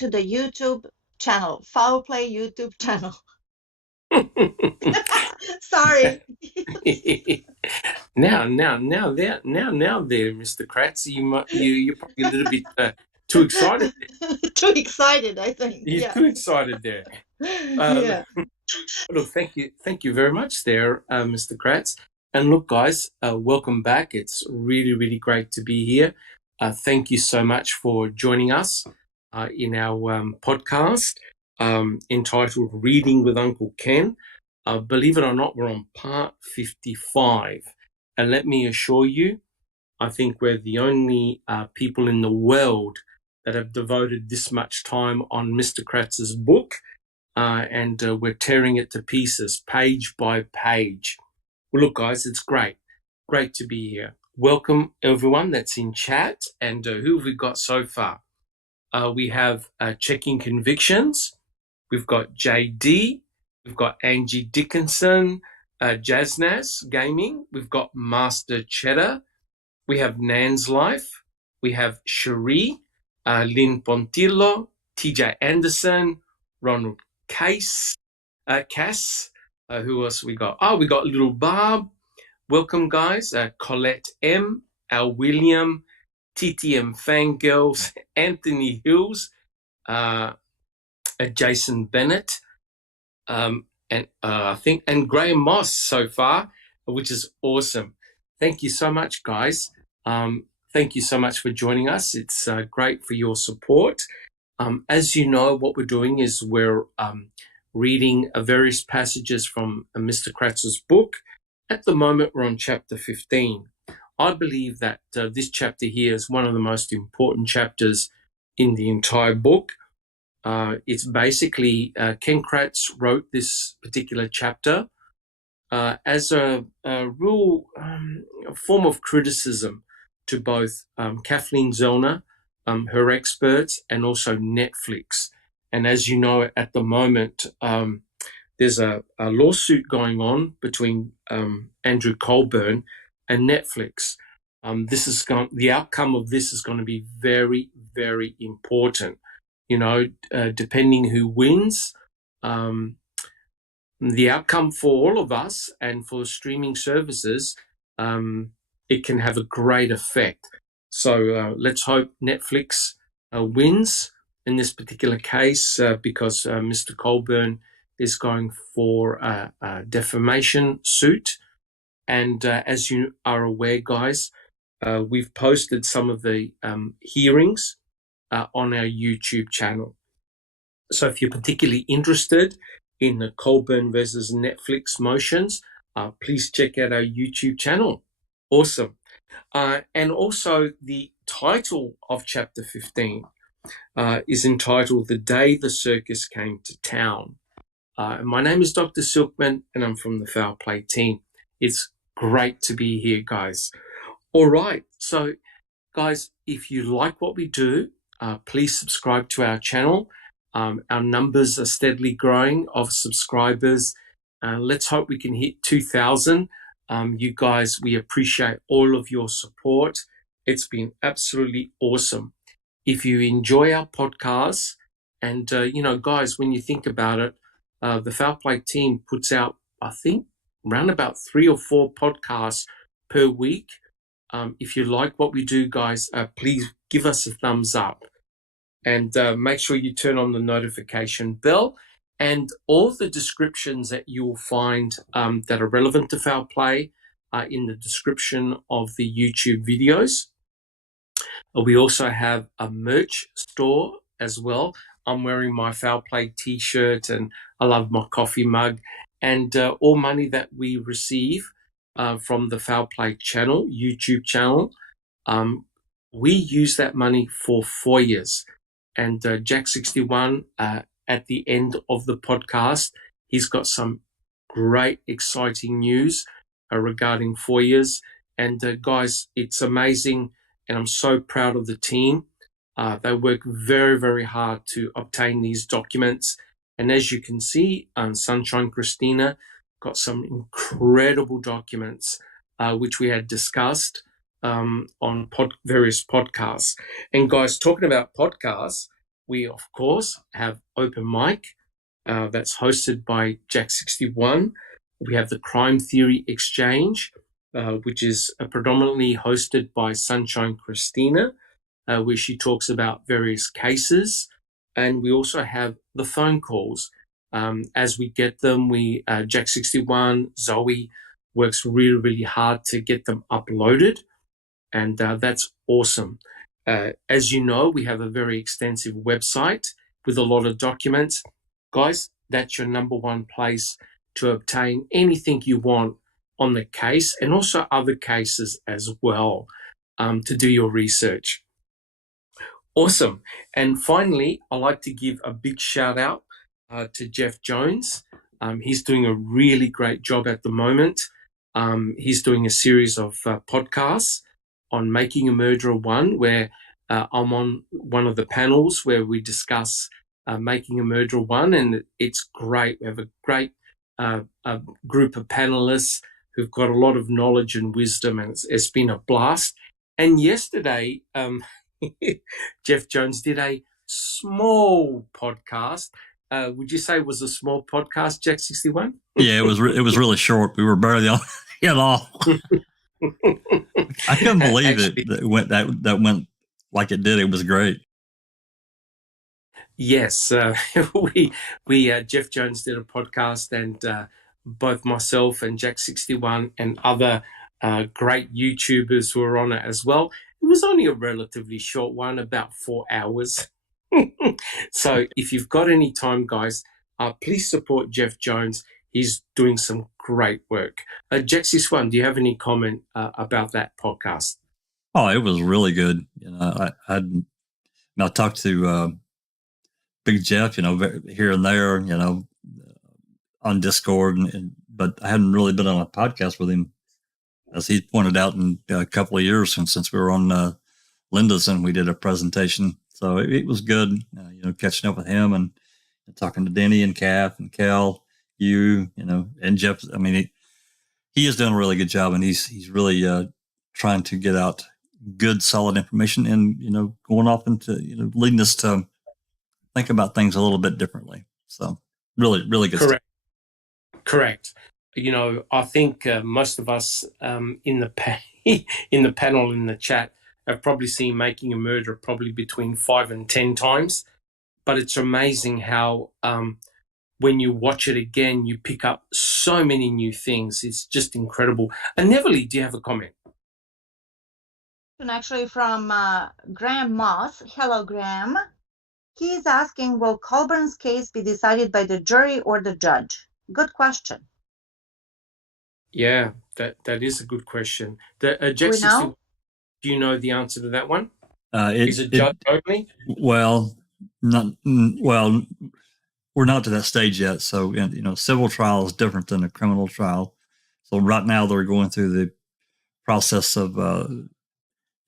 to the YouTube channel, Foul Play YouTube channel. Sorry. Now there, Mr. Kratz, you're probably a little bit too excited. Too excited, I think. You're too excited there. Yeah. Look, thank you very much there, Mr. Kratz. And look, guys, welcome back. It's really, really great to be here. Thank you so much for joining us in our podcast entitled Reading with Uncle Ken. Believe it or not, we're on part 55. And let me assure you, I think we're the only people in the world that have devoted this much time on Mr. Kratz's book. And we're tearing it to pieces, page by page. Well, look, guys, it's great. Great to be here. Welcome, everyone that's in chat. And who have we got so far? We have Checking Convictions. We've got JD. We've got Angie Dickinson, Jaznaz Gaming. We've got Master Cheddar. We have Nan's Life. We have Cherie, Lynn Pontillo, TJ Anderson, Ronald Cass. Who else we got? Oh, we got Little Barb. Welcome, guys. Colette M, Al William, TTM Fangirls, Anthony Hills, Jason Bennett, and I think, and Graham Moss so far, which is awesome. Thank you so much, guys. Thank you so much for joining us. It's great for your support. As you know, what we're doing is we're reading various passages from Mr. Kratz's book. At the moment, we're on chapter 15. I believe that this chapter here is one of the most important chapters in the entire book. It's basically Ken Kratz wrote this particular chapter as a real form of criticism to both Kathleen Zellner, her experts, and also Netflix. And as you know, at the moment, there's a lawsuit going on between Andrew Colburn and Netflix. The outcome of this is going to be very, very important. You know, depending who wins, the outcome for all of us and for streaming services, it can have a great effect. So let's hope Netflix wins in this particular case because Mr. Colburn is going for a defamation suit. And as you are aware, guys, we've posted some of the hearings on our YouTube channel. So if you're particularly interested in the Colburn versus Netflix motions, please check out our YouTube channel. Awesome. And also the title of chapter 15 is entitled The Day the Circus Came to Town. My name is Dr. Silkman and I'm from the Foul Play team. It's great to be here, guys. All right. So, guys, if you like what we do, please subscribe to our channel. Our numbers are steadily growing of subscribers. Let's hope we can hit 2,000. You guys, we appreciate all of your support. It's been absolutely awesome. If you enjoy our podcasts, and, guys, when you think about it, the Foul Play team puts out, I think, around about 3 or 4 podcasts per week. If you like what we do, guys, please give us a thumbs up and make sure you turn on the notification bell. And all the descriptions that you'll find that are relevant to Foul Play are in the description of the YouTube videos. We also have a merch store as well. I'm wearing my Foul Play t-shirt and I love my coffee mug. And all money that we receive from the Foul Play channel, YouTube channel, we use that money for FOIAs. And Jack61, at the end of the podcast, he's got some great, exciting news regarding FOIAs. And guys, it's amazing. And I'm so proud of the team. They work very, very hard to obtain these documents. And as you can see, Sunshine Christina got some incredible documents, which we had discussed on various podcasts. And guys, talking about podcasts, we, of course, have Open Mic that's hosted by Jack61. We have the Crime Theory Exchange, which is predominantly hosted by Sunshine Christina, where she talks about various cases. And we also have the phone calls. As we get them, Jack61, Zoe works really, really hard to get them uploaded. And that's awesome. As you know, we have a very extensive website with a lot of documents. Guys, that's your number one place to obtain anything you want on the case, and also other cases as well, to do your research. Awesome. And finally, I'd like to give a big shout out to Jeff Jones. He's doing a really great job at the moment. He's doing a series of podcasts on Making a Murderer 1, where I'm on one of the panels where we discuss Making a Murderer 1, and it's great. We have a great group of panelists who've got a lot of knowledge and wisdom, and it's been a blast. And yesterday, Jeff Jones did a small podcast. Would you say it was a small podcast, Jack61? Yeah, it was really short. We were barely on it all. I couldn't believe it that went like it did. It was great. Yes, we Jeff Jones did a podcast, and both myself and Jack61 and other great YouTubers were on it as well. It was only a relatively short one, about 4 hours. So if you've got any time, guys, please support Jeff Jones. He's doing some great work. Jack61, do you have any comment about that podcast? Oh, it was really good. I talked to Big Jeff, here and there, on Discord, but I hadn't really been on a podcast with him, as he pointed out, in a couple of years since we were on Linda's and we did a presentation. So it was good, catching up with him and talking to Denny and Kath and Cal, and Jeff. I mean, he is doing a really good job, and he's really trying to get out good, solid information, and going off into leading us to think about things a little bit differently. So really, really good stuff. Correct. I think most of us in the panel, in the chat, have probably seen Making a Murderer probably between 5 and 10 times. But it's amazing how when you watch it again, you pick up so many new things. It's just incredible. And Neverly, do you have a comment? And actually from Graham Moss. Hello, Graham. He's asking, will Colburn's case be decided by the jury or the judge? Good question. Yeah, that is a good question. Do you know the answer to that one? Is it judge only? Well, we're not to that stage yet. So, civil trial is different than a criminal trial. So right now they're going through the process of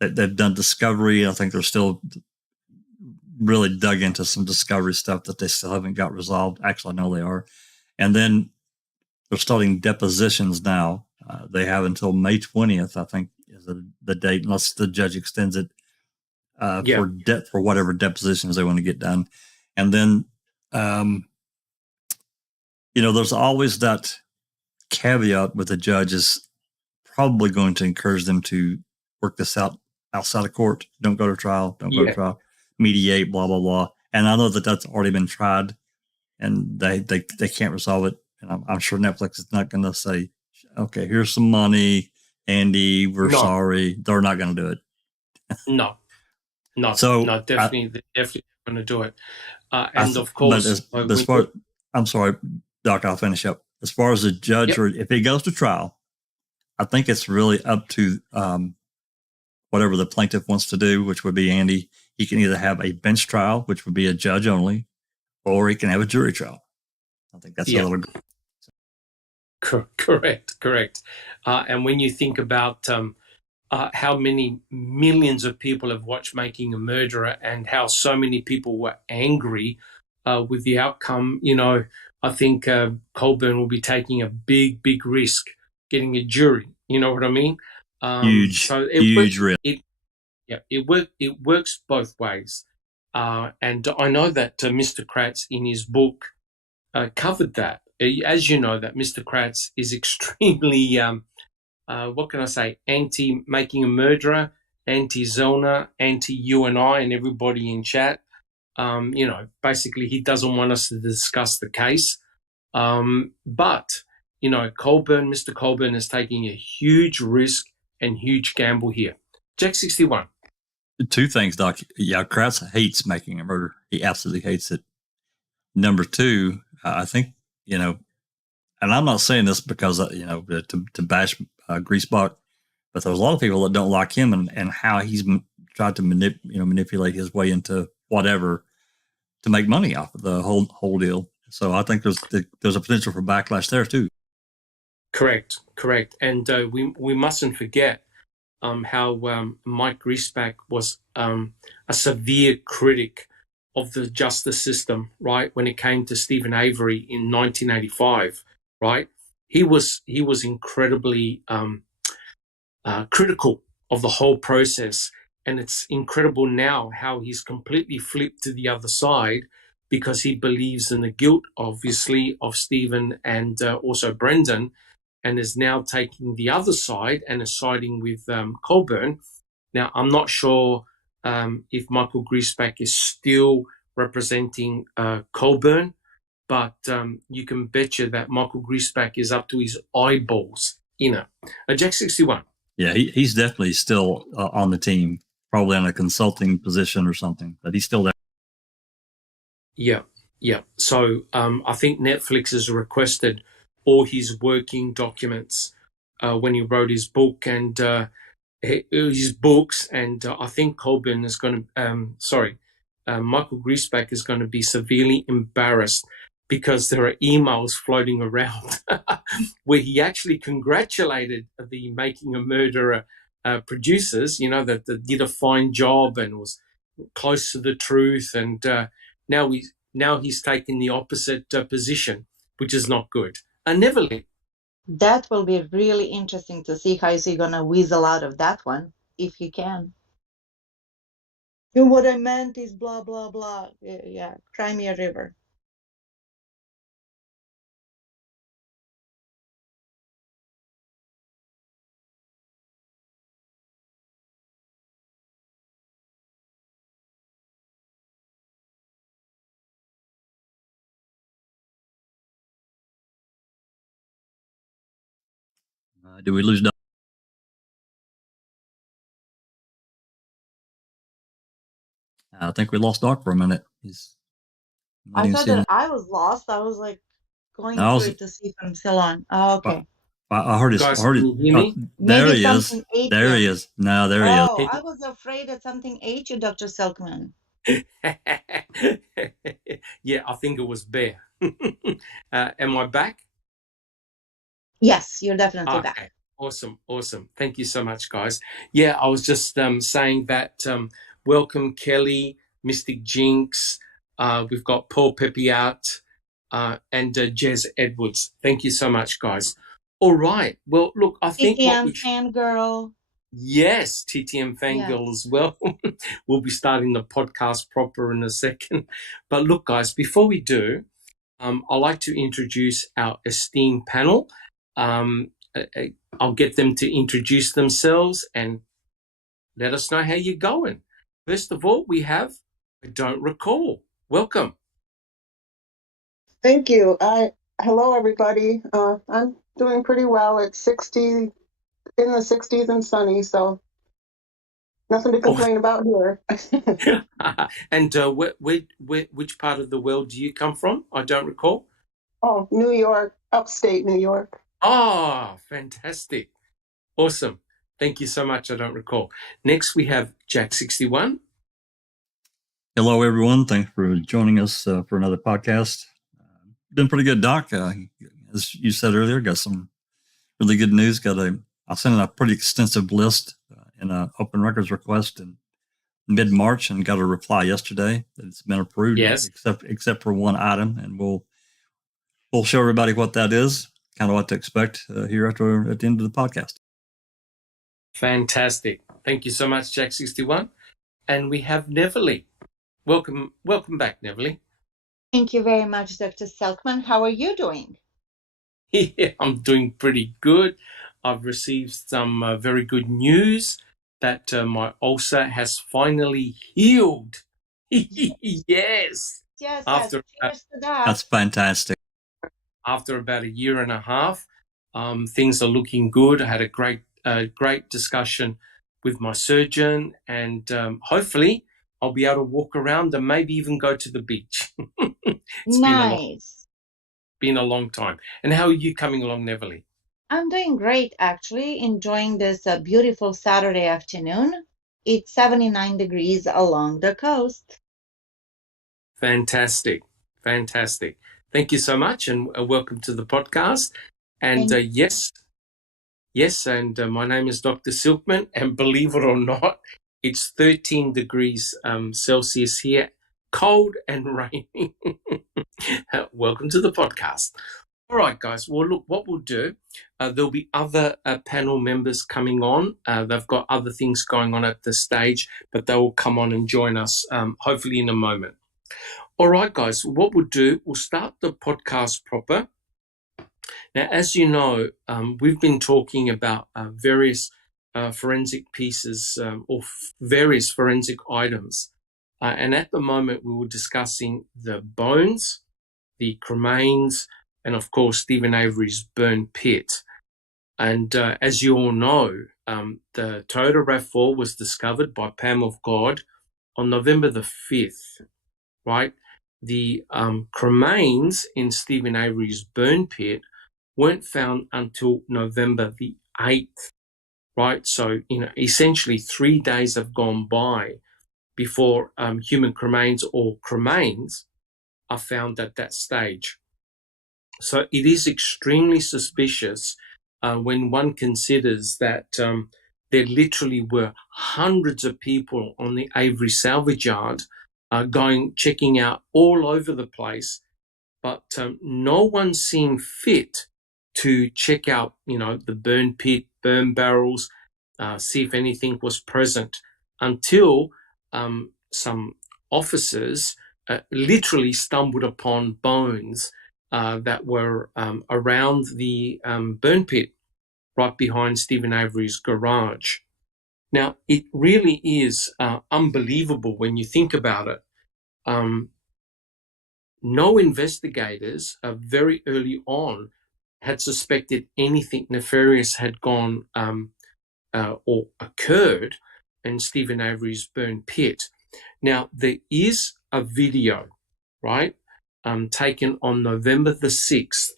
they've done discovery. I think they're still really dug into some discovery stuff that they still haven't got resolved. Actually, I know they are. And then they're starting depositions now. They have until May 20th, I think, is the date, unless the judge extends it for whatever depositions they want to get done. And then, there's always that caveat with the judge is probably going to encourage them to work this out outside of court. Don't go to trial. Don't go to trial. Mediate, blah, blah, blah. And I know that that's already been tried, and they can't resolve it. And I'm sure Netflix is not going to say, okay, here's some money, Andy, we're sorry. They're not going to do it. No, definitely, they're definitely going to do it. Of course, I'm sorry, Doc, I'll finish up. As far as the judge, or if it goes to trial, I think it's really up to whatever the plaintiff wants to do, which would be Andy. He can either have a bench trial, which would be a judge only, or he can have a jury trial. I think that's a little. Correct. And when you think about how many millions of people have watched Making a Murderer, and how so many people were angry with the outcome, I think Colburn will be taking a big risk getting a jury. You know what I mean? Huge risk. It works both ways. And I know that Mr. Kratz in his book covered that. As you know, that Mr. Kratz is extremely, what can I say, anti-making a murderer, anti-Zona, anti-you and I and everybody in chat. Basically he doesn't want us to discuss the case. But, Mr. Colburn is taking a huge risk and huge gamble here. Jack 61. Two things, Doc. Yeah, Kratz hates making a murder. He absolutely hates it. Number two, I think, and I'm not saying this because, to bash Griesbach, but there's a lot of people that don't like him and how he's tried to manipulate his way into whatever to make money off of the whole deal. So I think there's a potential for backlash there too. Correct. And we mustn't forget how Mike Griesbach was a severe critic of the justice system, right? When it came to Stephen Avery in 1985, right? He was incredibly critical of the whole process. And it's incredible now how he's completely flipped to the other side because he believes in the guilt, obviously, of Stephen and also Brendan, and is now taking the other side and is siding with Colburn. Now, I'm not sure if Michael Griesbach is still representing Colburn, but you can betcha that Michael Griesbach is up to his eyeballs in it. Jack 61. Yeah, he's definitely still on the team, probably in a consulting position or something, but he's still there. Yeah. So I think Netflix has requested all his working documents when he wrote his book and his books, and I think Colburn is going to, Michael Griesbach is going to be severely embarrassed because there are emails floating around where he actually congratulated the Making a Murderer producers, that did a fine job and was close to the truth, and now he's taken the opposite position, which is not good. Nevertheless. That will be really interesting to see how is he going to weasel out of that one, if he can. And what I meant is blah, blah, blah. Yeah, Crimea River. Do we lose Doc? I think we lost Doc for a minute. I thought that I was lost. I was like going through it to see if I'm still on. Oh, okay. I heard Guys, it. can you hear me? There he is. There he is. No, there he is. Oh, I was afraid that something ate you, Dr. Silkman. Yeah, I think it was Bear. Am I back? Yes, you're definitely back. Awesome. Thank you so much, guys. Yeah, I was just saying that welcome, Kelly, Mystic Jinx. We've got Paul Pepiat and Jez Edwards. Thank you so much, guys. All right. Well, look, I think TTM Fangirl. Yes, TTM Fangirl as well. We'll be starting the podcast proper in a second. But look, guys, before we do, I'd like to introduce our esteemed panel. I'll get them to introduce themselves and let us know how you're going. First of all, we have I Don't Recall. Welcome. Thank you. Hello, everybody. I'm doing pretty well. It's 60, in the 60s and sunny, so nothing to complain about here. And which part of the world do you come from? I don't recall. Oh, New York, upstate New York. Oh, fantastic. Awesome. Thank you so much. I don't recall. Next, we have Jack 61. Hello, everyone. Thanks for joining us for another podcast. Been pretty good, Doc. As you said earlier, got some really good news. I sent in a pretty extensive list in an open records request in mid-March and got a reply yesterday that it's been approved. Yes. Except for one item, and we'll show everybody what that is, kind of what to expect here at the end of the podcast. Fantastic. Thank you so much, Jack 61. And we have Neverly. Welcome back, Neville. Thank you very much, Dr. Silkman. How are you doing? Yeah, I'm doing pretty good. I've received some very good news that my ulcer has finally healed. Yes. After Cheers to that. That's fantastic. After about a year and a half, things are looking good. I had a great discussion with my surgeon, and hopefully I'll be able to walk around and maybe even go to the beach. It's Nice. been a long time. And how are you coming along, Neville? I'm doing great, actually. Enjoying this beautiful Saturday afternoon. It's 79 degrees along the coast. Fantastic. Thank you so much, and welcome to the podcast. And yes, and my name is Dr. Silkman, and believe it or not, it's 13 degrees Celsius here, cold and raining. Welcome to the podcast. All right, guys. Well, look, what we'll do, there'll be other panel members coming on. They've got other things going on at this stage, but they will come on and join us, hopefully in a moment. All right, guys, what we'll do, we'll start the podcast proper. Now, as you know, we've been talking about various forensic pieces or various forensic items. And at the moment, we were discussing the bones, the cremains, and of course, Stephen Avery's burn pit. And as you all know, the Toyota RAV4 was discovered by Pam of God on November the 5th, right? The cremains in Stephen Avery's burn pit weren't found until November the 8th, right? So, essentially 3 days have gone by before human cremains or cremains are found at that stage. So it is extremely suspicious when one considers that there literally were hundreds of people on the Avery salvage yard checking out all over the place, but no one seemed fit to check out, the burn pit, burn barrels, see if anything was present until some officers literally stumbled upon bones that were around the burn pit right behind Stephen Avery's garage. Now, it really is unbelievable when you think about it. No investigators very early on had suspected anything nefarious had gone or occurred in Stephen Avery's burn pit. Now, there is a video, right, taken on November the 6th.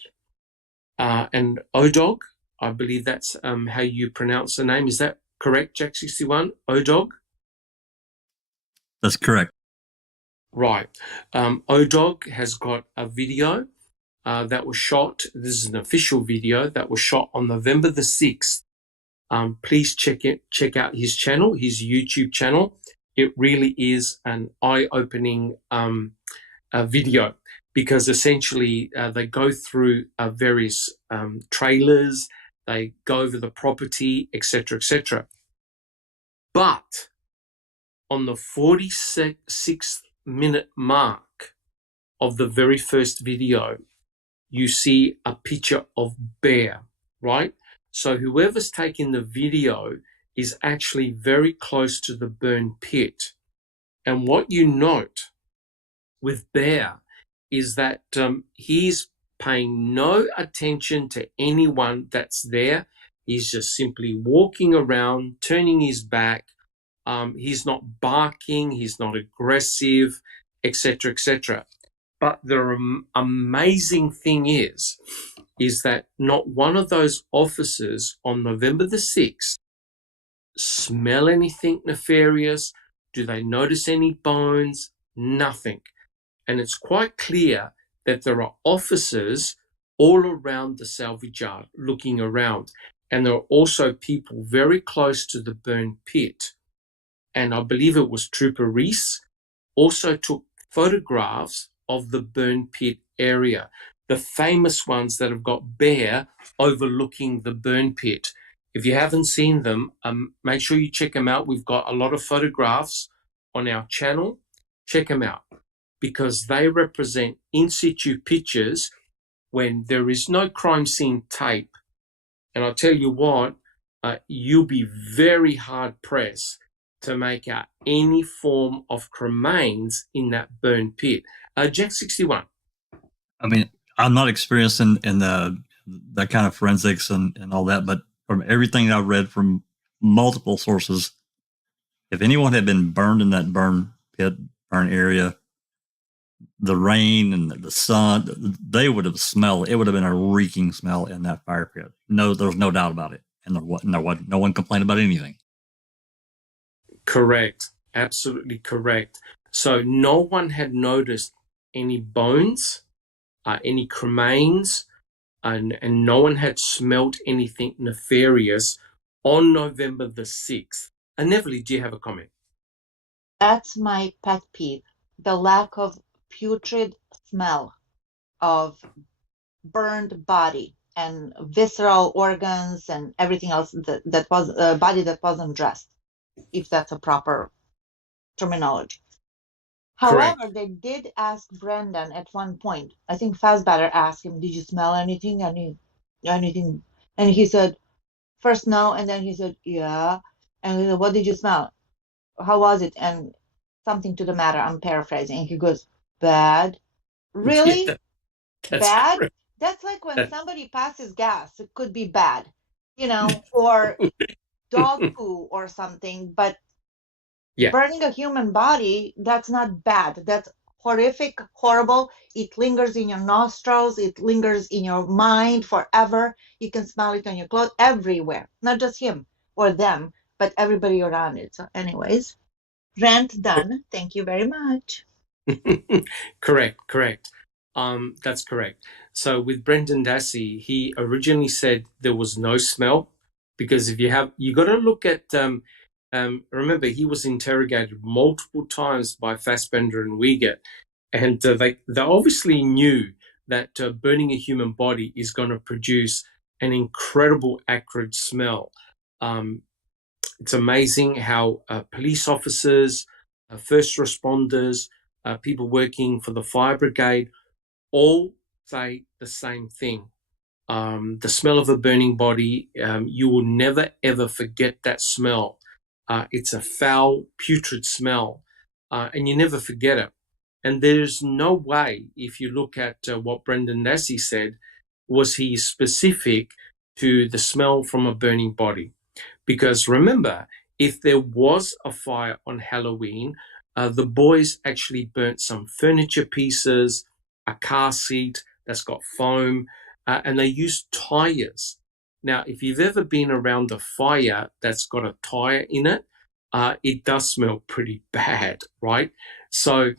And ODOG, I believe that's how you pronounce the name. Is that correct, Jack61? ODOG? That's correct. Right. ODOG has got a video that was shot. This is an official video that was shot on November the 6th. Please check out his channel, his YouTube channel. It really is an eye-opening video because essentially they go through various trailers, they go over the property, etc., etc. But on the 46th minute mark of the very first video, you see a picture of bear, right? So whoever's taking the video is actually very close to the burn pit. And what you note with Bear is that he's paying no attention to anyone that's there. He's just simply walking around, turning his back. He's not barking. He's not aggressive, etc., etc. But the amazing thing is that not one of those officers on November the 6th smell anything nefarious. Do they notice any bones? Nothing. And it's quite clear that there are officers all around the salvage yard looking around. And there are also people very close to the burn pit. And I believe it was Trooper Reese also took photographs of the burn pit area, the famous ones that have got Bear overlooking the burn pit. If you haven't seen them, make sure you check them out. We've got a lot of photographs on our channel. check them out because they represent in situ pictures when there is no crime scene tape. And I'll tell you what, you'll be very hard pressed to make out any form of cremains in that burn pit. Jack 61. I mean, I'm not experienced in that kind of forensics and all that, but from everything I've read from multiple sources, if anyone had been burned in that burn area, the rain and the sun, they would have smelled. It would have been a reeking smell in that fire pit. No, there's no doubt about it. And no one complained about anything. Correct. Absolutely correct. So no one had noticed any bones, any cremains, and no one had smelt anything nefarious on November the 6th. And Neville, do you have a comment? That's my pet peeve, the lack of putrid smell of burned body and visceral organs and everything else that was a body that wasn't dressed, if that's a proper terminology. Correct. However, they did ask Brendan at one point, I think Fazbetter asked him, did you smell anything? Anything? And he said, first no, and then he said, yeah. And he said, what did you smell? How was it? And something to the matter, I'm paraphrasing. And he goes, bad. Really? Yeah, that's bad? correct. That's like when somebody passes gas, it could be bad, or dog poo or something, but burning a human body, that's not bad. That's horrific, horrible. It lingers in your nostrils. It lingers in your mind forever. You can smell it on your clothes everywhere, not just him or them, but everybody around it. So anyways, rant done. Thank you very much. Correct. That's correct. So with Brendan Dassey, he originally said there was no smell because you got to look at, remember he was interrogated multiple times by Fassbender and Wiegert, and they obviously knew that burning a human body is going to produce an incredible acrid smell. It's amazing how police officers, first responders, people working for the fire brigade all say the same thing. The smell of a burning body, you will never, ever forget that smell. It's a foul, putrid smell, and you never forget it. And there's no way, if you look at what Brendan Dassey said, was he specific to the smell from a burning body. Because remember, if there was a fire on Halloween, the boys actually burnt some furniture pieces, a car seat that's got foam, and they used tires. Now, if you've ever been around a fire that's got a tire in it, it does smell pretty bad, right? So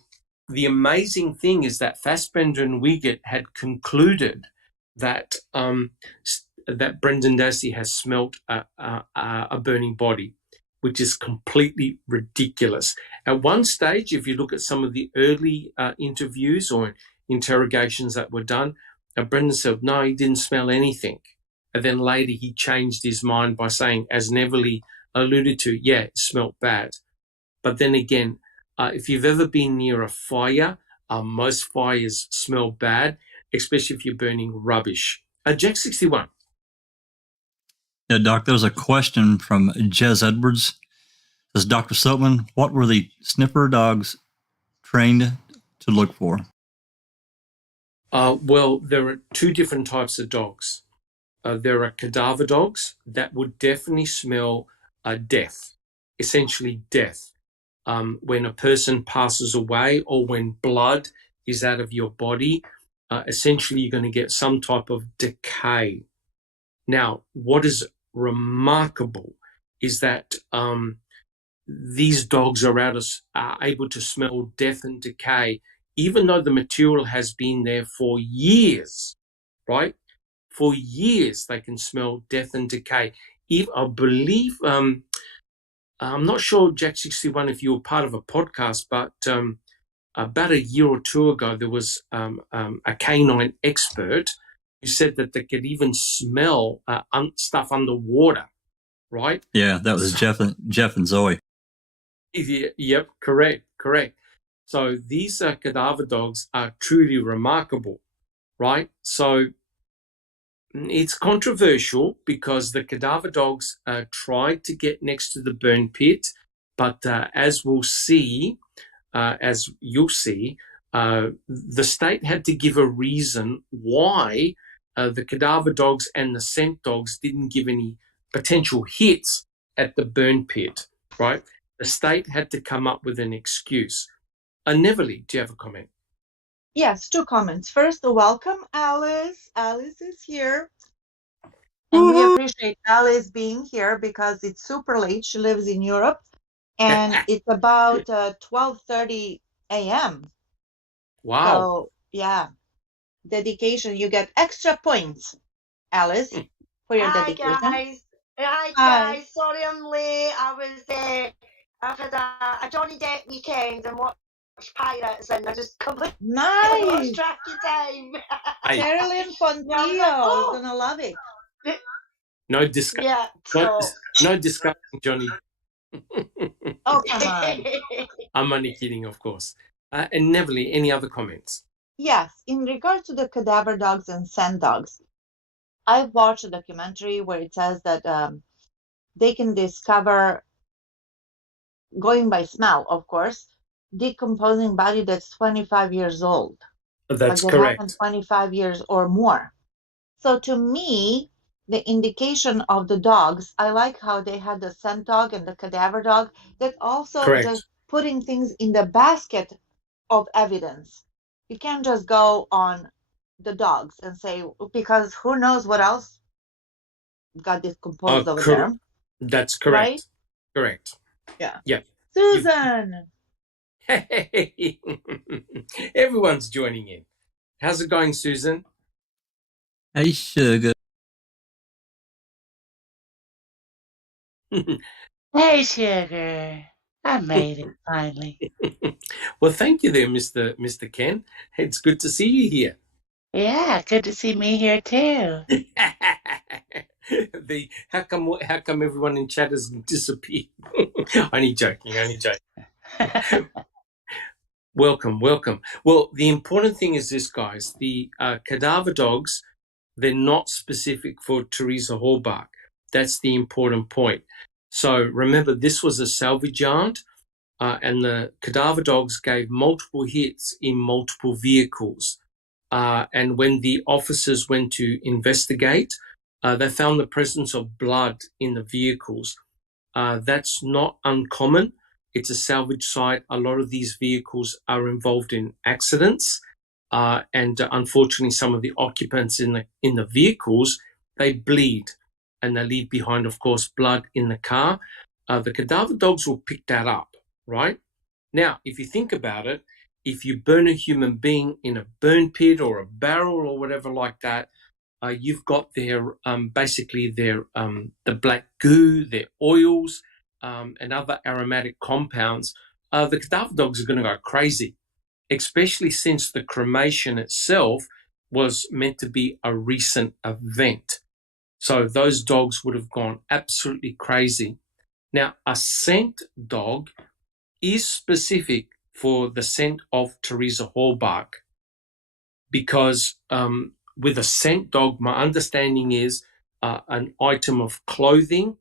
the amazing thing is that Fassbender and Wiegert had concluded that that Brendan Dassey has smelt a burning body, which is completely ridiculous. At one stage, if you look at some of the early interviews or interrogations that were done, Brendan said, no, he didn't smell anything. And then later he changed his mind by saying, as Neville alluded to, yeah, it smelt bad. But then again, if you've ever been near a fire, most fires smell bad, especially if you're burning rubbish. Jack 61. Yeah, Doc, there's a question from Jez Edwards. Says, Dr. Silkman, what were the sniffer dogs trained to look for? Well, there are two different types of dogs. There are cadaver dogs that would definitely smell death, essentially death. When a person passes away or when blood is out of your body, essentially you're going to get some type of decay. Now, what is remarkable is that these dogs are able to smell death and decay, even though the material has been there for years, right? For years, they can smell death and decay. I believe, I'm not sure, Jack 61, if you were part of a podcast, but about a year or two ago, there was a canine expert who said that they could even smell stuff underwater, right? Yeah, that was Jeff and Zoe. Yep, correct. So these cadaver dogs are truly remarkable, right? So it's controversial because the cadaver dogs tried to get next to the burn pit, but as you'll see, the state had to give a reason why the cadaver dogs and the scent dogs didn't give any potential hits at the burn pit, right? The state had to come up with an excuse. Neverly, do you have a comment? Yes, 2 comments. First, welcome, Alice. Alice is here. And we appreciate Alice being here because it's super late. She lives in Europe. And it's about 12:30 a.m. Wow. So, yeah, dedication. You get extra points, Alice, for your dedication. Hi guys. Sorry I'm late. I've had a Johnny Depp weekend and watched Pirates, and I just completely lost track of time. Carolyn Fontillo is gonna love it. No discussion. Yeah. No discussion, Johnny. Oh, come on. I'm only kidding, of course. And Neverly, any other comments? Yes, in regard to the cadaver dogs and scent dogs, I've watched a documentary where it says that they can discover, going by smell, of course, decomposing body that's 25 years old. That's like correct. 25 years or more. So to me, the indication of the dogs, I like how they had the scent dog and the cadaver dog, that also Correct. just putting things in the basket of evidence. You can't just go on the dogs and say, because who knows what else got decomposed over there. That's correct. Right? Correct. Yeah. Yeah. Susan. Hey, everyone's joining in. How's it going, Susan? Hey, sugar. Hey, sugar. I made it finally. Well, thank you there, Mr. Ken. It's good to see you here. Yeah, good to see me here too. How come everyone in chat has disappeared? Only joking. Welcome. Well, the important thing is this, guys. The cadaver dogs, they're not specific for Teresa Halbach. That's the important point. So remember, this was a salvage yard, and the cadaver dogs gave multiple hits in multiple vehicles. And when the officers went to investigate, they found the presence of blood in the vehicles. That's not uncommon. It's a salvage site. A lot of these vehicles are involved in accidents, and unfortunately, some of the occupants in the vehicles, they bleed, and they leave behind, of course, blood in the car. The cadaver dogs will pick that up, right? Now, if you think about it, if you burn a human being in a burn pit or a barrel or whatever like that, you've got basically the black goo, their oils, and other aromatic compounds. The cadaver dogs are going to go crazy, especially since the cremation itself was meant to be a recent event. So those dogs would have gone absolutely crazy. Now, a scent dog is specific for the scent of Teresa Halbach, because with a scent dog, my understanding is an item of clothing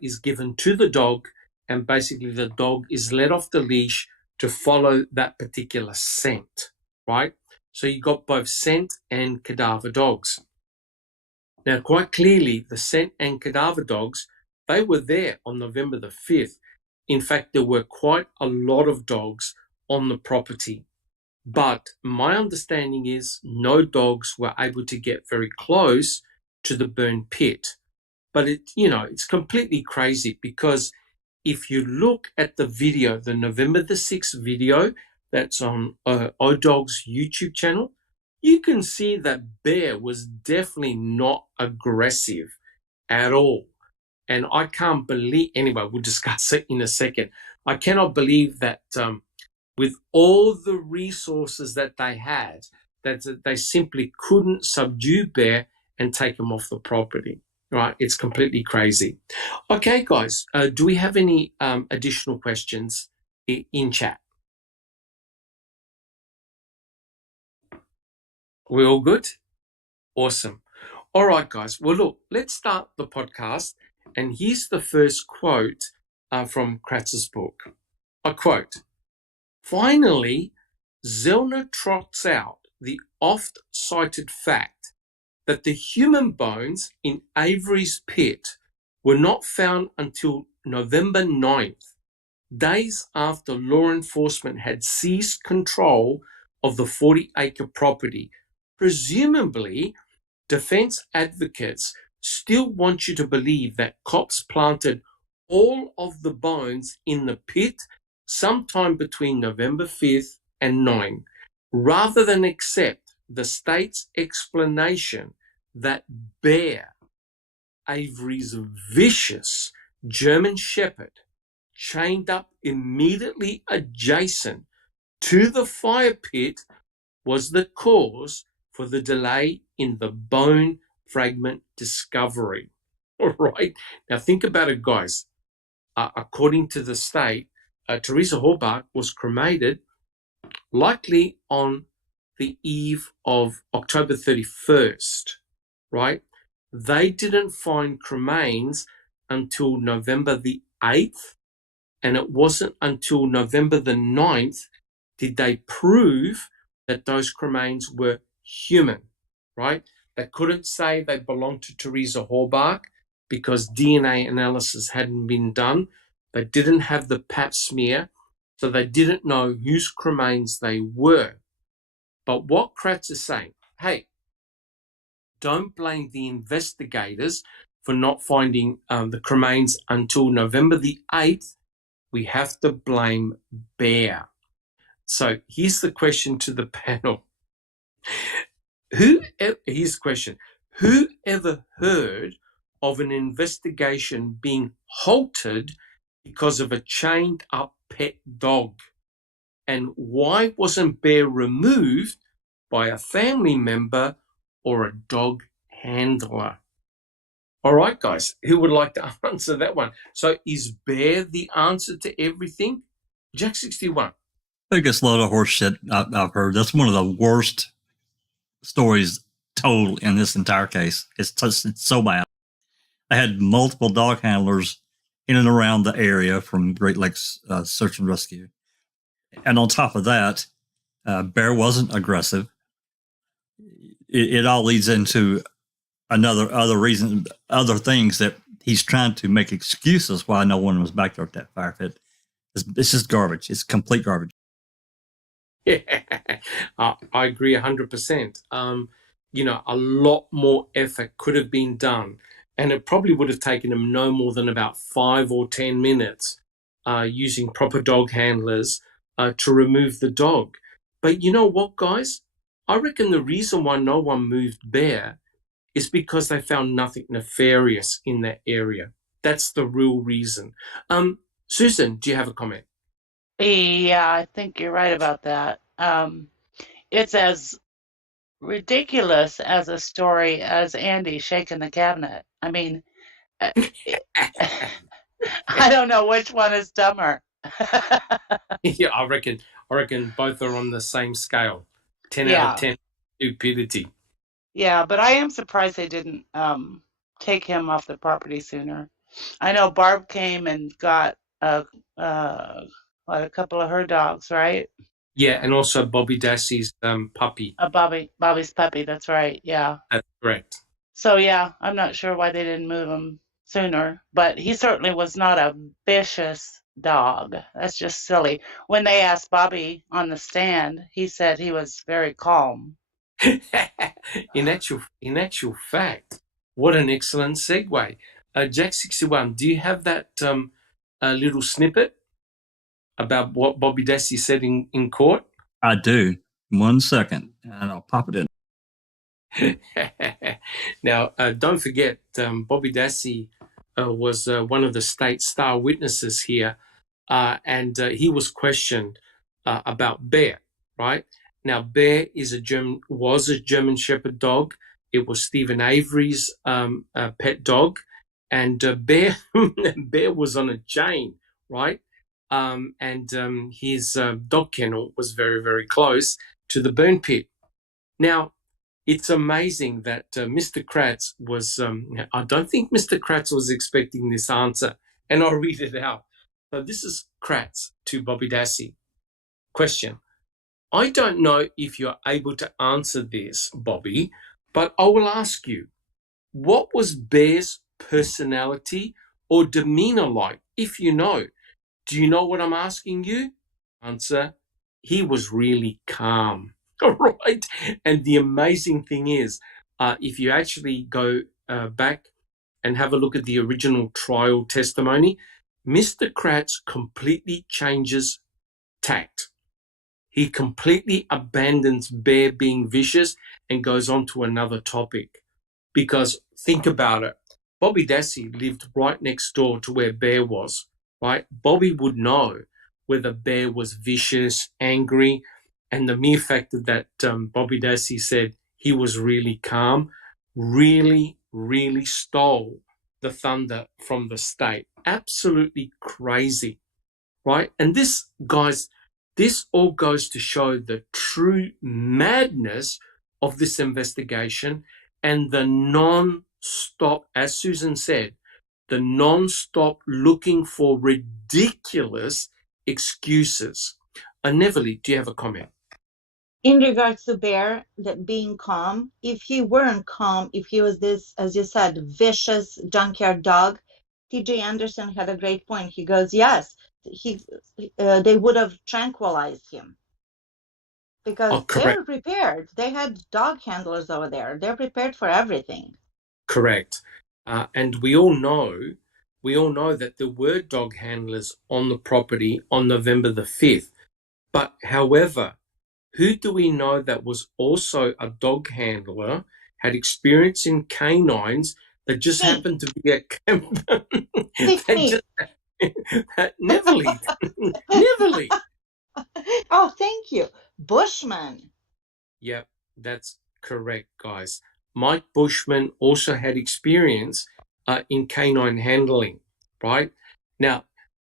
is given to the dog, and basically the dog is let off the leash to follow that particular scent, right? So you got both scent and cadaver dogs. Now, quite clearly, the scent and cadaver dogs, they were there on November the 5th. In fact, there were quite a lot of dogs on the property. But my understanding is no dogs were able to get very close to the burn pit. But it's completely crazy, because if you look at the video, the November the 6th video that's on ODog's YouTube channel, you can see that bear was definitely not aggressive at all. And I can't believe, anyway, we'll discuss it in a second. I cannot believe that with all the resources that they had, that they simply couldn't subdue bear and take him off the property, right? It's completely crazy. Okay, guys, do we have any additional questions in chat? We all good? Awesome. All right, guys. Well, look, let's start the podcast. And here's the first quote from Kratz's book. I quote, "Finally, Zellner trots out the oft-cited fact that the human bones in Avery's pit were not found until November 9th, days after law enforcement had seized control of the 40-acre property. Presumably, defense advocates still want you to believe that cops planted all of the bones in the pit sometime between November 5th and 9, rather than accept the state's explanation that Bear, Avery's vicious German Shepherd, chained up immediately adjacent to the fire pit, was the cause for the delay in the bone fragment discovery." All right. Now think about it, guys. According to the state, Teresa Horbach was cremated likely on the eve of October 31st, right? They didn't find cremains until November the 8th, and it wasn't until November the 9th did they prove that those cremains were human, right? They couldn't say they belonged to Teresa Horbach because DNA analysis hadn't been done. They didn't have the pap smear, so they didn't know whose cremains they were. But what Kratz is saying, hey, don't blame the investigators for not finding the cremains until November the 8th. We have to blame Bear. So here's the question to the panel. Here's the question. Who ever heard of an investigation being halted because of a chained up pet dog? And why wasn't Bear removed by a family member or a dog handler? All right, guys, who would like to answer that one? So is Bear the answer to everything? Jack 61. Biggest load of horse shit I've heard. That's one of the worst stories told in this entire case. It's so bad. I had multiple dog handlers in and around the area from Great Lakes Search and Rescue. And on top of that, Bear wasn't aggressive. It all leads into other things that he's trying to make excuses why no one was back there at that fire pit. It's just garbage. It's complete garbage. Yeah, I agree 100%. A lot more effort could have been done, and it probably would have taken him no more than about 5 or 10 minutes using proper dog handlers to remove the dog. But you know what, guys? I reckon the reason why no one moved Bear is because they found nothing nefarious in that area. That's the real reason. Susan, do you have a comment? Yeah, I think you're right about that. It's as ridiculous as a story as Andy shaking the cabinet. I mean, I don't know which one is dumber. Yeah, I reckon both are on the same scale. 10 out of 10 stupidity. Yeah, but I am surprised they didn't take him off the property sooner. I know Barb came and got a couple of her dogs, right? Yeah, and also Bobby Dassey's puppy. Bobby's puppy, that's right, yeah. That's correct. So yeah, I'm not sure why they didn't move him sooner, but he certainly was not a vicious dog. That's just silly. When they asked Bobby on the stand, he said he was very calm. in actual fact, what an excellent segue. Jack 61, do you have that little snippet about what Bobby Dassey said in court? I do. 1 second, and I'll pop it in. Now, don't forget, Bobby Dassey was one of the state star witnesses here, and he was questioned about Bear, right? Now, Bear was a German Shepherd dog. It was Stephen Avery's pet dog, and Bear was on a chain, right? And his dog kennel was very, very close to the burn pit. Now, it's amazing that Mr. Kratz was, I don't think Mr. Kratz was expecting this answer, and I'll read it out. So this is Kratz to Bobby Dassey. Question. I don't know if you're able to answer this, Bobby, but I will ask you, what was Bear's personality or demeanor like, if you know? Do you know what I'm asking you? Answer, he was really calm. All right. And the amazing thing is, if you actually go back and have a look at the original trial testimony, Mr. Kratz completely changes tact. He completely abandons Bear being vicious and goes on to another topic. Because think about it, Bobby Dassey lived right next door to where Bear was, right? Bobby would know whether Bear was vicious, angry, and the mere fact that Bobby Dassey said he was really calm really, really stole the thunder from the state. Absolutely crazy, right? And this, guys, this all goes to show the true madness of this investigation and the non-stop, as Susan said, the non-stop looking for ridiculous excuses. Neverly, do you have a comment? In regards to Bear, that being calm, if he weren't calm, if he was this, as you said, vicious junkyard dog, T.J. Anderson had a great point. He goes, yes, they would have tranquilized him because they're prepared. They had dog handlers over there. They're prepared for everything. Correct. And we all know that there were dog handlers on the property on November the 5th. But however, who do we know that was also a dog handler, had experience in canines, that just happened to be a Neverly. Neverly. Oh, thank you. Bushman. Yep, that's correct, guys. Mike Bushman also had experience in canine handling, right? Now,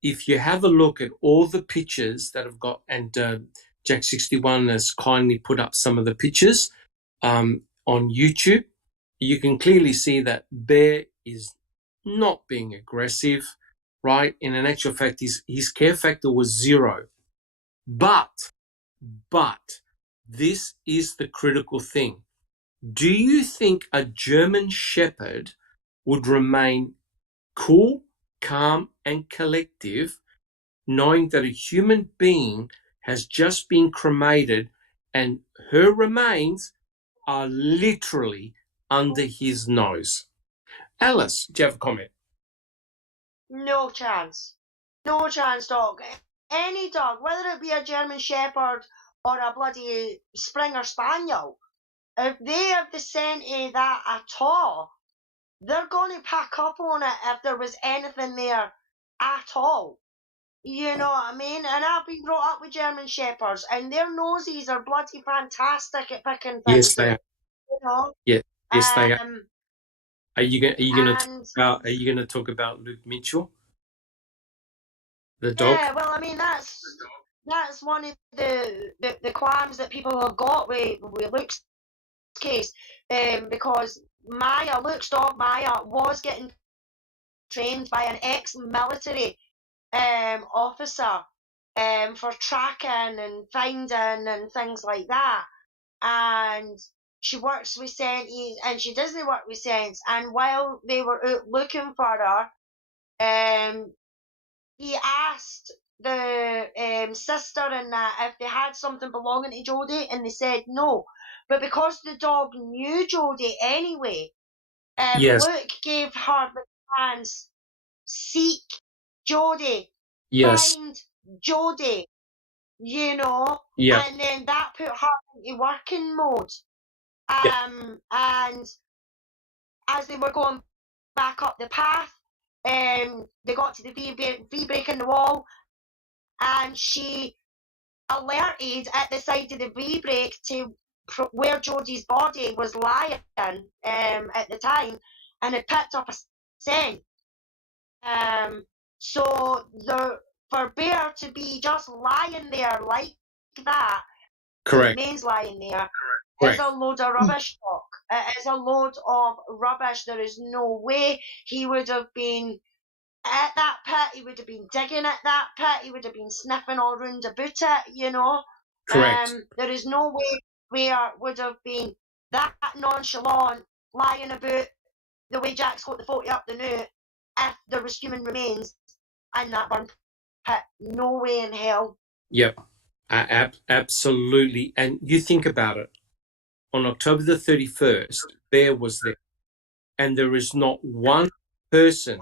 if you have a look at all the pictures that have got, and Jack61 has kindly put up some of the pictures on YouTube, you can clearly see that Bear is not being aggressive, right? In an actual fact, his care factor was 0. But this is the critical thing. Do you think a German Shepherd would remain cool, calm, and collective, knowing that a human being has just been cremated and her remains are literally under his nose? Alice, do you have a comment? No chance. No chance, dog. Any dog, whether it be a German Shepherd or a bloody Springer Spaniel, if they have the scent of that at all, they're going to pack up on it if there was anything there at all. You know what I mean? And I've been brought up with German Shepherds, and their noses are bloody fantastic at picking things. Yes, they are. You know? Yeah, yes, they are. Are you going to talk about Luke Mitchell, the dog? Yeah, well, I mean that's one of the qualms that people have got with Luke's case, because Luke's dog Maya was getting trained by an ex-military officer for tracking and finding and things like that, and she works with Senties and she doesn't work with Sents, and while they were out looking for her, he asked the sister and that if they had something belonging to Jodie, and they said no. But because the dog knew Jodie anyway, Yes. Luke gave her the chance, seek Jodie, Yes. find Jodie, you know, Yeah. and then that put her into working mode. And as they were going back up the path, they got to the V-break in the wall, and she alerted at the side of the V-break to where Jodie's body was lying at the time, and had picked up a scent. So for Bear to be just lying there like that, correct, remains lying there. is a load of rubbish, Doc. It is a load of rubbish. There is no way he would have been at that pit. He would have been digging at that pit. He would have been sniffing all round about it, you know. Correct. There is no way where would have been that nonchalant, lying about the way Jack's got the 40 up the new if there was human remains in that burn pit. No way in hell. Yep. Absolutely. And you think about it. On October the 31st, Bear was there. And there is not one person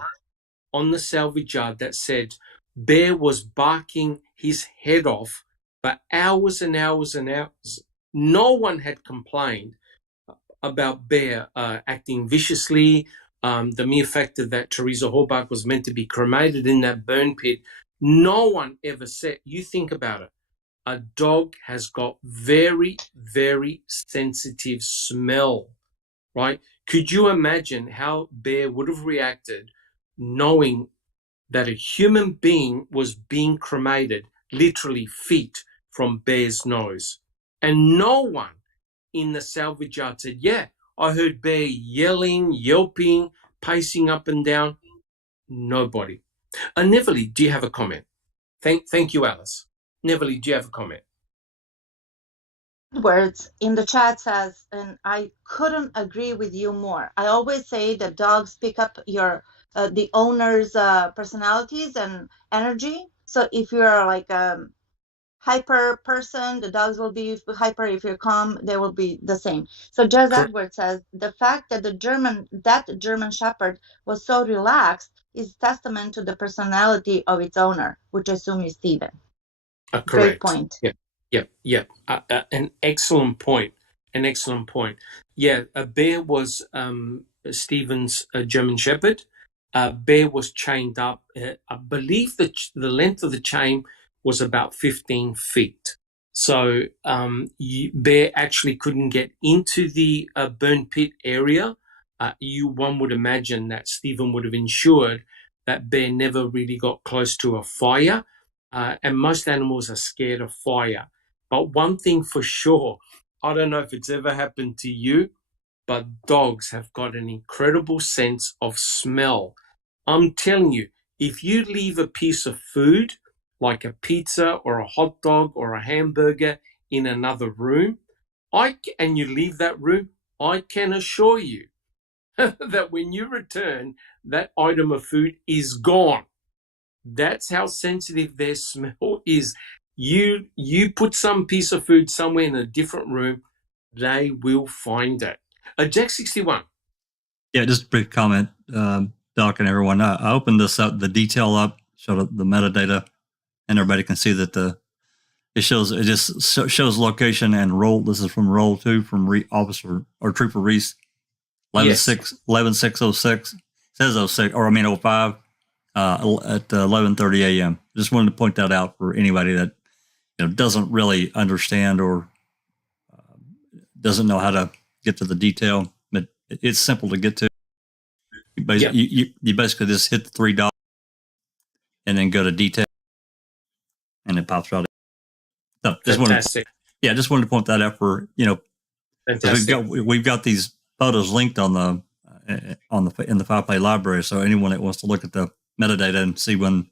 on the salvage yard that said Bear was barking his head off for hours and hours and hours. No one had complained about Bear acting viciously. The mere fact that Teresa Horbach was meant to be cremated in that burn pit, no one ever said. You think about it. A dog has got very, very sensitive smell, right? Could you imagine how Bear would have reacted knowing that a human being was being cremated literally feet from Bear's nose? And no one in the salvage yard said, yeah, I heard Bear yelling, yelping, pacing up and down. Nobody. Neverly, do you have a comment? Thank you, Alice. Neverly, do you have a comment? Words in the chat says, and I couldn't agree with you more. I always say that dogs pick up your the owner's personalities and energy. So if you're like a hyper person, the dogs will be hyper. If you're calm, they will be the same. So Jez Edwards says the fact that that German Shepherd was so relaxed is testament to the personality of its owner, which I assume is Stephen. Correct. Great point. Yeah. An excellent point. Yeah, Bear was Stephen's German Shepherd. Bear was chained up. I believe the length of the chain was about 15 feet. So Bear actually couldn't get into the burn pit area. One would imagine that Stephen would have ensured that Bear never really got close to a fire. And most animals are scared of fire. But one thing for sure, I don't know if it's ever happened to you, but dogs have got an incredible sense of smell. I'm telling you, if you leave a piece of food, like a pizza or a hot dog or a hamburger in another room, and you leave that room, I can assure you that when you return, that item of food is gone. That's how sensitive their smell is. You put some piece of food somewhere in a different room, they will find it. Jack 61. Yeah, just a brief comment, Doc and everyone. I opened this up, the detail up, showed the metadata, and everybody can see that it just shows location and roll. This is from roll 2 from Officer or Trooper Reese, 11606. Says 06, or I mean 05. At 11:30 a.m. Just wanted to point that out for anybody that doesn't really understand or doesn't know how to get to the detail. But it's simple to get to. You basically just hit the $3 and then go to detail, and it pops out. So just wanted to point that out for we've got these photos linked in the 5Play library. So anyone that wants to look at the metadata and see when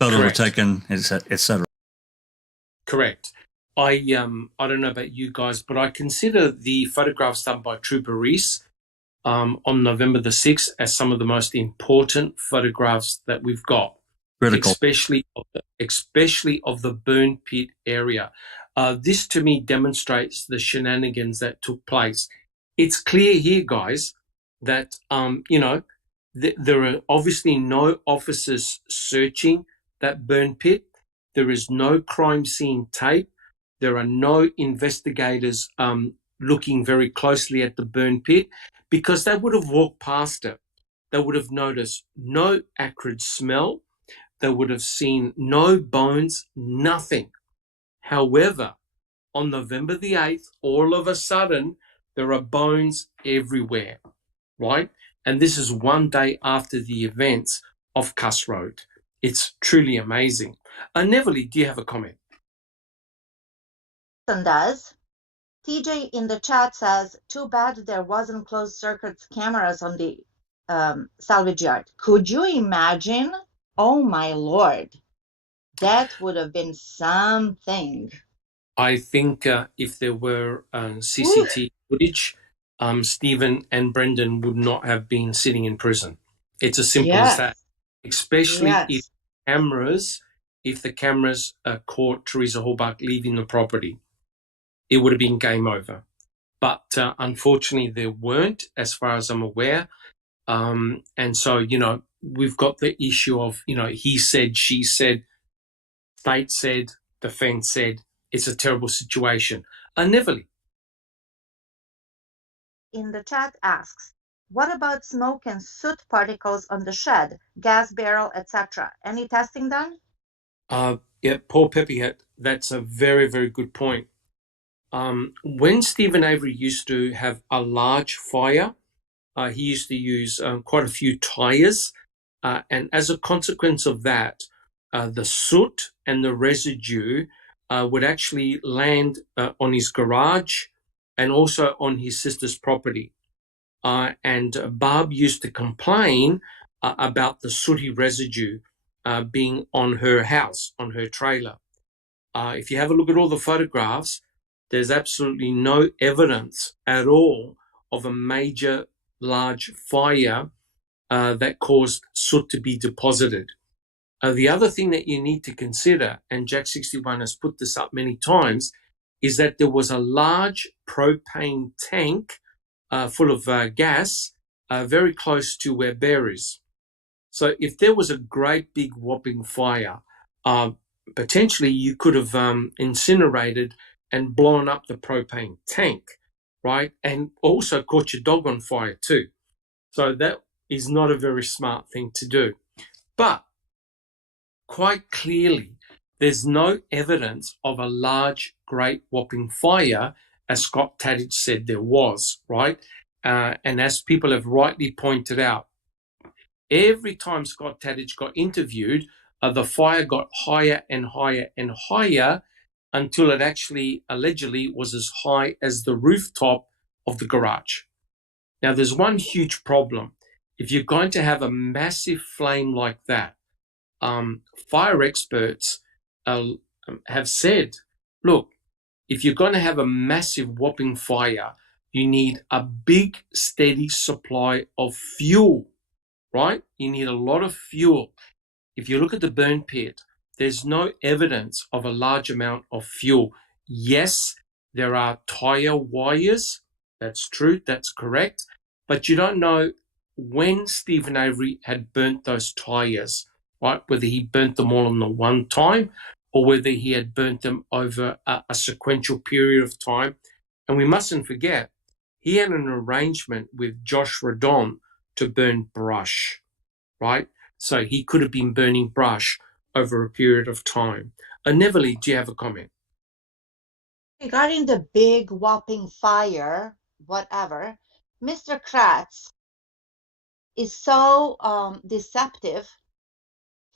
photos were taken, etc. Correct. I don't know about you guys, but I consider the photographs done by Trooper Reese on November the 6th as some of the most important photographs that we've got. Critical. Especially of the burn pit area. This to me demonstrates the shenanigans that took place. It's clear here, guys, that there are obviously no officers searching that burn pit. There is no crime scene tape. There are no investigators looking very closely at the burn pit, because they would have walked past it. They would have noticed no acrid smell. They would have seen no bones, nothing. However, on November the 8th, all of a sudden, there are bones everywhere, right? And this is one day after the events of Cuss Road. It's truly amazing. Neverly, do you have a comment? Does. TJ in the chat says, too bad there wasn't closed circuit cameras on the salvage yard. Could you imagine? Oh my Lord, that would have been something. I think if there were Whew. CCTV footage, Stephen and Brendan would not have been sitting in prison. It's as simple as that. Especially Yes. if the cameras caught Teresa Halbach leaving the property, it would have been game over. But unfortunately, there weren't, as far as I'm aware. And so, you know, we've got the issue of, you know, he said, she said, state said, defense said. It's a terrible situation. Neverly. In the chat asks, what about smoke and soot particles on the shed, gas barrel, etc.? Any testing done? Yeah, Paul Pepiat, that's a very, very good point. When Stephen Avery used to have a large fire, he used to use quite a few tires. And as a consequence of that, the soot and the residue would actually land on his garage and also on his sister's property. And Barb used to complain about the sooty residue being on her house, on her trailer. If you have a look at all the photographs, there's absolutely no evidence at all of a major large fire that caused soot to be deposited. The other thing that you need to consider, and Jack 61 has put this up many times, is that there was a large propane tank full of gas very close to where Bear is. So if there was a great big whopping fire, potentially you could have incinerated and blown up the propane tank, right? And also caught your dog on fire too. So that is not a very smart thing to do. But quite clearly, there's no evidence of a large, great whopping fire, as Scott Tadich said there was, right? And as people have rightly pointed out, every time Scott Tadich got interviewed, the fire got higher and higher and higher until it actually allegedly was as high as the rooftop of the garage. Now, there's one huge problem. If you're going to have a massive flame like that, fire experts have said, look, if you're going to have a massive whopping fire, you need a big, steady supply of fuel, right? You need a lot of fuel. If you look at the burn pit, there's no evidence of a large amount of fuel. Yes, there are tire wires. That's true. That's correct. But you don't know when Stephen Avery had burnt those tires, right? Whether he burnt them all in the one time or whether he had burnt them over a sequential period of time. And we mustn't forget, he had an arrangement with Josh Radon to burn brush, right? So he could have been burning brush over a period of time. Neverly, do you have a comment? Regarding the big whopping fire, whatever, Mr. Kratz is so deceptive.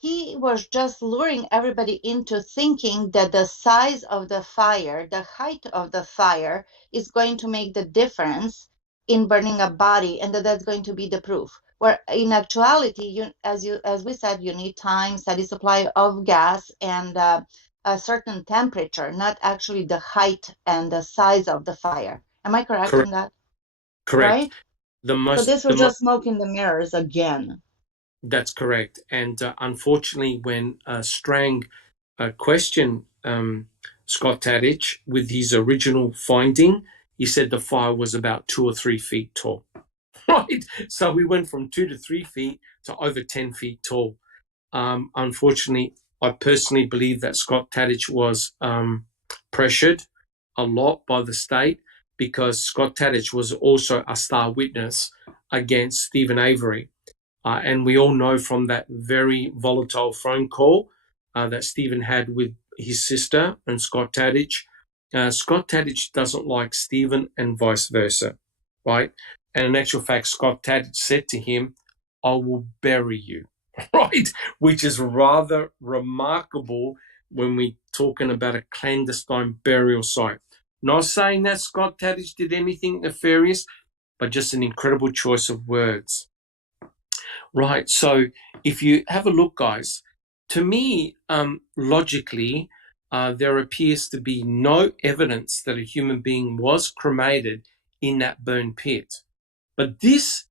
He was just luring everybody into thinking that the size of the fire, the height of the fire, is going to make the difference in burning a body, and that's going to be the proof. Where in actuality, as we said, you need time, steady supply of gas, and a certain temperature, not actually the height and the size of the fire. Am I correct in that? Correct. Right? So this was just smoke in the mirrors again. That's correct. And unfortunately, when Strang questioned Scott Tadich with his original finding, he said the fire was about 2 or 3 feet tall. Right? So we went from 2 to 3 feet to over 10 feet tall. Unfortunately, I personally believe that Scott Tadich was pressured a lot by the state because Scott Tadich was also a star witness against Stephen Avery. And we all know from that very volatile phone call that Stephen had with his sister and Scott Tadich. Scott Tadich doesn't like Stephen and vice versa, right? And in actual fact, Scott Tadich said to him, I will bury you, right? Which is rather remarkable when we're talking about a clandestine burial site. Not saying that Scott Tadich did anything nefarious, but just an incredible choice of words. Right, so if you have a look, guys, to me, logically, there appears to be no evidence that a human being was cremated in that burn pit. But this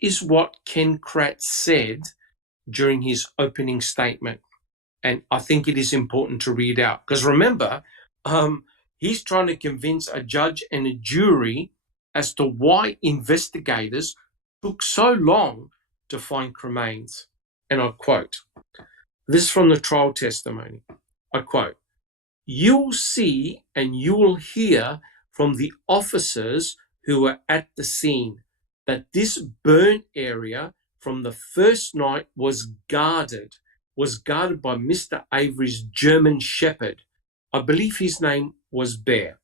is what Ken Kratz said during his opening statement. And I think it is important to read out. Because remember, he's trying to convince a judge and a jury as to why investigators took so long to find cremains. And I quote, this is from the trial testimony. I quote, "You'll see and you will hear from the officers who were at the scene that this burn area from the first night was guarded by Mr. Avery's German Shepherd. I believe his name was Bear.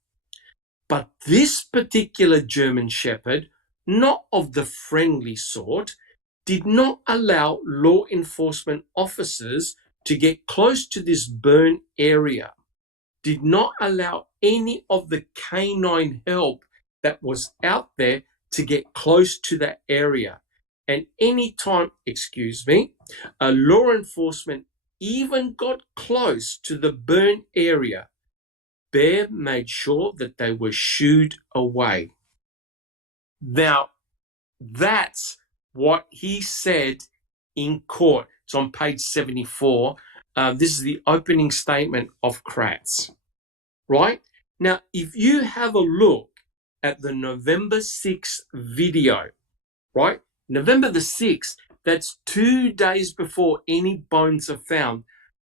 But this particular German Shepherd, not of the friendly sort, did not allow law enforcement officers to get close to this burn area, did not allow any of the canine help that was out there to get close to that area. And any time, a law enforcement even got close to the burn area, Bear made sure that they were shooed away." Now, that's what he said in court. It's on page 74. This is the opening statement of Kratz, right? Now, if you have a look at the November 6th video, right? November the 6th, that's 2 days before any bones are found,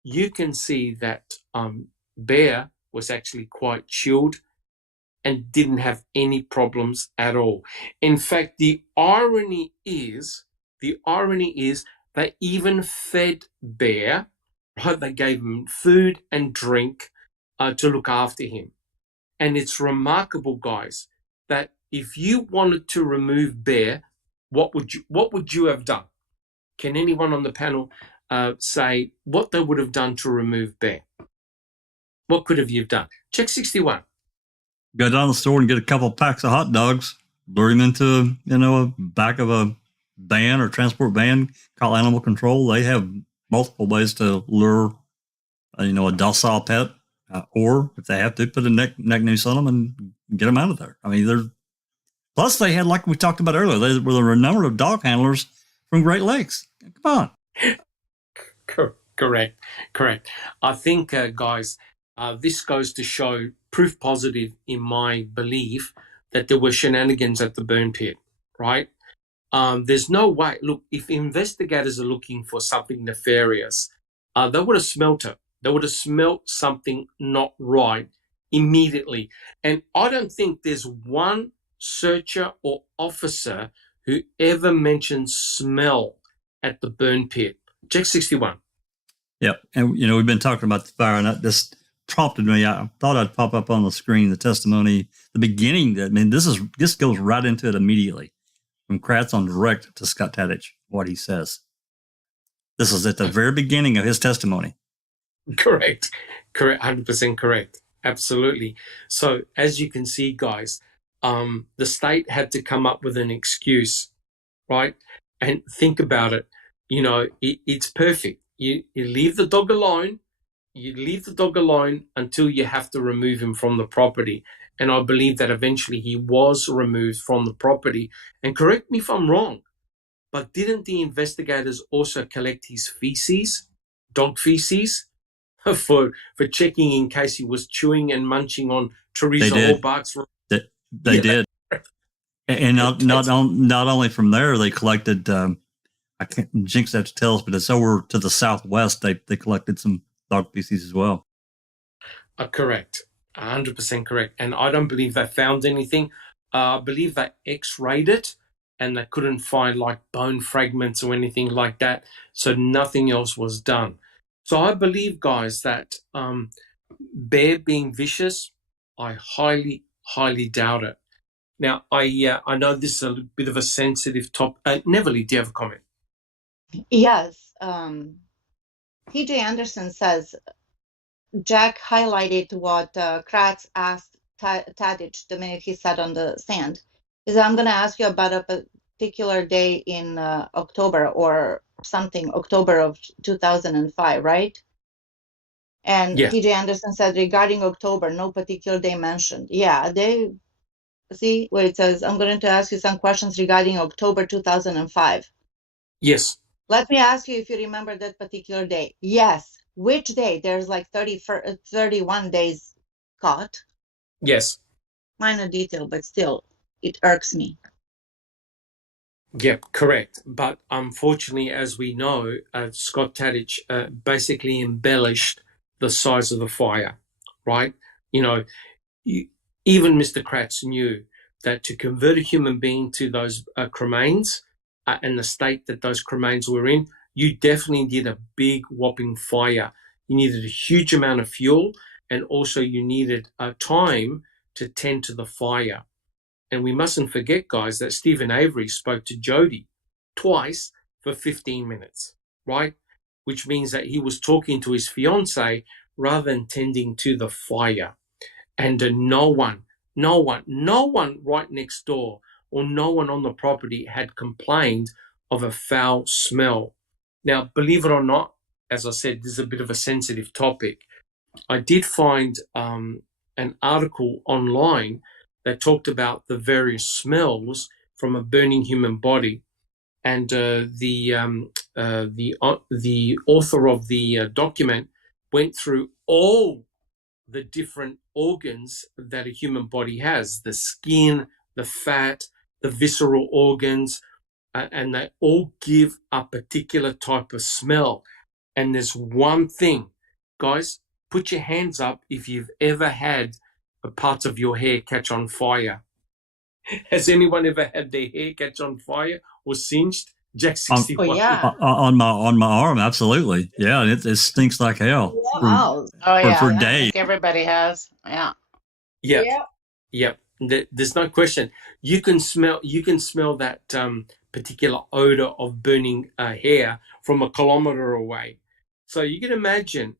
you can see that Bear was actually quite chilled and didn't have any problems at all. In fact, the irony is they even fed Bear, right? They gave him food and drink to look after him. And it's remarkable, guys, that if you wanted to remove Bear, what would you have done? Can anyone on the panel say what they would have done to remove Bear? What could have you done? Check 61. Go down to the store and get a couple packs of hot dogs, lure him into, a back of a van or transport van, call animal control. They have multiple ways to lure, a docile pet, or if they have to, put a neck noose on them and get them out of there. I mean, plus they had, like we talked about earlier, there were a number of dog handlers from Great Lakes. Come on. Correct. I think, guys, this goes to show proof positive in my belief that there were shenanigans at the burn pit, right? There's no way. Look, if investigators are looking for something nefarious, they would have smelt it. They would have smelt something not right immediately. And I don't think there's one searcher or officer who ever mentioned smell at the burn pit. Check 61. Yep. And, we've been talking about the fire, and that just prompted me. I thought I'd pop up on the screen the testimony, the beginning. This goes right into it immediately from Kratz on direct to Scott Tadich, what he says. This is at the very beginning of his testimony. Correct. 100% correct. Absolutely. So as you can see, guys, the state had to come up with an excuse, right? And think about it. It's perfect. You leave the dog alone. You leave the dog alone until you have to remove him from the property. And I believe that eventually he was removed from the property. And correct me if I'm wrong, but didn't the investigators also collect his feces, dog feces, for checking in case he was chewing and munching on Teresa Hallbark's? They did. And not only from there, they collected, I can't jinx that to tell us, but it's over to the southwest. They collected some dog feces as well. Correct. 100% correct. And I don't believe they found anything. I believe they x-rayed it and they couldn't find like bone fragments or anything like that. So nothing else was done. So I believe, guys, that Bear being vicious, I highly, highly doubt it. Now, I know this is a bit of a sensitive topic. Neverly, do you have a comment? Yes. TJ Anderson says, Jack highlighted what Kratz asked Tadic the minute he sat on the stand. Is I'm going to ask you about a particular day in October or something, October of 2005, right? And Yes. TJ Anderson said regarding October, no particular day mentioned. Yeah, they see where it says, I'm going to ask you some questions regarding October 2005. Yes. Let me ask you if you remember that particular day. Yes. Which day? There's like 31 days caught. Yes. Minor detail, but still, it irks me. Yep, correct. But unfortunately, as we know, Scott Tadich basically embellished the size of the fire, right? You know, even Mr. Kratz knew that to convert a human being to those cremains and the state that those cremains were in, you definitely did a big whopping fire. You needed a huge amount of fuel, and also you needed time to tend to the fire. And we mustn't forget, guys, that Stephen Avery spoke to Jody twice for 15 minutes, right? Which means that he was talking to his fiance rather than tending to the fire. And no one right next door or no one on the property had complained of a foul smell. Now, believe it or not, as I said, this is a bit of a sensitive topic. I did find an article online that talked about the various smells from a burning human body, and the author of the document went through all the different organs that a human body has: the skin, the fat, the visceral organs, and they all give a particular type of smell. And there's one thing, guys, put your hands up if you've ever had a part of your hair catch on fire. Has anyone ever had their hair catch on fire or singed? Jack 61. Oh, yeah. On my arm, absolutely. Yeah, it stinks like hell. Wow. Oh yeah, for I days. think everybody has. Yeah. Yep. There's no question. You can smell that particular odor of burning hair from a kilometer away. So you could imagine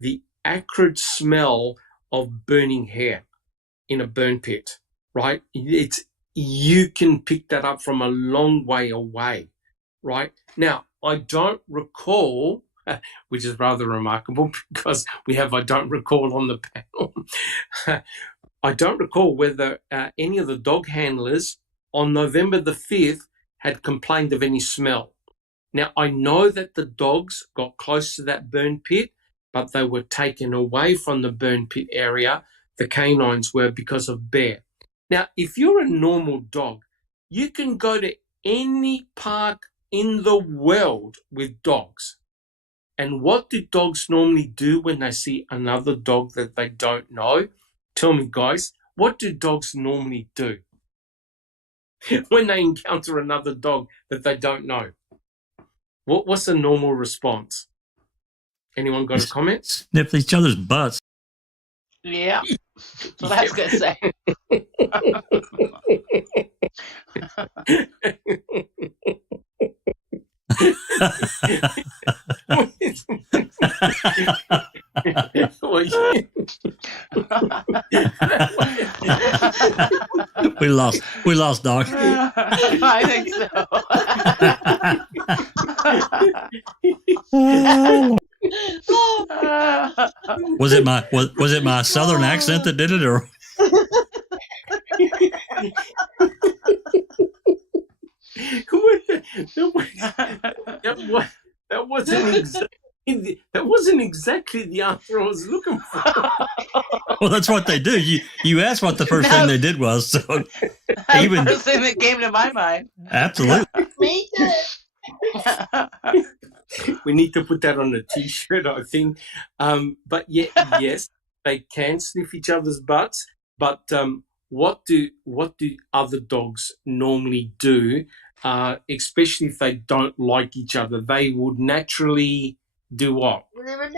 the acrid smell of burning hair in a burn pit, right? You can pick that up from a long way away, right? Now, I don't recall, which is rather remarkable because we have I don't recall on the panel. I don't recall whether any of the dog handlers on November the 5th had complained of any smell. Now, I know that the dogs got close to that burn pit, but they were taken away from the burn pit area. The canines were because of bear. Now, if you're a normal dog, you can go to any park in the world with dogs. And what do dogs normally do when they see another dog that they don't know? Tell me, guys, what do dogs normally do when they encounter another dog that they don't know? What's the normal response? Anyone got a comment? Sniff each other's butts. Yeah. So that's good to say. we lost Doc. I think so. Was it my southern accent that did it, or? That wasn't exactly the answer I was looking for. Well, that's what they do. You asked what the first thing they did was. So even the first thing that came to my mind. Absolutely. Me too. We need to put that on a T-shirt, I think. But yes, they can sniff each other's butts. But what do other dogs normally do? Especially if they don't like each other, they would naturally do what? They would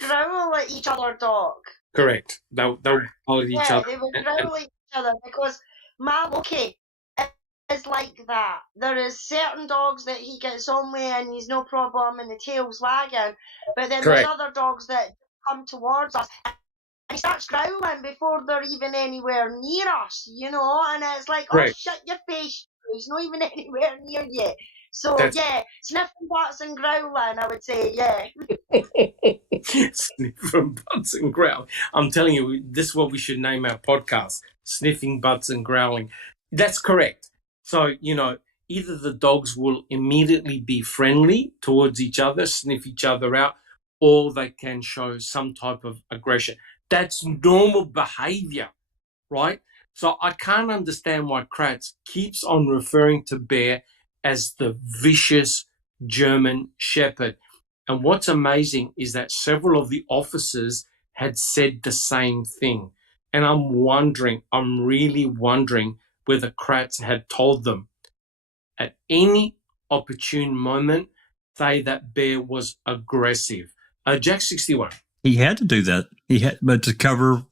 growl at each other, Doc. Correct. They'll growl at each other. Yeah, they would growl at each other because my Loki is like that. There is certain dogs that he gets on with and he's no problem and the tail's wagging, but then Correct. there's other dogs that come towards us and he starts growling before they're even anywhere near us, you know, and it's like, Correct. oh, shut your face, he's not even anywhere near you. So, That's- yeah, sniffing butts and growling, I would say, yeah. Sniffing butts and growling. I'm telling you, this is what we should name our podcast, Sniffing Butts and Growling. That's correct. So, you know, either the dogs will immediately be friendly towards each other, sniff each other out, or they can show some type of aggression. That's normal behavior, right? So I can't understand why Kratz keeps on referring to Bear as the vicious German Shepherd. And what's amazing is that several of the officers had said the same thing. And I'm really wondering whether Kratz had told them at any opportune moment, say that Bear was aggressive. Jack 61. He had to do that. But to cover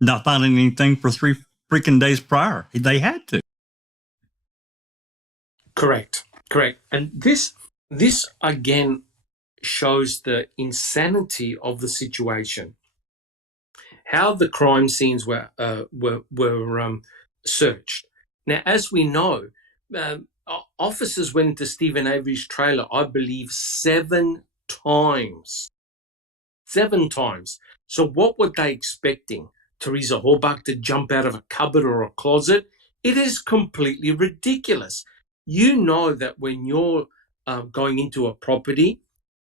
not finding anything for 3 freaking days prior, they had to. Correct. And this again shows the insanity of the situation. How the crime scenes were searched. Now, as we know, officers went into Stephen Avery's trailer, I believe, 7 times. 7 times. So what were they expecting? Teresa Horbach to jump out of a cupboard or a closet? It is completely ridiculous. You know that when you're going into a property,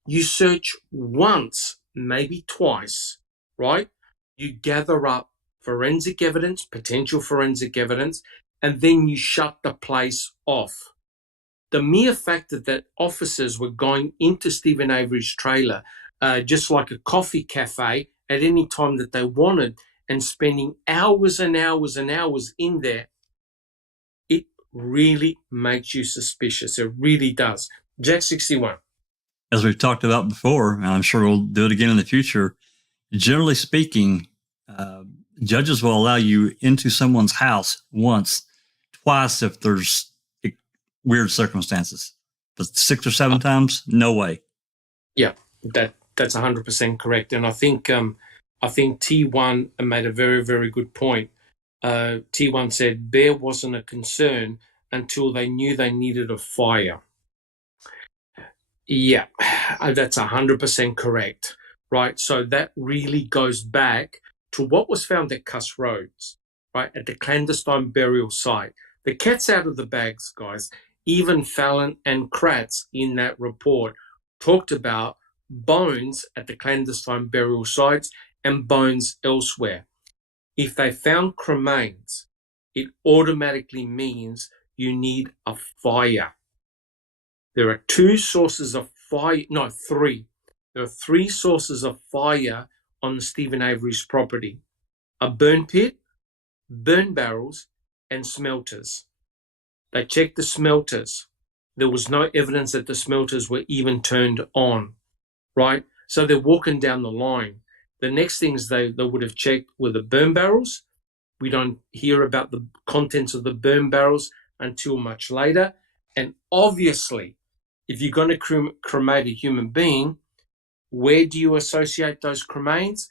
you search once, maybe twice, right? You gather up forensic evidence, potential forensic evidence, and then you shut the place off. The mere fact that officers were going into Stephen Avery's trailer, just like a coffee cafe, at any time that they wanted, and spending hours and hours and hours in there, it really makes you suspicious. It really does. Jack 61. As we've talked about before, and I'm sure we'll do it again in the future, generally speaking, judges will allow you into someone's house once, twice if there's weird circumstances. But 6 or 7 times, no way. Yeah, that's 100% correct. And I think T1 made a very, very good point. T1 said Bear wasn't a concern until they knew they needed a fire. Yeah, that's 100% correct, right? So that really goes back to what was found at Cuss Roads, right, at the clandestine burial site. The cat's out of the bags, guys. Even Fallon and Kratz in that report talked about bones at the clandestine burial sites and bones elsewhere. If they found cremains, it automatically means you need a fire. There are 2 sources of fire, no, 3. There are 3 sources of fire on Stephen Avery's property: a burn pit, burn barrels, and smelters. They checked the smelters. There was no evidence that the smelters were even turned on, right? So they're walking down the line. The next things they would have checked were the burn barrels. We don't hear about the contents of the burn barrels until much later. And obviously, if you're going to cremate a human being, where do you associate those cremains?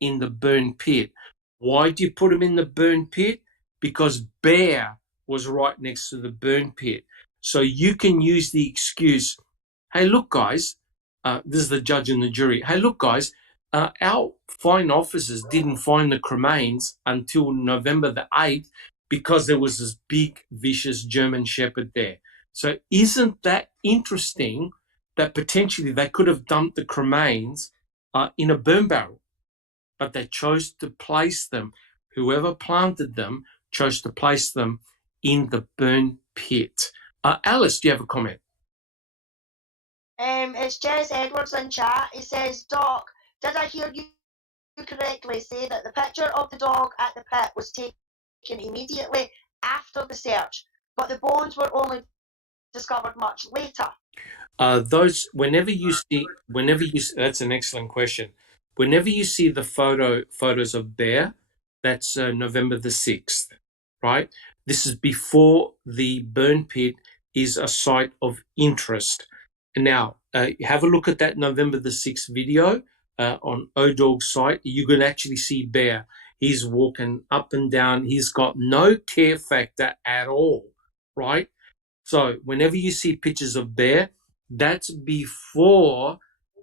In the burn pit. Why do you put them in the burn pit? Because Bear was right next to the burn pit. So you can use the excuse, hey, look, guys, this is the judge and the jury. Hey, look, guys, our fine officers didn't find the cremains until November the 8th because there was this big, vicious German Shepherd there. So isn't that interesting that potentially they could have dumped the cremains in a burn barrel, but they chose to place them, whoever planted them chose to place them in the burn pit. Alice, do you have a comment? It's Jess Edwards in chat. He says, Doc, did I hear you correctly say that the picture of the dog at the pit was taken immediately after the search, but the bones were only discovered much later? Whenever you see, that's an excellent question. Whenever you see the photos of Bear, that's November the 6th, right? This is before the burn pit is a site of interest. Now, have a look at that November the 6th video on ODog's site. You can actually see Bear. He's walking up and down. He's got no care factor at all, right? So whenever you see pictures of Bear, that's before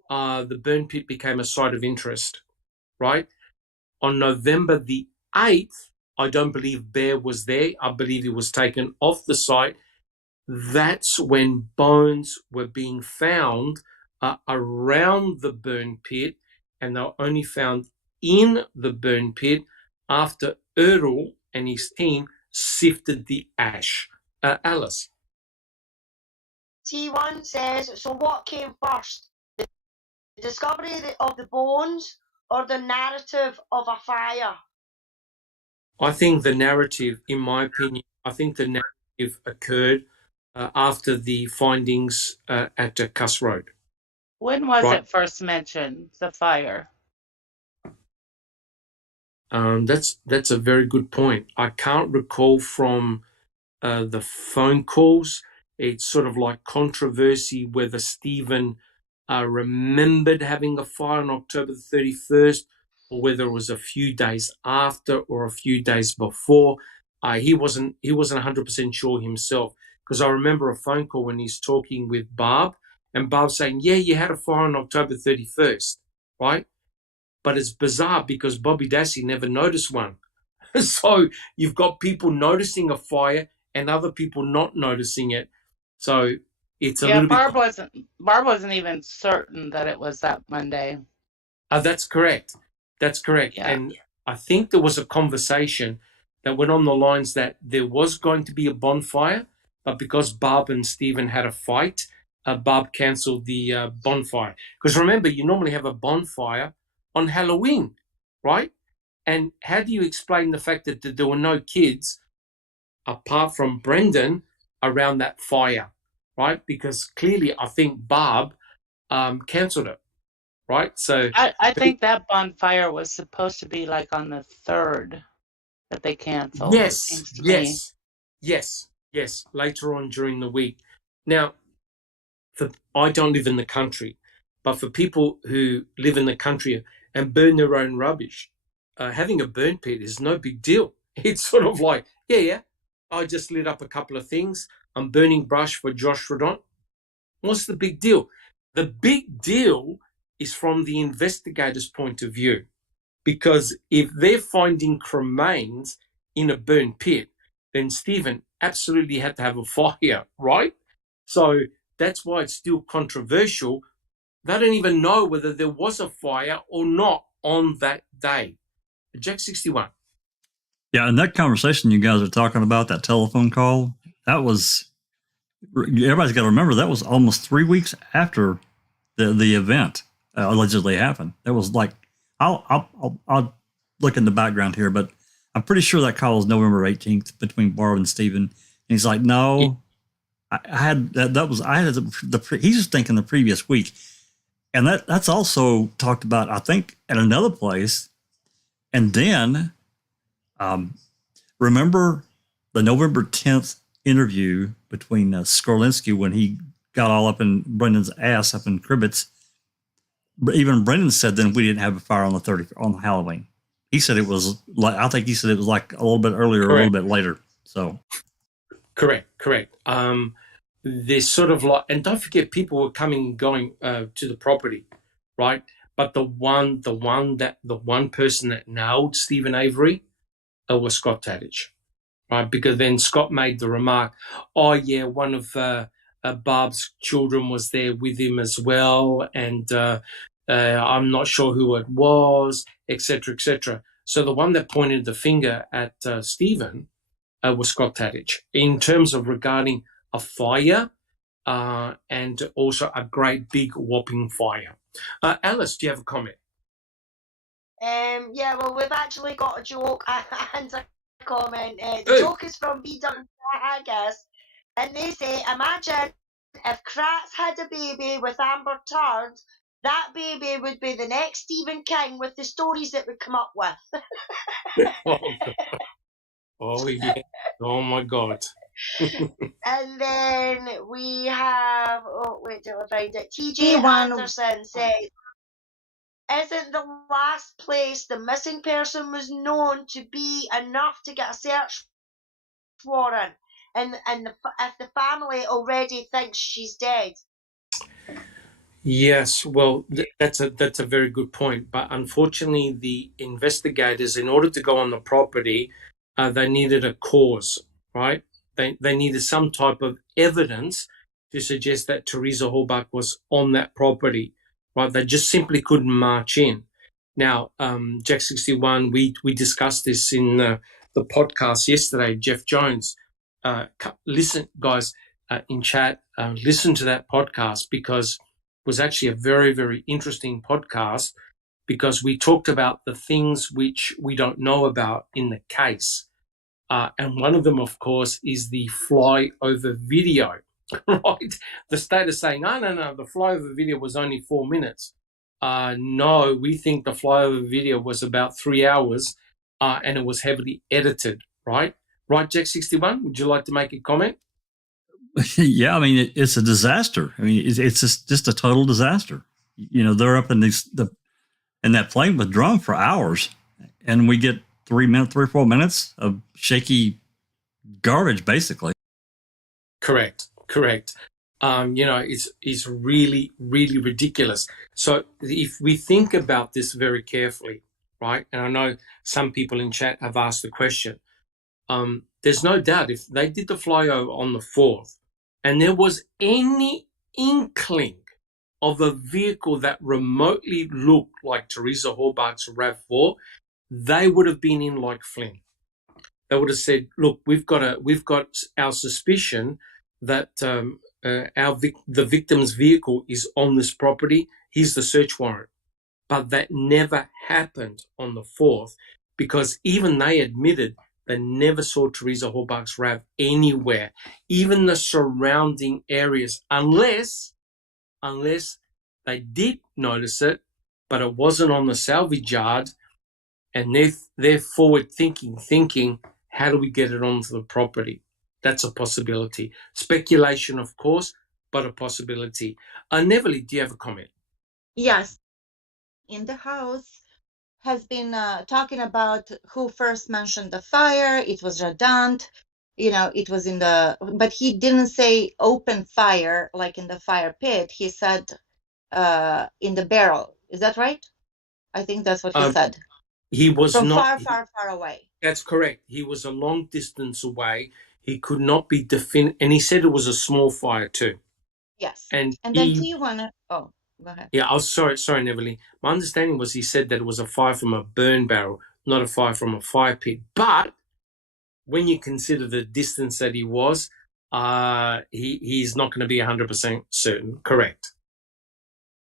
the burn pit became a site of interest, right? On November the 8th, I don't believe Bear was there. I believe he was taken off the site. That's when bones were being found around the burn pit, and they were only found in the burn pit after Earl and his team sifted the ash. Alice. T1 says, so what came first? The discovery of the bones or the narrative of a fire? I think the narrative, in my opinion, the narrative occurred after the findings at Cuss Road. When was it first mentioned, the fire? That's a very good point. I can't recall from the phone calls. It's sort of like controversy whether Stephen remembered having a fire on October the 31st or whether it was a few days after or a few days before. He wasn't 100% sure himself, because I remember a phone call when he's talking with Barb, and Barb saying, yeah, you had a fire on October 31st, right? But it's bizarre because Bobby Dassey never noticed one. So you've got people noticing a fire and other people not noticing it. So it's a little Barb wasn't even certain that it was that Monday. That's correct. That's correct. Yeah. And I think there was a conversation that went on the lines that there was going to be a bonfire, but because Barb and Stephen had a fight, Barb cancelled the bonfire. Because remember, you normally have a bonfire on Halloween, right? And how do you explain the fact that there were no kids apart from Brendan around that fire, right? Because clearly I think Barb cancelled it, right? So I think that bonfire was supposed to be like on the 3rd that they canceled. Yes, later on during the week. Now, I don't live in the country, but for people who live in the country and burn their own rubbish, having a burn pit is no big deal. It's sort of like, yeah, I just lit up a couple of things. I'm burning brush for Josh Rodon. What's the big deal? The big deal is from the investigator's point of view, because if they're finding cremains in a burn pit, then Stephen absolutely had to have a fire, right? So that's why it's still controversial. They don't even know whether there was a fire or not on that day. Jack 61. Yeah, and that conversation you guys are talking about, that telephone call, that was, everybody's got to remember, that was almost 3 weeks after the event allegedly happened. That was like, I'll look in the background here, but I'm pretty sure that call was November 18th between Barb and Stephen. And he's like, no, he was thinking the previous week. And that's also talked about, I think, at another place. And then, remember the November 10th interview between Skorlinski when he got all up in Brendan's ass up in Cribbets. Even Brendan said then we didn't have a fire on the 30th on Halloween. He said it was like, I think he said it was like a little bit earlier, or a little bit later. So, correct. There's sort of like, and don't forget, people were coming and going to the property, right? But the one person that nailed Stephen Avery was Scott Tadich, right? Because then Scott made the remark, oh yeah, one of Barb's children was there with him as well, and I'm not sure who it was, etc., etc. So the one that pointed the finger at Stephen was Scott Tadich in terms of regarding a fire and also a great big whopping fire. Alice, do you have a comment? Yeah, well, we've actually got a joke and a comment. The joke is from BW Haggis, and they say, imagine if Kratz had a baby with Amber Turd, that baby would be the next Stephen King with the stories it would come up with. Oh, yeah. Oh, my God. And then we have, oh, wait till I find it. TJ T1. Anderson says, isn't the last place the missing person was known to be enough to get a search warrant? And if the family already thinks she's dead? Yes, well, that's a very good point. But unfortunately, the investigators, in order to go on the property, they needed a cause, right? They needed some type of evidence to suggest that Teresa Halbach was on that property, right? They just simply couldn't march in. Now, Jack 61, we discussed this in the podcast yesterday. Jeff Jones, listen, guys, in chat, listen to that podcast because was actually a very, very interesting podcast because we talked about the things which we don't know about in the case. And one of them, of course, is the flyover video, right? The state is saying, oh, no, the flyover video was only 4 minutes. No, we think the flyover video was about 3 hours and it was heavily edited, right? Right, Jack 61, would you like to make a comment? Yeah, I mean, it's a disaster. I mean, it's just a total disaster. You know, they're up in in that plane with drum for hours, and we get 3 or 4 minutes of shaky garbage, basically. Correct. You know, it's really, really ridiculous. So if we think about this very carefully, right, and I know some people in chat have asked the question, there's no doubt if they did the flyover on the 4th and there was any inkling of a vehicle that remotely looked like Teresa Halbach's RAV4, they would have been in like Flynn. They would have said, look, we've got our suspicion that the victim's vehicle is on this property. Here's the search warrant. But that never happened on the 4th because even they admitted they never saw Teresa Halbach's RAV anywhere, even the surrounding areas, unless they did notice it, but it wasn't on the salvage yard, and they're forward thinking, how do we get it onto the property? That's a possibility. Speculation, of course, but a possibility. Neverly, do you have a comment? Yes. In the house has been talking about who first mentioned the fire. It was Radant. You know, it was but he didn't say open fire like in the fire pit. He said in the barrel. Is that right? I think that's what he said. He was from not far away. That's correct. He was a long distance away. He could not be definite, and he said it was a small fire too. Yes. And then T1. Oh, go ahead. Yeah, I was sorry, Neverly. My understanding was he said that it was a fire from a burn barrel, not a fire from a fire pit. But when you consider the distance that he was, he's not going to be 100% certain. Correct.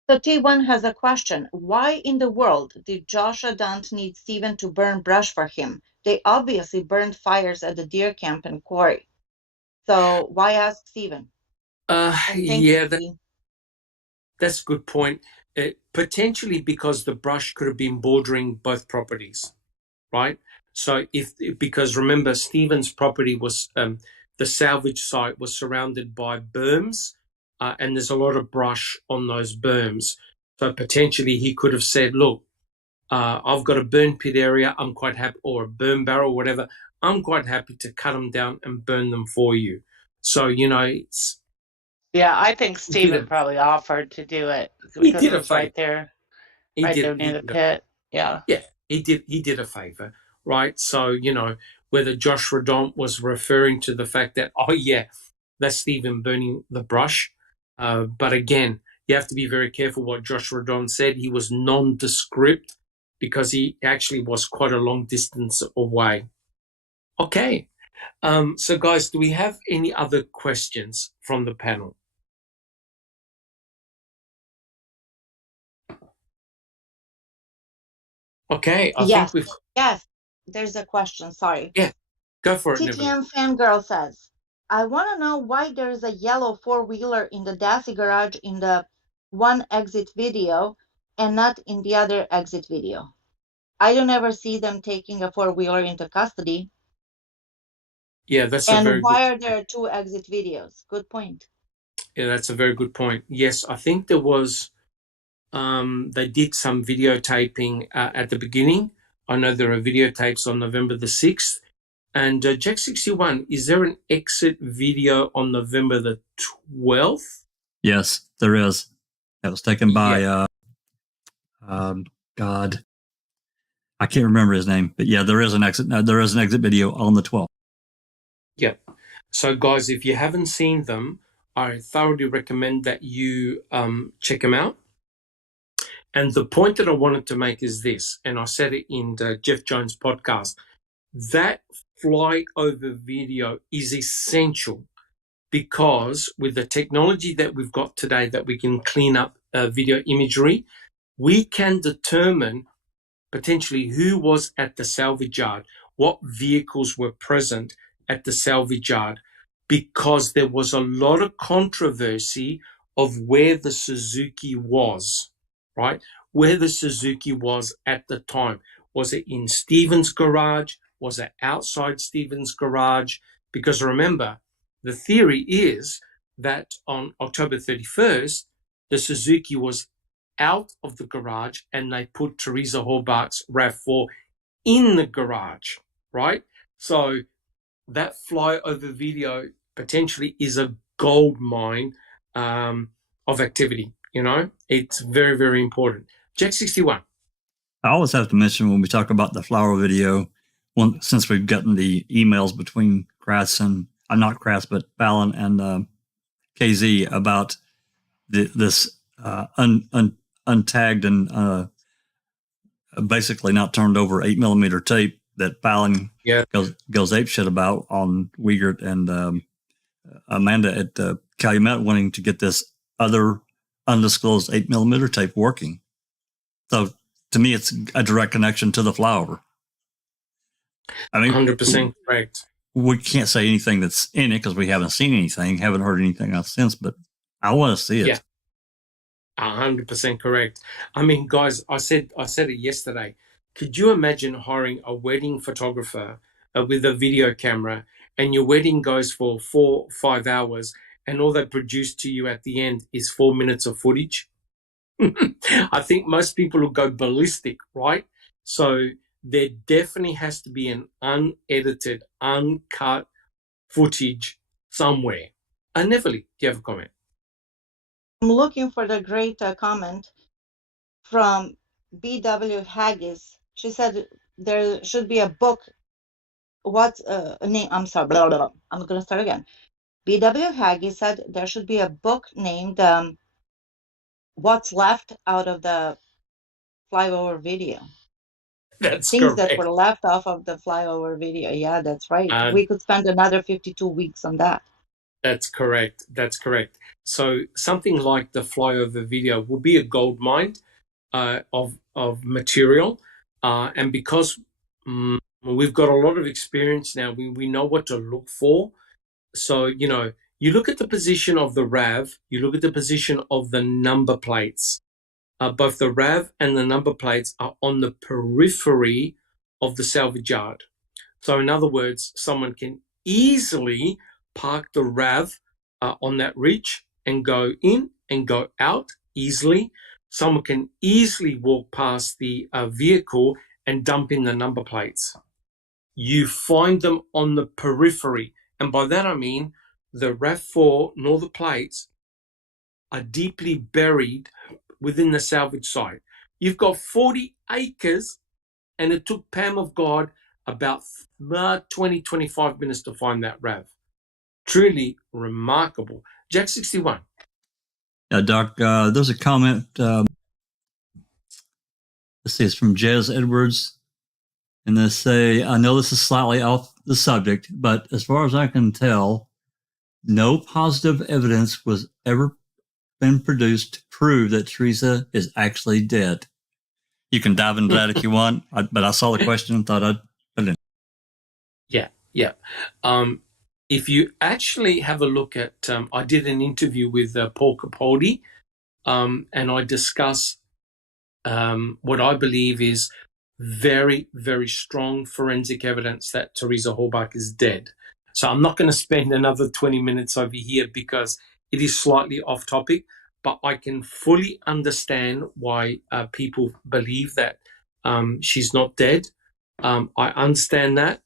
So T1 has a question. Why in the world did Josh Radant need Stephen to burn brush for him? They obviously burned fires at the deer camp and quarry. So why ask Stephen? Yeah, that's a good point. Potentially because the brush could have been bordering both properties, right? So because remember, Stephen's property was, the salvage site was surrounded by berms, and there's a lot of brush on those berms. So potentially he could have said, look, I've got a burn pit area, I'm quite happy, or a burn barrel, or whatever, I'm quite happy to cut them down and burn them for you. So, you know, it's... Yeah, I think Stephen probably offered to do it because it was right there, near the pit. Yeah, he did a favor, right? So, you know, whether Josh Radant was referring to the fact that, oh yeah, that's Stephen burning the brush, but again, you have to be very careful what Josh Radant said. He was nondescript because he actually was quite a long distance away. Okay, so guys, do we have any other questions from the panel? Okay, I think we've... Yes, there's a question, sorry. Yeah, go for it, TTM Fangirl says, I want to know why there's a yellow four-wheeler in the Dassey garage in the one exit video and not in the other exit video. I don't ever see them taking a four-wheeler into custody. Yeah, that's a And very good. why are there 2 exit videos? Good point. Yeah, that's a very good point. Yes, I think there was. They did some videotaping at the beginning. I know there are videotapes on November the 6th. And Jack 61, is there an exit video on November the 12th? Yes, there is. That was taken by God. I can't remember his name, but yeah, there is an exit. There is an exit video on the 12th. Yeah. So, guys, if you haven't seen them, I thoroughly recommend that you check them out. And the point that I wanted to make is this, and I said it in the Jeff Jones podcast, that flyover video is essential because with the technology that we've got today that we can clean up video imagery, we can determine potentially who was at the salvage yard, what vehicles were present at the salvage yard, because there was a lot of controversy of where the Suzuki was, right? Where the Suzuki was at the time. Was it in Stephen's garage? Was it outside Stephen's garage? Because remember, the theory is that on October 31st, the Suzuki was out of the garage and they put Teresa Horbach's RAV4 in the garage, right? So that flyover video potentially is a gold mine of activity. You know, it's very, very important. Jack 61. I always have to mention when we talk about the flower video, since we've gotten the emails between Kratz and not Kratz, but Fallon and KZ about this untagged and basically not turned over 8mm tape that Fallon goes apeshit about on Wiegert and Amanda at Calumet wanting to get this other undisclosed 8mm tape working. So to me, it's a direct connection to the flower. I mean, 100% correct. We can't say anything that's in it because we haven't seen anything, haven't heard anything else since, but I want to see it. Yeah. 100% correct. I mean, guys, I said it yesterday. Could you imagine hiring a wedding photographer with a video camera, and your wedding goes for 4-5 hours, and all they produce to you at the end is 4 minutes of footage? I think most people will go ballistic, right? So there definitely has to be an unedited, uncut footage somewhere. Neverly, do you have a comment? I'm looking for the great comment from B.W. Haggis. She said there should be a book. What's a name? I'm sorry. Blah, blah, blah. I'm going to start again. B.W. Haggis said there should be a book named What's Left Out of the Flyover Video. That's Things correct. that were left off of the flyover video. Yeah, that's right. We could spend another 52 weeks on that. That's correct. That's correct. So something like the flyover video will be a gold mine of material. And because we've got a lot of experience now, we know what to look for. So, you know, you look at the position of the RAV, you look at the position of the number plates. Both the RAV and the number plates are on the periphery of the salvage yard. So in other words, someone can easily park the RAV on that reach and go in and go out easily. Someone can easily walk past the vehicle and dump in the number plates. You find them on the periphery. And by that I mean the RAV4 nor the plates are deeply buried within the salvage site. You've got 40 acres, and it took Pam of God about 20-25 minutes to find that RAV. Truly remarkable. Jack 61. Yeah, Doc, there's a comment. Let's see, it's from Jez Edwards. And they say, I know this is slightly off the subject, but as far as I can tell, no positive evidence was ever been produced to prove that Teresa is actually dead. You can dive into that if you want, but I saw the question and thought I'd put it in. Yeah. If you actually have a look at, I did an interview with Paul Capaldi, and I discuss what I believe is very, very strong forensic evidence that Teresa Horbach is dead. So I'm not going to spend another 20 minutes over here because it is slightly off topic, but I can fully understand why people believe that she's not dead. I understand that,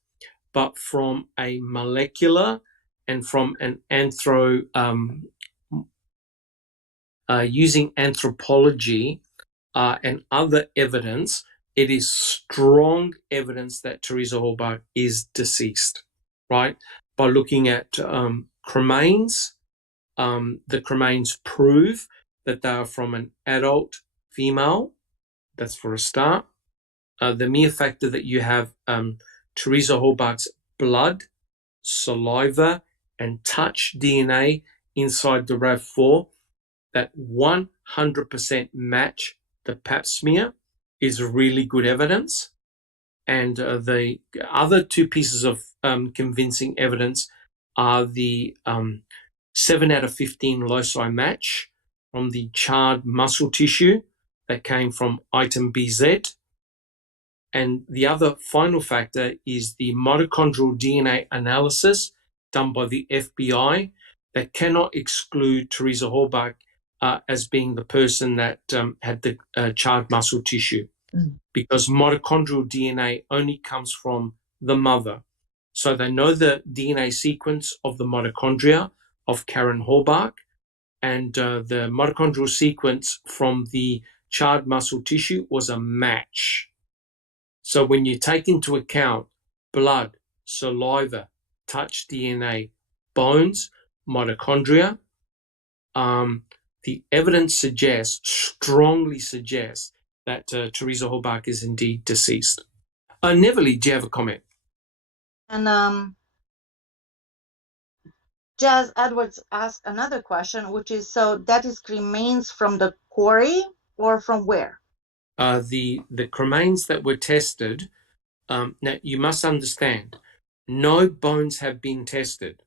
but from a molecular and from an using anthropology and other evidence, it is strong evidence that Teresa Halbach is deceased, right? By looking at cremains, the cremains prove that they are from an adult female. That's for a start. The mere factor that you have Teresa Halbach's blood, saliva, and touch DNA inside the RAV4 that 100% match the pap smear is really good evidence. And the other two pieces of convincing evidence are the 7 out of 15 loci match from the charred muscle tissue that came from item BZ. And the other final factor is the mitochondrial DNA analysis done by the FBI that cannot exclude Teresa Halbach as being the person that had the charred muscle tissue, because mitochondrial DNA only comes from the mother. So they know the DNA sequence of the mitochondria of Karen Halbach, and the mitochondrial sequence from the charred muscle tissue was a match. So when you take into account blood, saliva, touch DNA, bones, mitochondria, the evidence strongly suggests that Teresa Halbach is indeed deceased. Neverly, do you have a comment? And Jazz Edwards asked another question, which is, so that is remains from the quarry or from where? The cremains that were tested, now you must understand, no bones have been tested.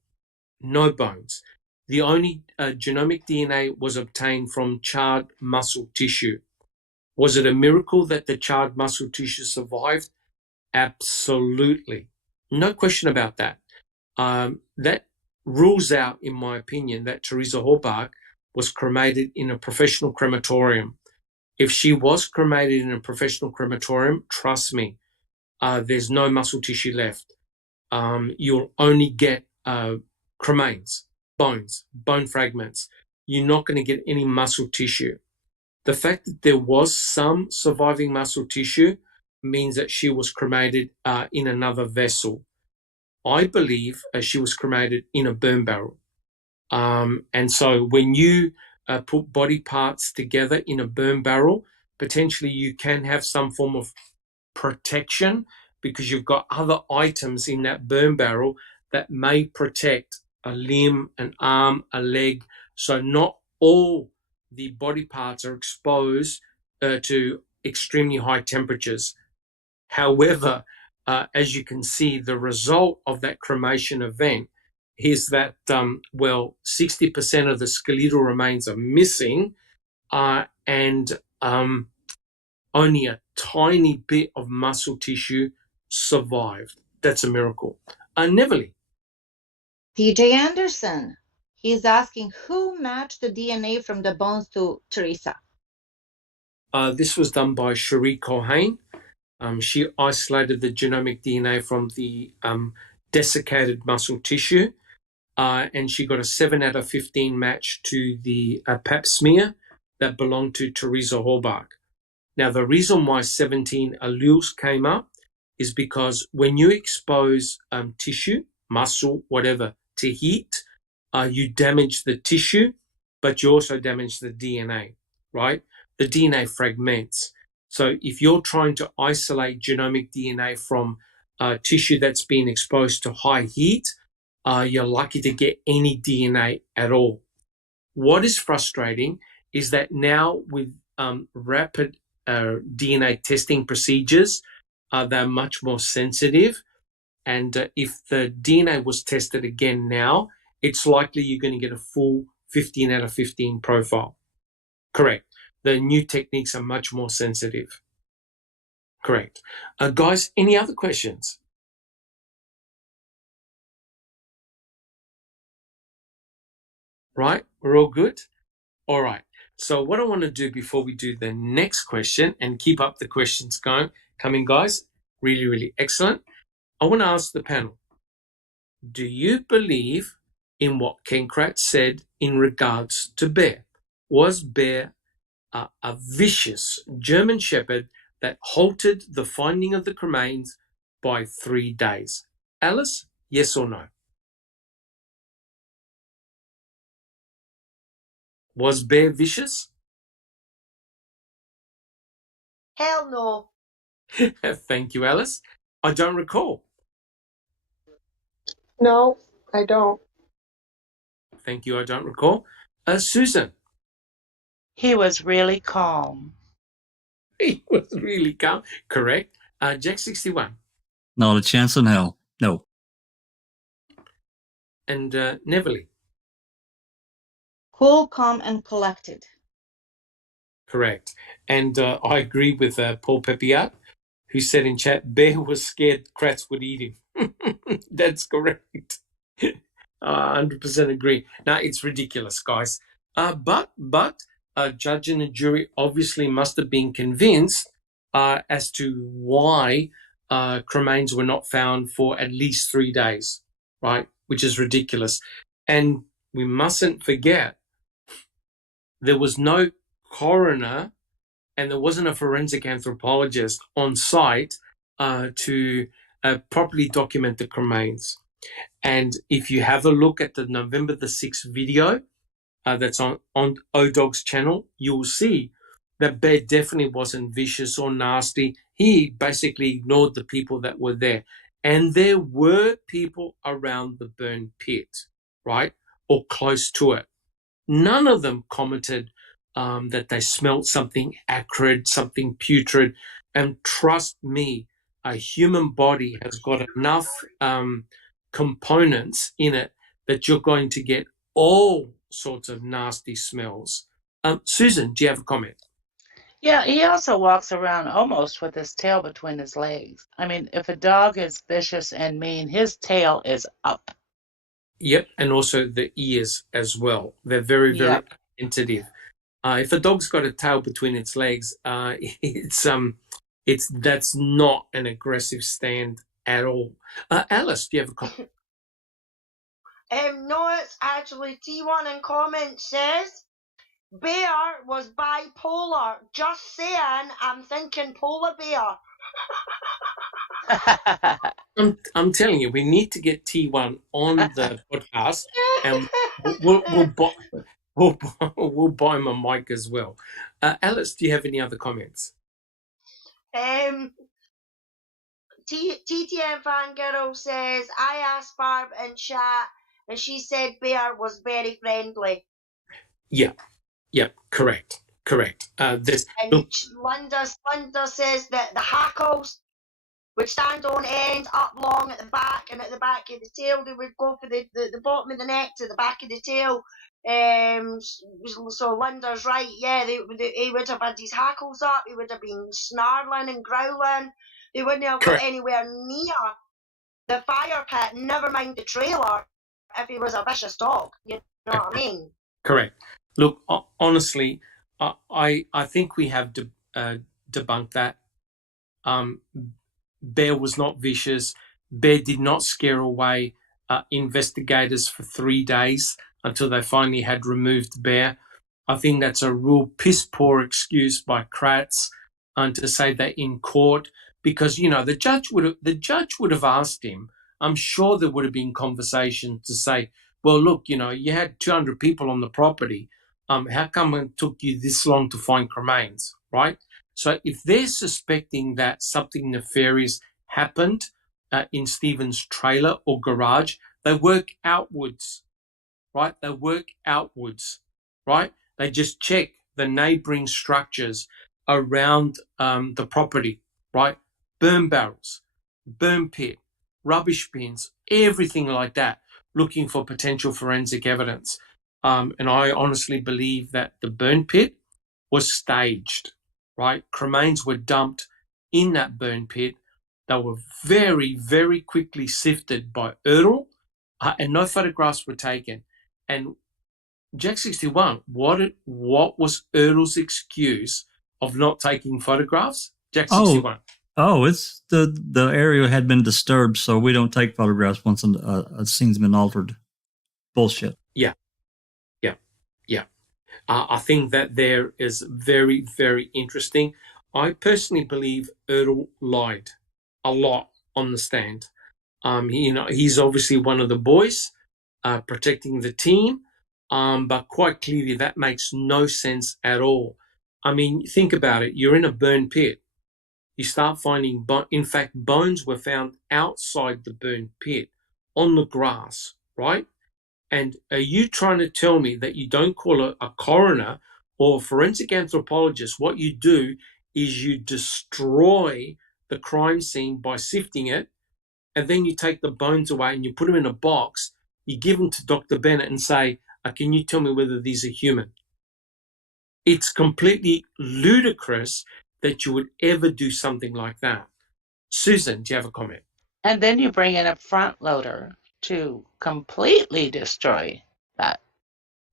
No bones. The only genomic DNA was obtained from charred muscle tissue. Was it a miracle that the charred muscle tissue survived? Absolutely. No question about that. That rules out, in my opinion, that Teresa Halbach was cremated in a professional crematorium. If she was cremated in a professional crematorium, trust me, there's no muscle tissue left. You'll only get cremains, bones, bone fragments. You're not going to get any muscle tissue. The fact that there was some surviving muscle tissue means that she was cremated in another vessel. I believe she was cremated in a burn barrel. And so when you put body parts together in a burn barrel, potentially you can have some form of protection because you've got other items in that burn barrel that may protect a limb, an arm, a leg. So not all the body parts are exposed to extremely high temperatures. However, as you can see, the result of that cremation event is that, 60% of the skeletal remains are missing, and only a tiny bit of muscle tissue survived. That's a miracle. Neverly. DJ Anderson, he's asking who matched the DNA from the bones to Teresa? This was done by Cherie Culhane. She isolated the genomic DNA from the desiccated muscle tissue, and she got a 7 out of 15 match to the pap smear that belonged to Teresa Halbach. Now, the reason why 17 alleles came up is because when you expose tissue, muscle, whatever, to heat, you damage the tissue, but you also damage the DNA, right? The DNA fragments. So if you're trying to isolate genomic DNA from tissue that's been exposed to high heat, you're lucky to get any DNA at all. What is frustrating is that now with rapid DNA testing procedures, they're much more sensitive. And if the DNA was tested again now, it's likely you're going to get a full 15 out of 15 profile. Correct. The new techniques are much more sensitive. Correct. Guys, any other questions? Right? We're all good? All right. So what I want to do before we do the next question, and keep up the questions coming, guys, really, really excellent. I want to ask the panel, do you believe in what Ken Kratz said in regards to Bear? Was Bear a vicious German Shepherd that halted the finding of the cremains by 3 days? Alice, yes or no? Was Bear vicious? Hell no. Thank you, Alice. I don't recall. No, I don't. Thank you, I don't recall. Susan. He was really calm. He was really calm. Correct. Jack 61. Not a chance in hell. No. And Neverly. Cool, calm, and collected. Correct. And I agree with Paul Pepiat, who said in chat, Bear was scared Kratz would eat him. That's correct. 100% agree. Now, it's ridiculous, guys. But a judge and a jury obviously must have been convinced as to why cremains were not found for at least 3 days, right? Which is ridiculous. And we mustn't forget, there was no coroner and there wasn't a forensic anthropologist on site to properly document the cremains. And if you have a look at the November the 6th video that's on ODog's channel, you'll see that Bear definitely wasn't vicious or nasty. He basically ignored the people that were there. And there were people around the burn pit, right? Or close to it. None of them commented that they smelt something acrid, something putrid. And trust me, a human body has got enough components in it that you're going to get all sorts of nasty smells. Susan, do you have a comment? Yeah, he also walks around almost with his tail between his legs. I mean, if a dog is vicious and mean, his tail is up. Yep, and also the ears as well. They're very, very Yep. attentive. If a dog's got a tail between its legs, that's not an aggressive stand at all. Alice, do you have a comment? No, it's actually T1 in comments says, Bear was bipolar. Just saying, I'm thinking polar bear. I'm telling you, we need to get T1 on the podcast, and we'll buy him a mic as well. Alice, do you have any other comments? TTM Fangirl says, I asked Barb in chat, and she said Bear was very friendly. Yeah, correct. This And Linda says that the hackles would stand on end, up long at the back, and at the back of the tail, they would go for the bottom of the neck to the back of the tail. So Linda's right, yeah, he would have had his hackles up, he would have been snarling and growling. They wouldn't have got anywhere near the fire pit, never mind the trailer, if he was a vicious dog. You know what I mean? Correct. Look, honestly, I think we have debunked that. Bear was not vicious. Bear did not scare away investigators for 3 days until they finally had removed Bear. I think that's a real piss poor excuse by Kratz to say that in court, because the judge would have asked him. I'm sure there would have been conversation to say, well, look, you had 200 people on the property. How come it took you this long to find cremains, right? So if they're suspecting that something nefarious happened in Stephen's trailer or garage, they work outwards, right? They just check the neighboring structures around the property, right? Burn barrels, burn pit, rubbish bins, everything like that, looking for potential forensic evidence. And I honestly believe that the burn pit was staged, right? Cremains were dumped in that burn pit. They were very, very quickly sifted by Erdl, and no photographs were taken. And Jack 61, what was Ertl's excuse of not taking photographs? Jack 61. Oh, it's the area had been disturbed, so we don't take photographs once a scene's been altered. Bullshit. Yeah. I think that there is very, very interesting. I personally believe Ertl lied a lot on the stand. He's obviously one of the boys protecting the team, but quite clearly that makes no sense at all. I mean, think about it. You're in a burn pit. You start finding, in fact, bones were found outside the burn pit on the grass, right? And are you trying to tell me that you don't call a coroner or a forensic anthropologist? What you do is you destroy the crime scene by sifting it, and then you take the bones away and you put them in a box, you give them to Dr. Bennett and say, can you tell me whether these are human? It's completely ludicrous that you would ever do something like that. Susan, do you have a comment? And then you bring in a front loader to completely destroy that.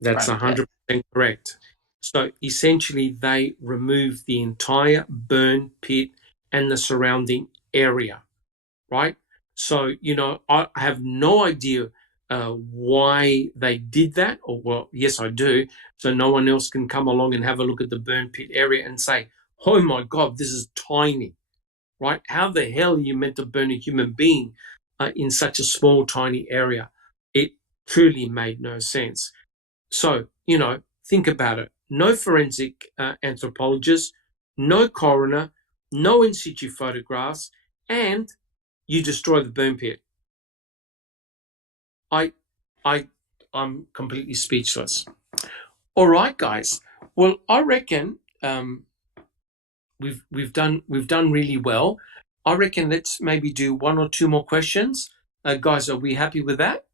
That's 100% correct. So essentially, they removed the entire burn pit and the surrounding area, right? So, I have no idea why they did that, or, well, yes, I do. So no one else can come along and have a look at the burn pit area and say, oh my God, this is tiny, right? How the hell are you meant to burn a human being in such a small, tiny area? It truly made no sense. So, think about it. No forensic anthropologist, no coroner, no in situ photographs, and you destroy the burn pit. I'm completely speechless. All right, guys. Well, I reckon we've done really well. I reckon let's maybe do one or two more questions. Guys, are we happy with that?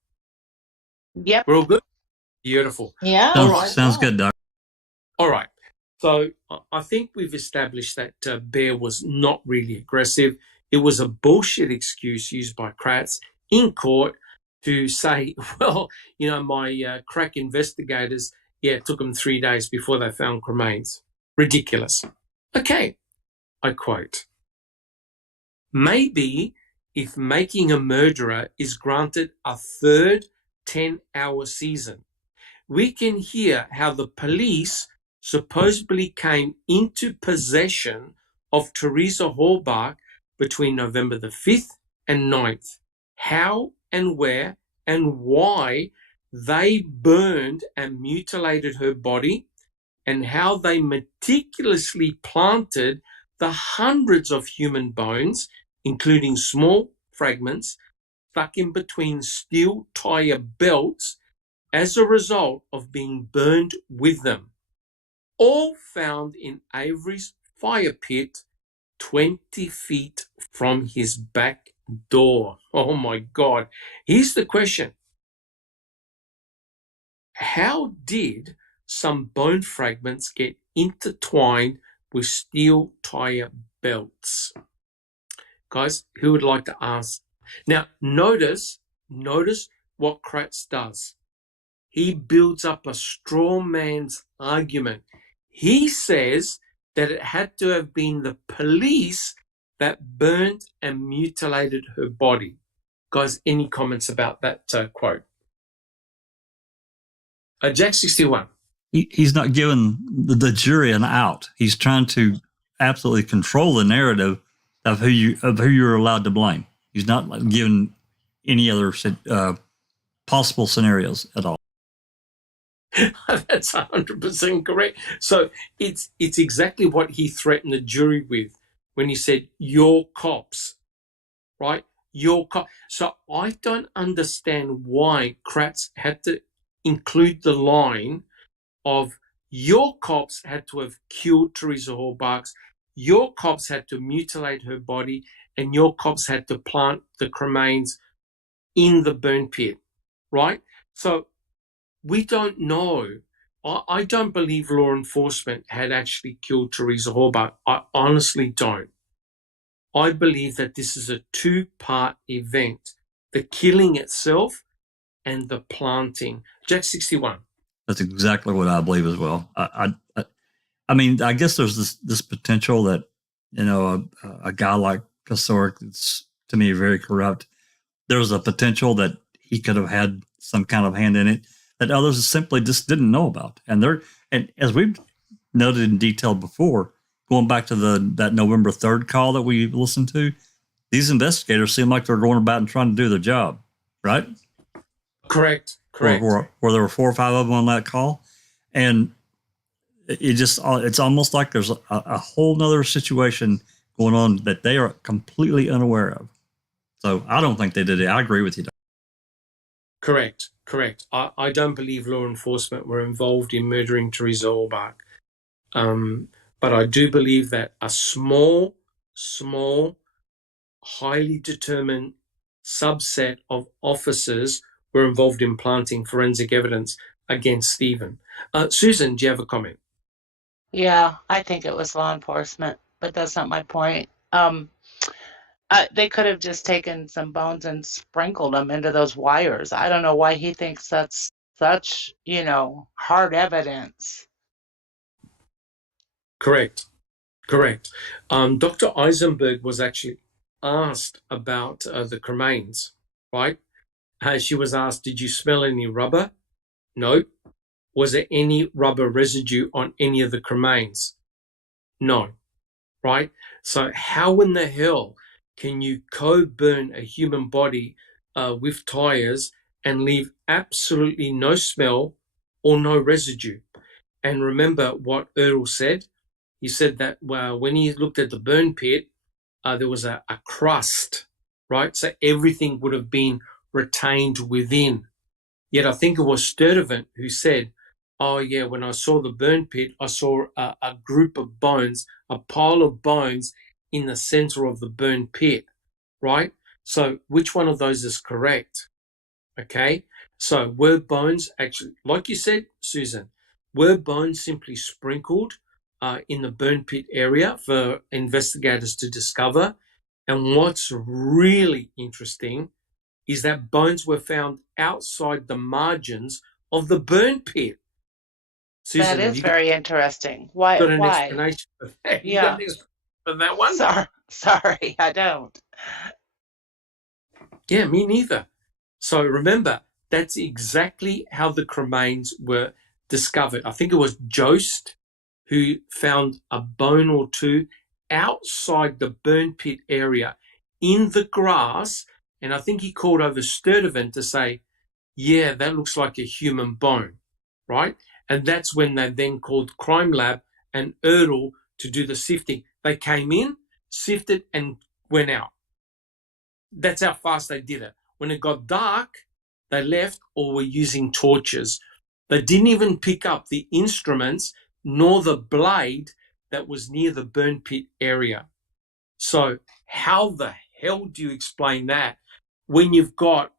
Yep. We're all good? Beautiful. Yeah. Sounds good, Doc. All right. So I think we've established that Bear was not really aggressive. It was a bullshit excuse used by Kratz in court to say, well, my crack investigators, it took them 3 days before they found remains. Ridiculous. Okay, I quote, maybe if Making a Murderer is granted a third 10-hour season, we can hear how the police supposedly came into possession of Teresa Halbach between November the 5th and 9th, how and where and why they burned and mutilated her body, and how they meticulously planted the hundreds of human bones, including small fragments, stuck in between steel tire belts as a result of being burned with them, all found in Avery's fire pit 20 feet from his back door. Oh my God. Here's the question. How did some bone fragments get intertwined with steel tire belts? Guys, who would like to ask? Now, notice what Kratz does. He builds up a straw man's argument. He says that it had to have been the police that burned and mutilated her body. Guys, any comments about that quote? Jack 61. He's not giving the jury an out. He's trying to absolutely control the narrative of who you're allowed to blame. He's not giving any other possible scenarios at all. That's 100% correct. So it's exactly what he threatened the jury with when he said, "Your cops," right? Your cop. So I don't understand why Kratz had to include the line of your cops had to have killed Teresa Halbach, your cops had to mutilate her body, and your cops had to plant the cremains in the burn pit, right? So we don't know. I don't believe law enforcement had actually killed Teresa Halbach. I honestly don't. I believe that this is a two-part event, the killing itself and the planting. Jack 61. That's exactly what I believe as well. I mean, I guess there's this potential that, a guy like Kasork, it's to me very corrupt. There's a potential that he could have had some kind of hand in it that others simply just didn't know about. And as we've noted in detail before, going back to that November 3rd call that we listened to, these investigators seem like they're going about and trying to do their job, right? Correct. Where there were 4 or 5 of them on that call. And it's almost like there's a whole nother situation going on that they are completely unaware of. So I don't think they did it. I agree with you. Correct. I don't believe law enforcement were involved in murdering Teresa Orbach. But I do believe that a small, highly determined subset of officers were involved in planting forensic evidence against Stephen. Susan, do you have a comment? Yeah, I think it was law enforcement, but that's not my point. They could have just taken some bones and sprinkled them into those wires. I don't know why he thinks that's such, hard evidence. Correct. Dr. Eisenberg was actually asked about the cremains, right? She was asked, did you smell any rubber? No. Was there any rubber residue on any of the cremains? No. Right? So how in the hell can you co-burn a human body with tires and leave absolutely no smell or no residue? And remember what Earl said? He said that when he looked at the burn pit, there was a crust, right? So everything would have been retained within. Yet I think it was Sturtevant who said, oh, yeah, when I saw the burn pit, I saw a group of bones, a pile of bones in the center of the burn pit, right? So which one of those is correct? Okay, so were bones actually, like you said, Susan, were bones simply sprinkled in the burn pit area for investigators to discover? And what's really interesting is that bones were found outside the margins of the burn pit. Susan, that is very interesting. Why? Got an explanation for that? Yeah. You got an explanation for that one? Sorry, I don't. Yeah, me neither. So remember, that's exactly how the cremains were discovered. I think it was Jost who found a bone or two outside the burn pit area in the grass. And I think he called over Sturtevant to say, yeah, that looks like a human bone, right? And that's when they then called Crime Lab and Erdl to do the sifting. They came in, sifted, and went out. That's how fast they did it. When it got dark, they left or were using torches. They didn't even pick up the instruments nor the blade that was near the burn pit area. So how the hell do you explain that when you've got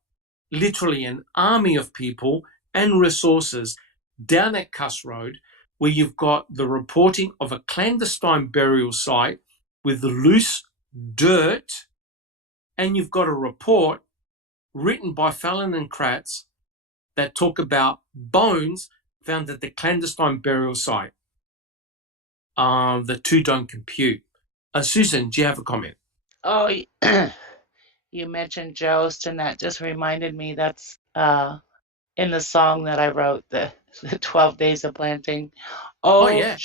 literally an army of people and resources down at Cuss Road, where you've got the reporting of a clandestine burial site with loose dirt, and you've got a report written by Fallon and Kratz that talk about bones found at the clandestine burial site. The two don't compute. Susan, do you have a comment? Oh, you mentioned Jost, and that just reminded me that's in the song that I wrote, the 12 Days of Planting. Yeah.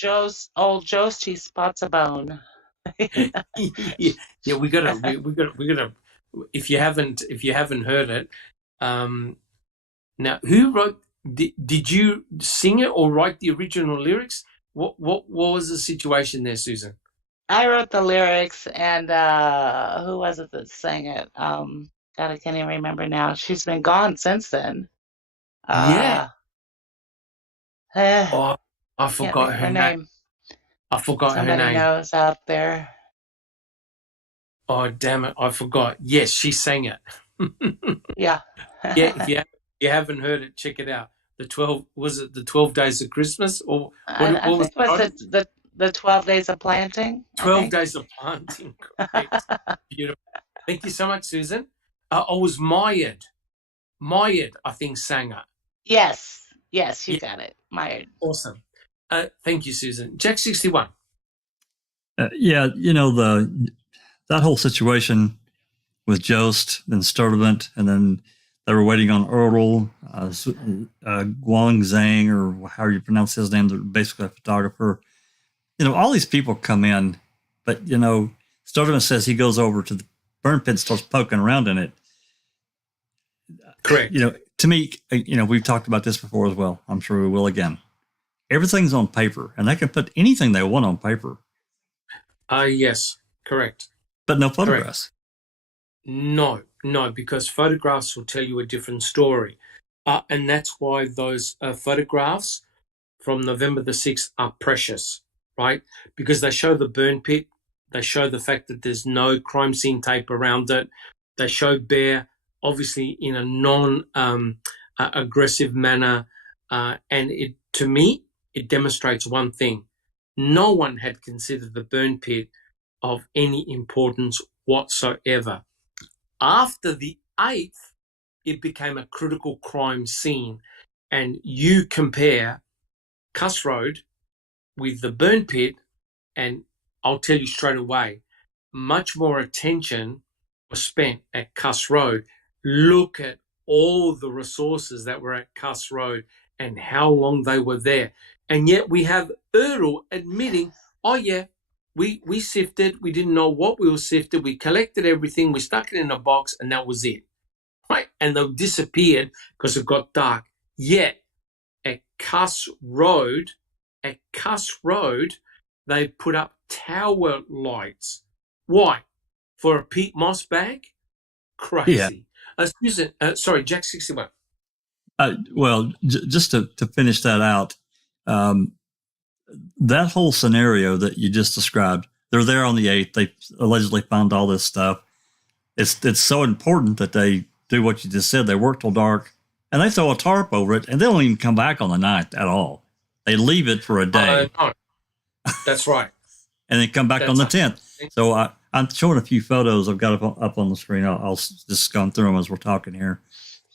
Old Jost, he spots a bone. Yeah, we gotta. If you haven't heard it, now who wrote? Did you sing it or write the original lyrics? What was the situation there, Susan? I wrote the lyrics, and who was it that sang it? God, I can't even remember now. She's been gone since then. Yeah. I forgot her name. I forgot her name. Somebody knows out there. Oh, damn it. I forgot. Yes, she sang it. Yeah. Yeah, if you haven't heard it, check it out. The 12 Days of Christmas? Or I think was it the 12 Days of Planting? 12 Days of Planting. Correct. Beautiful. Thank you so much, Susan. I was Myed, I think, sang it. Yes. Yes, you got it. Awesome. Thank you, Susan. Jack 61. Yeah, that whole situation with Jost and Sturdivant, and then they were waiting on Erdl, Guang Zhang, or how you pronounce his name, they're basically a photographer. All these people come in, but, Sturdivant says he goes over to the burn pit and starts poking around in it. Correct. To me, we've talked about this before as well. I'm sure we will again. Everything's on paper, and they can put anything they want on paper. Yes, correct. But no photographs. Correct. No, because photographs will tell you a different story. And that's why those photographs from November the 6th are precious, right? Because they show the burn pit. They show the fact that there's no crime scene tape around it. They show Bear, obviously, in a non-aggressive manner. And to me, it demonstrates one thing. No one had considered the burn pit of any importance whatsoever. After the 8th, it became a critical crime scene. And you compare Cuss Road with the burn pit, and I'll tell you straight away, much more attention was spent at Cuss Road. Look at all the resources that were at Cuss Road and how long they were there. And yet we have Erdl admitting, oh yeah, we sifted, we didn't know what we were sifted, we collected everything, we stuck it in a box, and that was it. Right? And they disappeared because it got dark. Yet at Cuss Road, they put up tower lights. Why? For a Pete Moss bag? Crazy. Yeah. Susan, sorry, Jack 61. Well, just to finish that out, that whole scenario that you just described, they're there on the 8th. They allegedly found all this stuff. It's so important that they do what you just said. They work till dark, and they throw a tarp over it, and they don't even come back on the 9th at all. They leave it for a day. No. That's right. And then come back on the 10th. So I'm showing a few photos I've got up on the screen. I'll just go through them as we're talking here.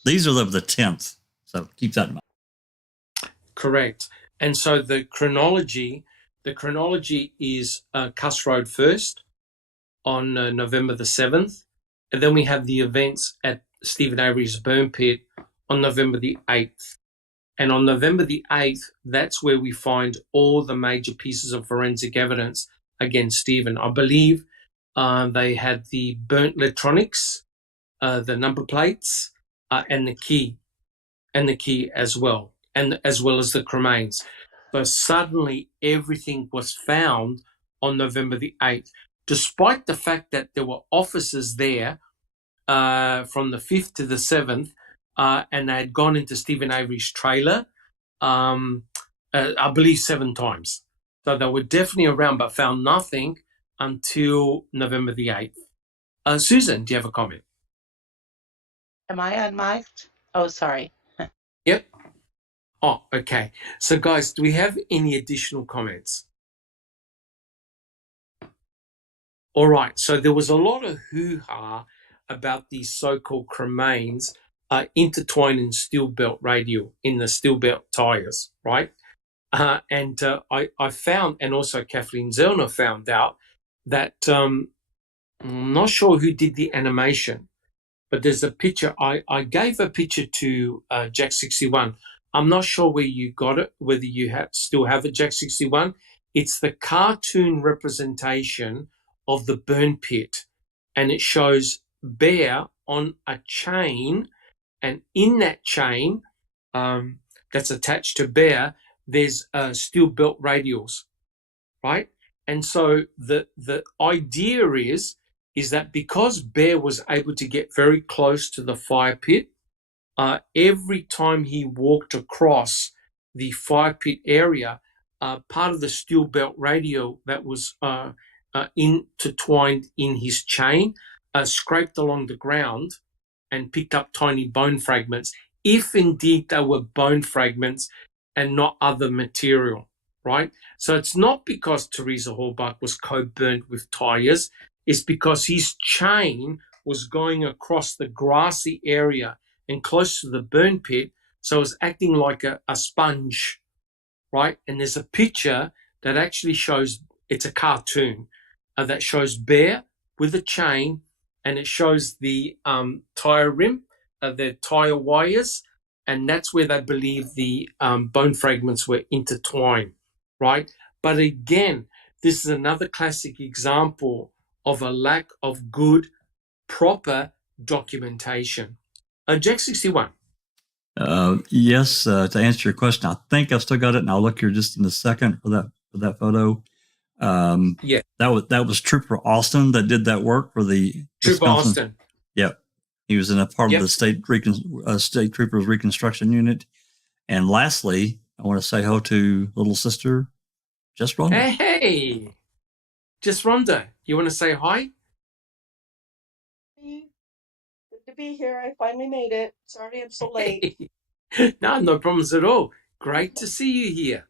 These are of the 10th. So keep that in mind. Correct. And so the chronology is Cuss Road first on November the 7th. And then we have the events at Stephen Avery's burn pit on November the 8th. And on November the 8th, that's where we find all the major pieces of forensic evidence against Stephen. I believe they had the burnt electronics, the number plates, and the key as well, and as well as the cremains. So suddenly everything was found on November the 8th, despite the fact that there were officers there from the 5th to the 7th, and they had gone into Stephen Avery's trailer, I believe 7 times. So they were definitely around, but found nothing until November the 8th. Susan, do you have a comment? Am I unmiked? Oh, sorry. Yep. Oh, okay. So, guys, do we have any additional comments? All right. So there was a lot of hoo-ha about these so-called cremains intertwined in steel belt radial, in the steel belt tires, right? And I found, and also Kathleen Zellner found out that I'm not sure who did the animation, but there's a picture. I gave a picture to Jack 61. I'm not sure where you got it, whether you still have it, Jack 61. It's the cartoon representation of the burn pit, and it shows Bear on a chain, and in that chain that's attached to Bear, there's steel belt radials, right? And so the idea is that because Bear was able to get very close to the fire pit, every time he walked across the fire pit area, part of the steel belt radial that was intertwined in his chain scraped along the ground and picked up tiny bone fragments, if indeed they were bone fragments and not other material, right? So it's not because Teresa Halbach was co-burnt with tires, it's because his chain was going across the grassy area and close to the burn pit, So it's acting like a sponge, right? And there's a picture that actually shows, it's a cartoon that shows Bear with a chain, and it shows the tire rim, the tire wires, and that's where they believe the bone fragments were intertwined, right? But again, this is another classic example of a lack of good, proper documentation. Jack 61. Yes, to answer your question, I think I've still got it, and I'll look here just in a second for that photo. Yeah, that was Trooper Austin that did that work for the Trooper Wisconsin. Austin. Yep, he was in a part Yep. of the state troopers reconstruction unit. And lastly, I want to say hello to little sister, Just Rhonda. Hey, Just Rhonda, you want to say hi? Good to be here. I finally made it. Sorry I'm so late. No problems at all. Great to see you here.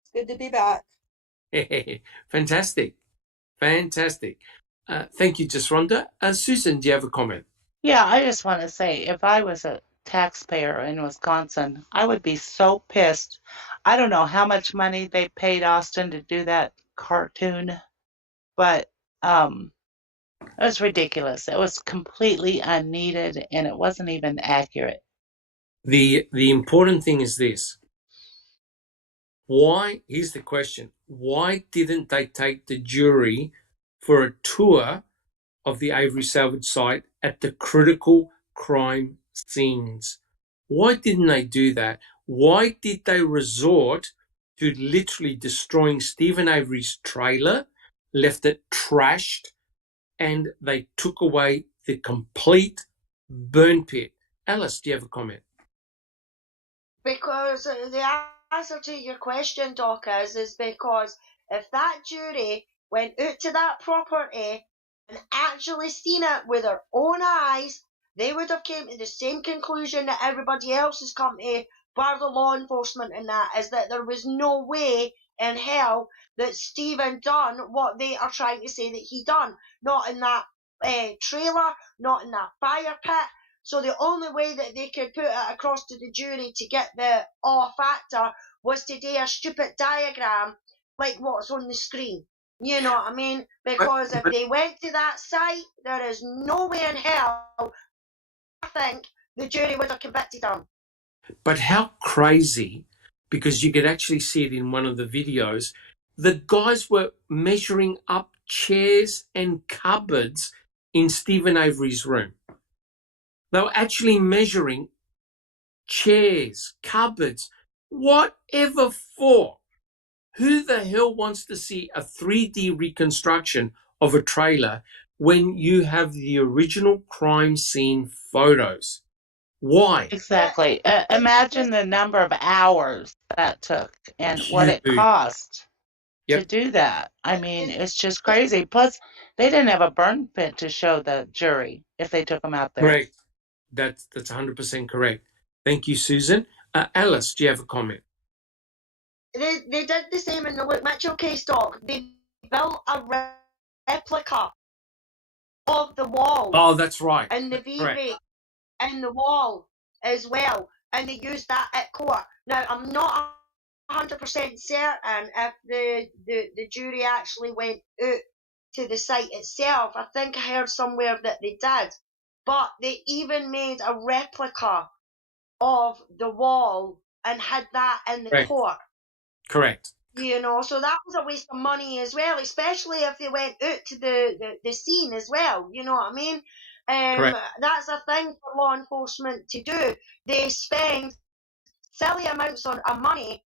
It's good to be back. Fantastic. Fantastic. Thank you, Just Rhonda. Susan, do you have a comment? Yeah, I just want to say, if I was a taxpayer in Wisconsin, I would be so pissed. I don't know how much money they paid Austin to do that cartoon, but it was ridiculous. It was completely unneeded, and it wasn't even accurate. The important thing is this. Here's the question. Why didn't they take the jury for a tour of the Avery salvage site at the critical crime scenes? Why didn't they do that? Why did they resort to literally destroying Stephen Avery's trailer, left it trashed, and they took away the complete burn pit? Alice, do you have a comment? Because the answer to your question, Doc, is because if that jury went out to that property and actually seen it with their own eyes, they would have came to the same conclusion that everybody else has come to, bar the law enforcement, and that is that there was no way in hell that Stephen done what they are trying to say that he done. Not in that trailer, not in that fire pit. So the only way that they could put it across to the jury to get the factor was to do a stupid diagram like what's on the screen. You know what I mean? Because if they went to that site, there is no way in hell I think the jury would have convicted them. But how crazy, because you could actually see it in one of the videos, the guys were measuring up chairs and cupboards in Stephen Avery's room. They were actually measuring chairs, cupboards, whatever for. Who the hell wants to see a 3D reconstruction of a trailer when you have the original crime scene photos? Why? Exactly. Imagine the number of hours that took and what it Huge. cost Yep. to do that. I mean, it's just crazy. Plus, they didn't have a burn pit to show the jury if they took them out there. Correct. That's 100% correct. Thank you, Susan. Alice, do you have a comment? They did the same in the Luke Mitchell case, Doc. They built a replica of the wall. Oh, that's right. And the V-break in the wall as well. And they used that at court. Now, I'm not 100% certain if the jury actually went out to the site itself. I think I heard somewhere that they did. But they even made a replica of the wall and had that in the court. Correct. You know, so that was a waste of money as well, especially if they went out to the scene as well. You know what I mean? That's a thing for law enforcement to do. They spend silly amounts of money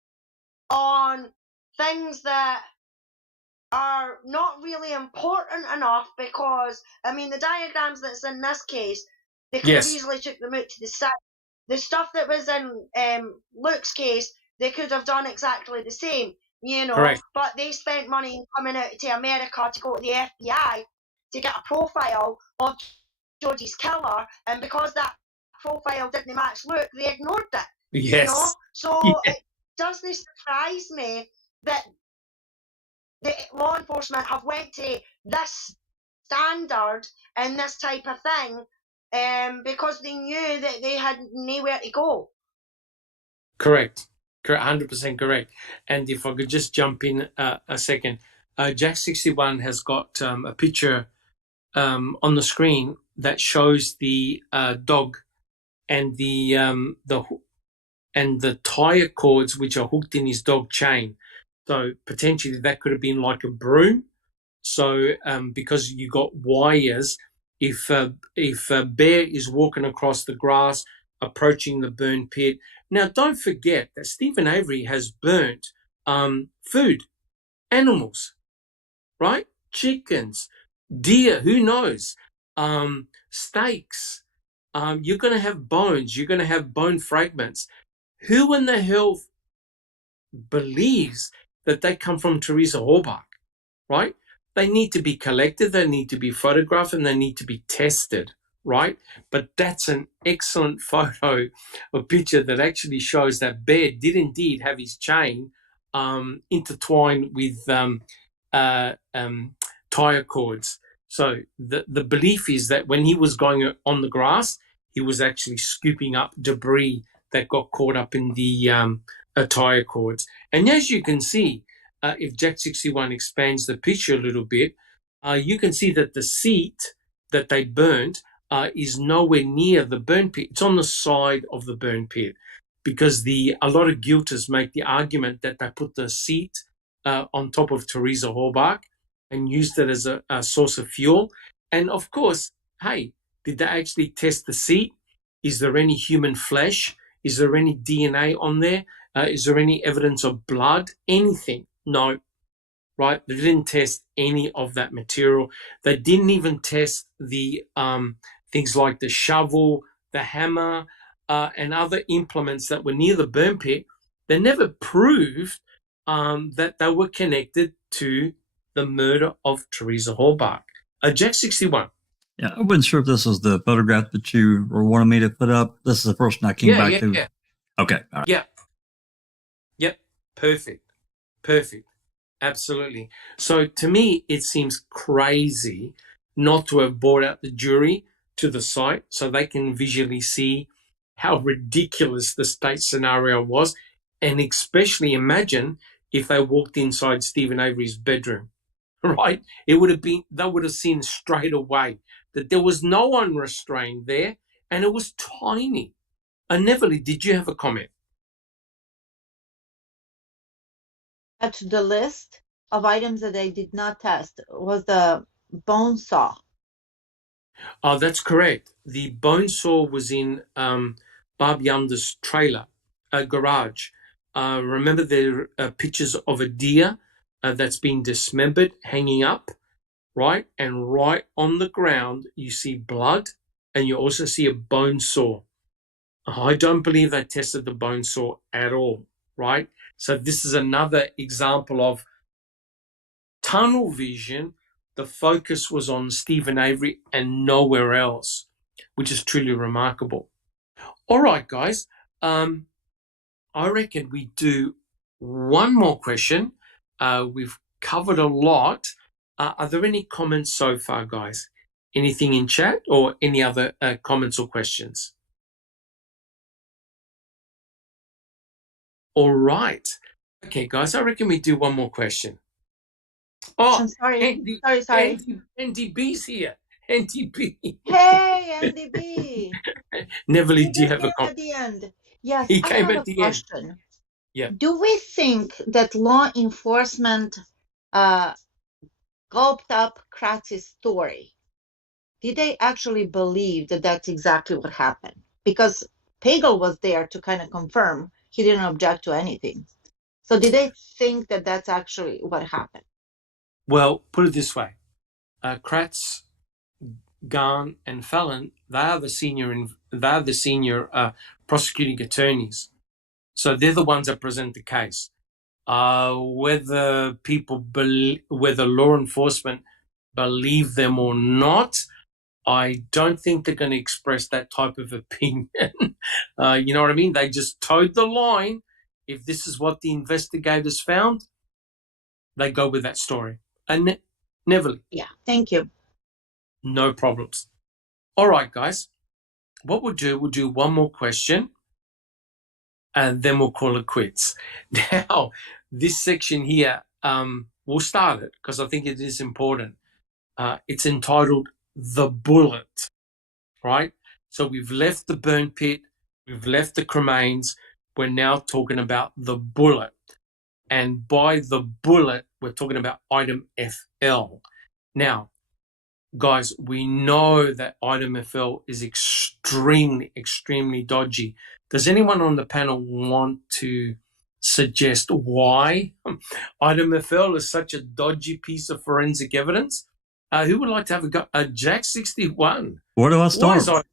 on things that are not really important enough because, I mean, the diagrams that's in this case, they could have easily took them out to the site. The stuff that was in Luke's case, they could have done exactly the same, you know. But they spent money coming out to America to go to the FBI to get a profile of Jodie's killer, and because that profile didn't match Luke, they ignored it. Yes. You know? So it doesn't surprise me that the law enforcement have went to this standard and this type of thing because they knew that they had nowhere to go. Correct. 100% correct. And if I could just jump in a second, Jack 61 has got a picture on the screen that shows the dog and the tire cords which are hooked in his dog chain. So potentially that could have been like a broom. So because you got wires, if a bear is walking across the grass, approaching the burn pit. Now, don't forget that Stephen Avery has burnt food, animals, right? Chickens, deer, who knows? Steaks. You're going to have bones. You're going to have bone fragments. Who in the hell believes that they come from Teresa Halbach, right? They need to be collected, they need to be photographed, and they need to be tested, right? But that's an excellent photo or picture that actually shows that bear did indeed have his chain intertwined with tire cords. So the belief is that when he was going on the grass, he was actually scooping up debris that got caught up in the tire cords. And as you can see, if Jack 61 expands the picture a little bit, you can see that the seat that they burnt is nowhere near the burn pit. It's on the side of the burn pit because a lot of guilters make the argument that they put the seat on top of Teresa Halbach and used it as a source of fuel. And of course, hey, did they actually test the seat? Is there any human flesh? Is there any DNA on there? Is there any evidence of blood? Anything? No, right? They didn't test any of that material. They didn't even test the things like the shovel, the hammer, and other implements that were near the burn pit. They never proved that they were connected to the murder of Teresa Halbach. Jack 61. Yeah, I wasn't sure if this was the photograph that you were wanting me to put up. This is the first one I came back to. Yeah. Okay. All right. Yep. Perfect. Absolutely. So to me, it seems crazy not to have brought out the jury to the site so they can visually see how ridiculous the state scenario was. And especially imagine if they walked inside Stephen Avery's bedroom, right? They would have seen straight away that there was no one restrained there and it was tiny. Neville, did you have a comment? Add to the list of items that they did not test was the bone saw. Oh, that's correct. The bone saw was in Bob Yunder's trailer, garage. Remember there are pictures of a deer that's been dismembered, hanging up, right? And right on the ground, you see blood and you also see a bone saw. I don't believe they tested the bone saw at all, right? So this is another example of tunnel vision. The focus was on Stephen Avery and nowhere else, which is truly remarkable. All right, guys. I reckon we do one more question. We've covered a lot. Are there any comments so far, guys? Anything in chat or any other comments or questions? All right. Okay, guys, I reckon we do one more question. Oh, I'm sorry. Andy, Sorry. Andy B's here. Andy B. Hey, Andy B. Neville, He do you was have a there comment? at the end. Yes, He I came have at a the question. end. Yeah. Do we think that law enforcement gulped up Kratz's story? Did they actually believe that that's exactly what happened? Because Pagel was there to kind of confirm. He didn't object to anything. So did they think that that's actually what happened? Well, put it this way. Kratz, Garn, and Fallon, they are the senior prosecuting attorneys. So they're the ones that present the case. Whether law enforcement believe them or not, I don't think they're going to express that type of opinion. You know what I mean? They just towed the line. If this is what the investigators found, they go with that story. And Neville. Yeah, thank you. No problems. All right, guys. What we'll do one more question. and then we'll call it quits. Now, this section here, we'll start it because I think it is important. It's entitled The Bullet, right? So we've left the burn pit, we've left the cremains, we're now talking about the bullet. And by the bullet, we're talking about item FL. Now, guys, we know that item FL is extremely, extremely dodgy. Does anyone on the panel want to suggest why item FL is such a dodgy piece of forensic evidence? Who would like to have a go? Jack 61. Where do I start?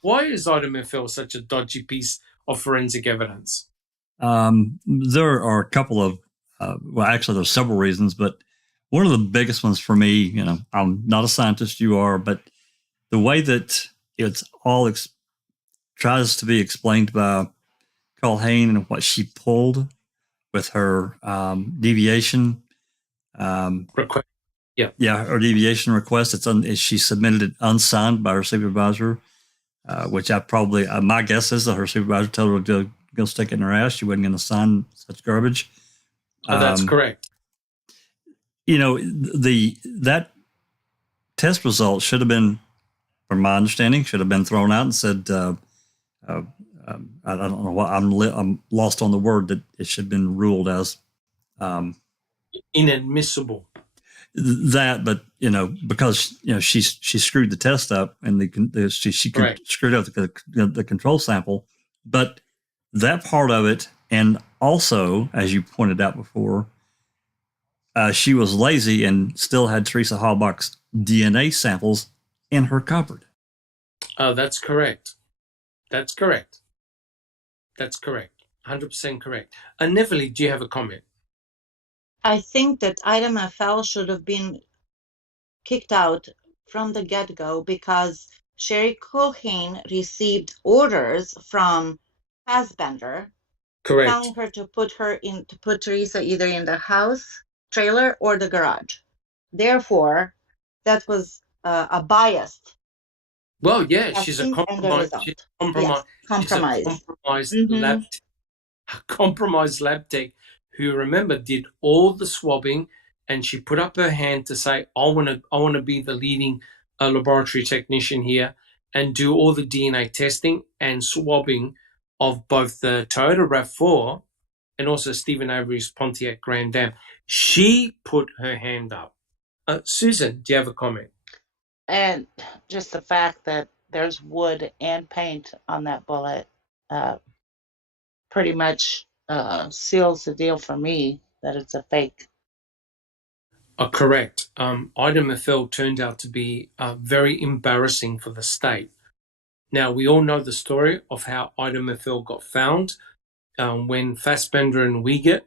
Why is item FL such a dodgy piece of forensic evidence? There are a couple of, well, actually, there's several reasons, but one of the biggest ones for me, you know, I'm not a scientist, you are, but the way that it's all tries to be explained by Culhane and what she pulled with her deviation request. Yeah, her deviation request. She submitted it unsigned by her supervisor, which my guess is that her supervisor told her to go stick it in her ass. She wasn't going to sign such garbage. Oh, that's correct. You know, that test result should have been, from my understanding, should have been thrown out and said, I don't know what, I'm lost on the word, that it should have been ruled as inadmissible. But you know, because you know she screwed the test up and she screwed up the control sample, but that part of it, and also, as you pointed out before, she was lazy and still had Teresa Halbach's DNA samples in her cupboard. That's correct. That's correct. 100% correct. Neville, do you have a comment? I think that item FL should have been kicked out from the get-go because Sherry Culhane received orders from Fassbender, correct, telling her to put Teresa either in the house, trailer, or the garage. Therefore, that was a biased. Well, yeah, she's a compromised lab tech who, remember, did all the swabbing, and she put up her hand to say, I want to be the leading laboratory technician here and do all the DNA testing and swabbing of both the Toyota RAV4 and also Stephen Avery's Pontiac Grand Am. She put her hand up. Susan, do you have a comment? And just the fact that there's wood and paint on that bullet pretty much seals the deal for me that it's a fake. Correct. Item FL turned out to be very embarrassing for the state. Now, we all know the story of how Item FL got found when Fassbender and Wiegert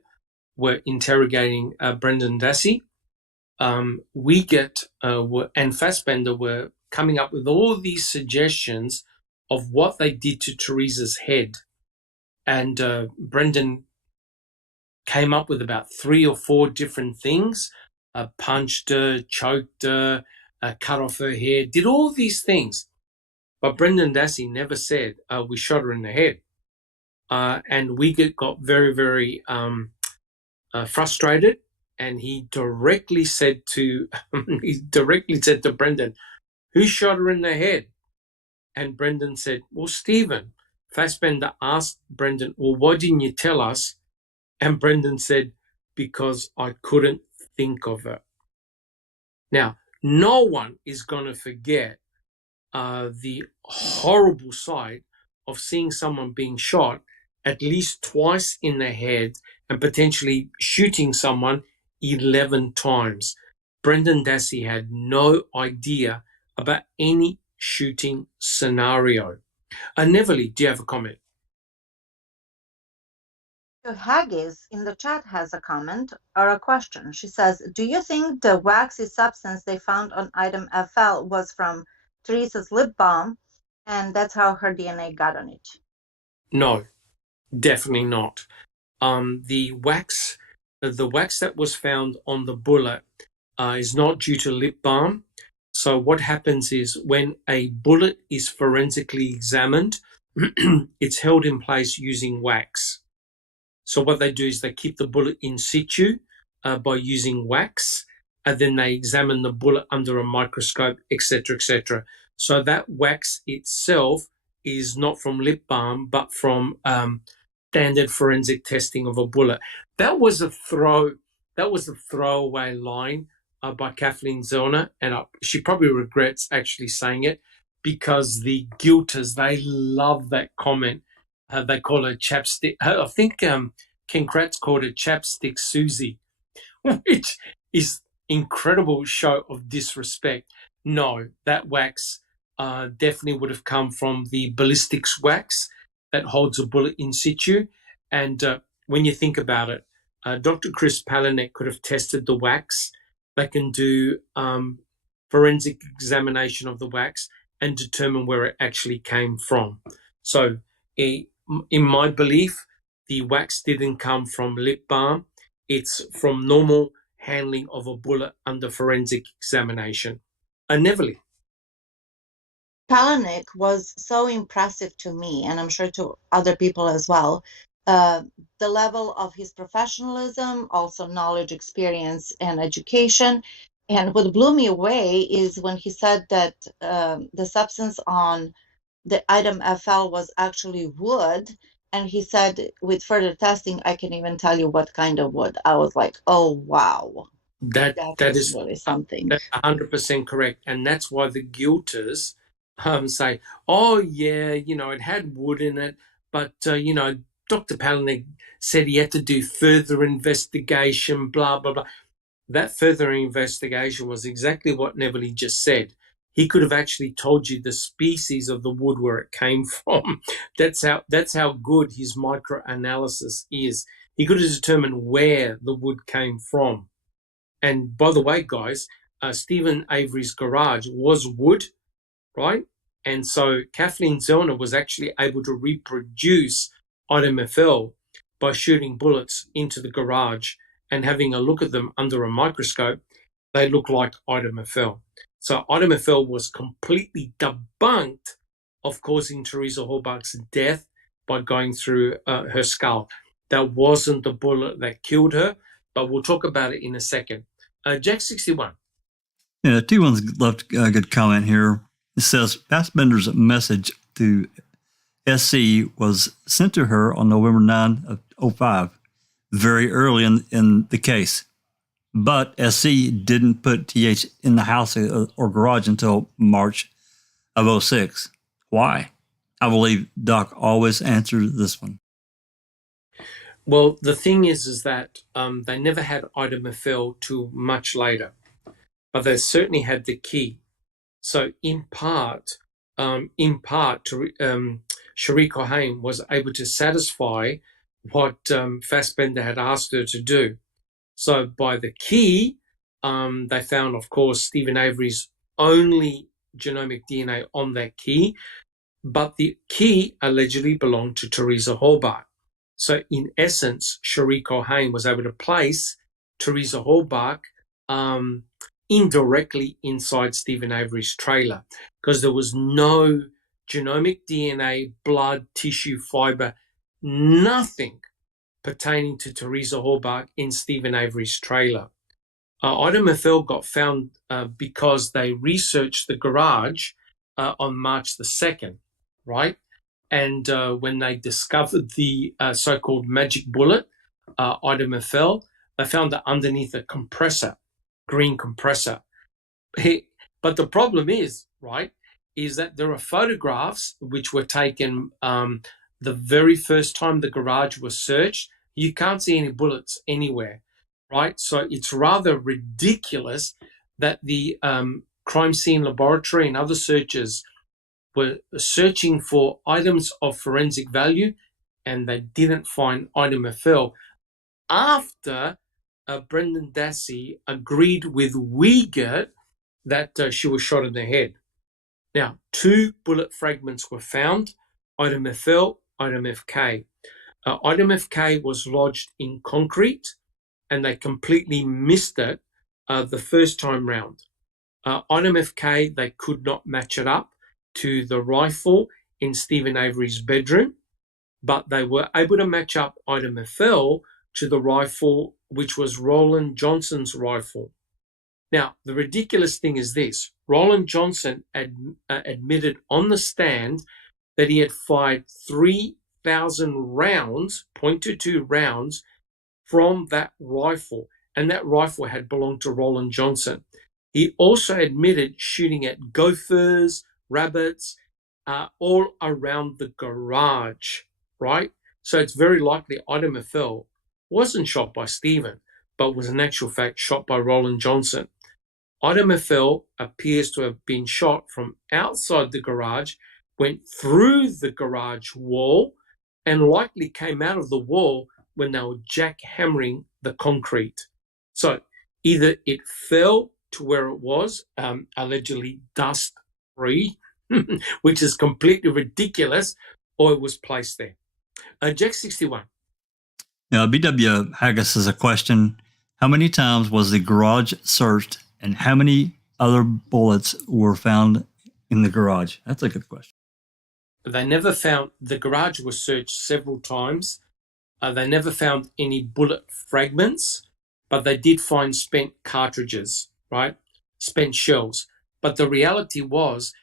were interrogating Brendan Dassey. Wiegert and Fassbender were coming up with all these suggestions of what they did to Teresa's head. And Brendan came up with about 3 or 4 different things, punched her, choked her, cut off her hair, did all these things. But Brendan Dassey never said, we shot her in the head. And Wiegert got very, very frustrated, and he directly said to Brendan, who shot her in the head? And Brendan said, well, Stephen. Fassbender asked Brendan, well, why didn't you tell us? And Brendan said, because I couldn't think of it. Now, no one is going to forget the horrible sight of seeing someone being shot at least twice in the head and potentially shooting someone 11 times. Brendan Dassey had no idea about any shooting scenario. Neville, do you have a comment? Haggis in the chat has a comment or a question. She says, do you think the waxy substance they found on item FL was from Teresa's lip balm and that's how her DNA got on it? No, definitely not. The wax that was found on the bullet is not due to lip balm. So what happens is when a bullet is forensically examined, it's held in place using wax. So what they do is they keep the bullet in situ by using wax, and then they examine the bullet under a microscope, etc., etc. So that wax itself is not from lip balm, but from standard forensic testing of a bullet. That was a throwaway line by Kathleen Zellner, and she probably regrets actually saying it, because the guilters, they love that comment. They call her chapstick. I think Ken Kratz called her chapstick Susie, which is incredible show of disrespect. No, that wax definitely would have come from the ballistics wax that holds a bullet in situ. And when you think about it, Dr. Chris Palanek could have tested the wax. They can do forensic examination of the wax and determine where it actually came from. So in my belief, the wax didn't come from lip balm. It's from normal handling of a bullet under forensic examination. Neverly. Palanik was so impressive to me, and I'm sure to other people as well. The level of his professionalism, also knowledge, experience, and education. And what blew me away is when he said that the substance on the item FL was actually wood. And he said, with further testing, I can even tell you what kind of wood. I was like, oh, wow. That is really something. That's 100% correct. And that's why the guilters say, oh, yeah, it had wood in it. But, Dr. Palanek said he had to do further investigation, blah, blah, blah. That further investigation was exactly what Neville just said. He could have actually told you the species of the wood where it came from. That's how good his microanalysis is. He could have determined where the wood came from. And by the way, guys, Stephen Avery's garage was wood, right? And so Kathleen Zellner was actually able to reproduce item FL by shooting bullets into the garage and having a look at them under a microscope. They look like item FL. So item FL was completely debunked of causing Teresa Halbach's death by going through her skull. That wasn't the bullet that killed her, but we'll talk about it in a second. Jack 61. Yeah, T1's left a good comment here. It says, Fassbender's message to SC was sent to her on November 9 of 2005, very early in the case. But SC didn't put TH in the house or garage until March of 2006. Why? I believe Doc always answers this one. Well, the thing is that they never had item FL till much later, but they certainly had the key. So in part, Cherie Cohen was able to satisfy what Fassbender had asked her to do. So by the key, they found, of course, Stephen Avery's only genomic DNA on that key, but the key allegedly belonged to Teresa Halbach. So in essence, Cherie Cohen was able to place Teresa Halbach indirectly inside Stephen Avery's trailer because there was no genomic DNA, blood, tissue, fiber, nothing pertaining to Teresa Halbach in Stephen Avery's trailer. Item FL got found because they researched the garage on March the 2nd, right? And when they discovered the so-called magic bullet, item FL, they found it underneath a compressor, green compressor. But the problem is, right, is that there are photographs which were taken the very first time the garage was searched. You can't see any bullets anywhere, right? So it's rather ridiculous that the crime scene laboratory and other searchers were searching for items of forensic value and they didn't find item FL after Brendan Dassey agreed with Wiegert that she was shot in the head. Now, 2 bullet fragments were found, item FL, item FK. Item FK was lodged in concrete and they completely missed it the first time round. Item FK, they could not match it up to the rifle in Stephen Avery's bedroom, but they were able to match up item FL to the rifle, which was Roland Johnson's rifle. Now, the ridiculous thing is this. Roland Johnson admitted on the stand that he had fired 3,000 rounds, .22 rounds, from that rifle, and that rifle had belonged to Roland Johnson. He also admitted shooting at gophers, rabbits, all around the garage, right? So it's very likely item FL wasn't shot by Stephen, but was in actual fact shot by Roland Johnson. Item FL appears to have been shot from outside the garage, went through the garage wall, and likely came out of the wall when they were jackhammering the concrete. So either it fell to where it was, allegedly dust-free, which is completely ridiculous, or it was placed there. Jack 61. Now, BW Haggis has a question. How many times was the garage searched, and how many other bullets were found in the garage? That's a good question. They never found, the garage was searched several times. They never found any bullet fragments, but they did find spent cartridges, right? Spent shells. But the reality was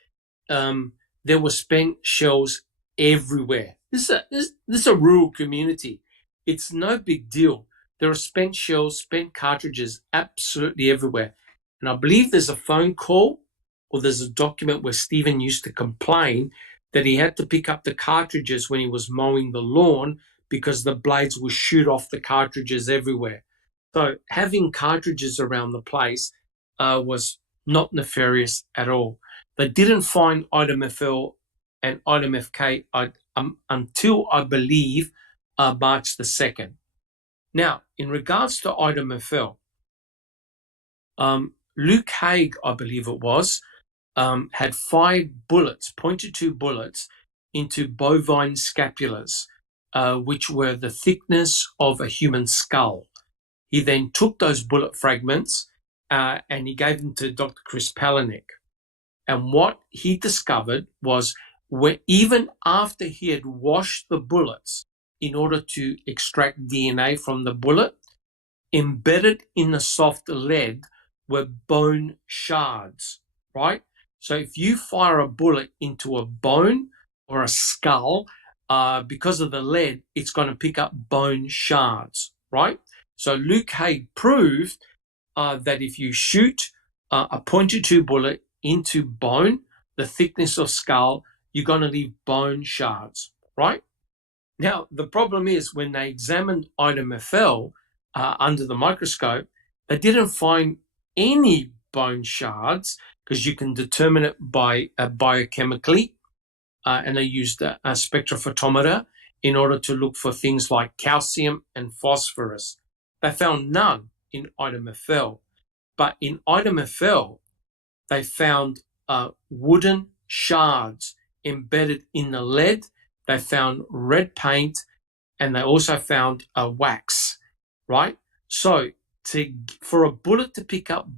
there were spent shells everywhere. This is a rural community. It's no big deal. There are spent shells, spent cartridges absolutely everywhere. And I believe there's a phone call or there's a document where Stephen used to complain that he had to pick up the cartridges when he was mowing the lawn because the blades would shoot off the cartridges everywhere. So having cartridges around the place was not nefarious at all. They didn't find item FL and item FK until, I believe, March the 2nd. Now, in regards to item FL, Luke Haig, I believe it was, had fired bullets, .22 bullets, into bovine scapulars, which were the thickness of a human skull. He then took those bullet fragments and he gave them to Dr. Chris Palahniuk. And what he discovered was even after he had washed the bullets in order to extract DNA from the bullet, embedded in the soft lead were bone shards, right? So if you fire a bullet into a bone or a skull, because of the lead, it's going to pick up bone shards, right? So Luke Haig proved that if you shoot a .22 bullet into bone, the thickness of skull, you're going to leave bone shards, right? Now, the problem is when they examined item FL under the microscope, they didn't find any bone shards because you can determine it by biochemically, and they used a spectrophotometer in order to look for things like calcium and phosphorus. They found none in item FL, but in item FL, they found wooden shards embedded in the lead. They found red paint, and they also found a wax, right? So for a bullet to pick up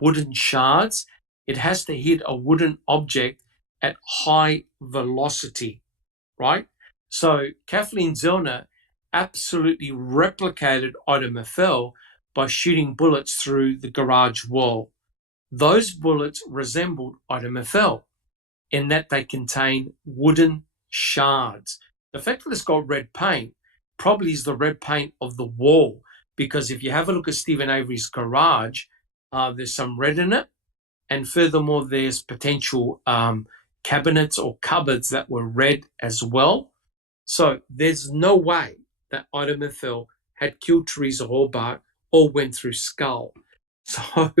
wooden shards, it has to hit a wooden object at high velocity, right? So Kathleen Zellner absolutely replicated item FL by shooting bullets through the garage wall. Those bullets resembled item FL in that they contain wooden shards. The fact that it's got red paint probably is the red paint of the wall, because if you have a look at Stephen Avery's garage, there's some red in it, and furthermore, there's potential cabinets or cupboards that were red as well. So there's no way that item FL had killed Teresa Halbach or went through skull. So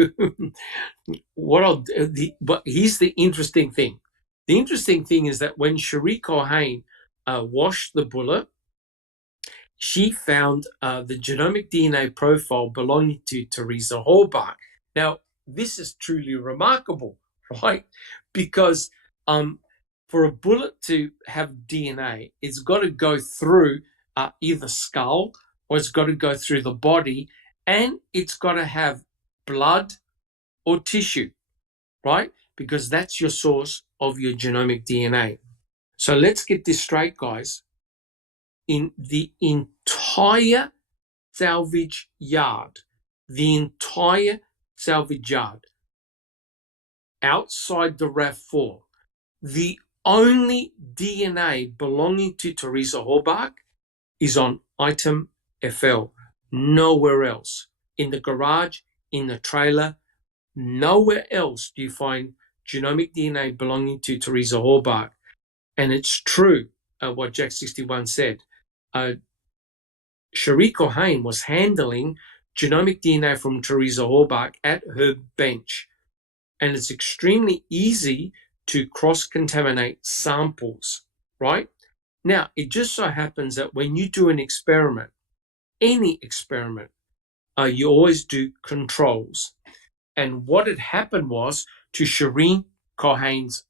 but here's the interesting thing. The interesting thing is that when Cherie Cohen washed the bullet, she found the genomic DNA profile belonging to Teresa Halbach. Now, this is truly remarkable, right? Because for a bullet to have DNA, it's got to go through either skull or it's got to go through the body, and it's got to have blood or tissue, right? Because that's your source of your genomic DNA. So let's get this straight, guys. In the entire salvage yard, outside the RAV4, the only DNA belonging to Teresa Horbach is on item FL, nowhere else. In the garage, in the trailer, nowhere else do you find genomic DNA belonging to Teresa Horbach. And it's true what Jack61 said. Cherie Cohen was handling genomic DNA from Teresa Horbach at her bench. And it's extremely easy to cross-contaminate samples, right? Now, it just so happens that when you do an experiment, any experiment, you always do controls. And what had happened was, to Cherie Cohen's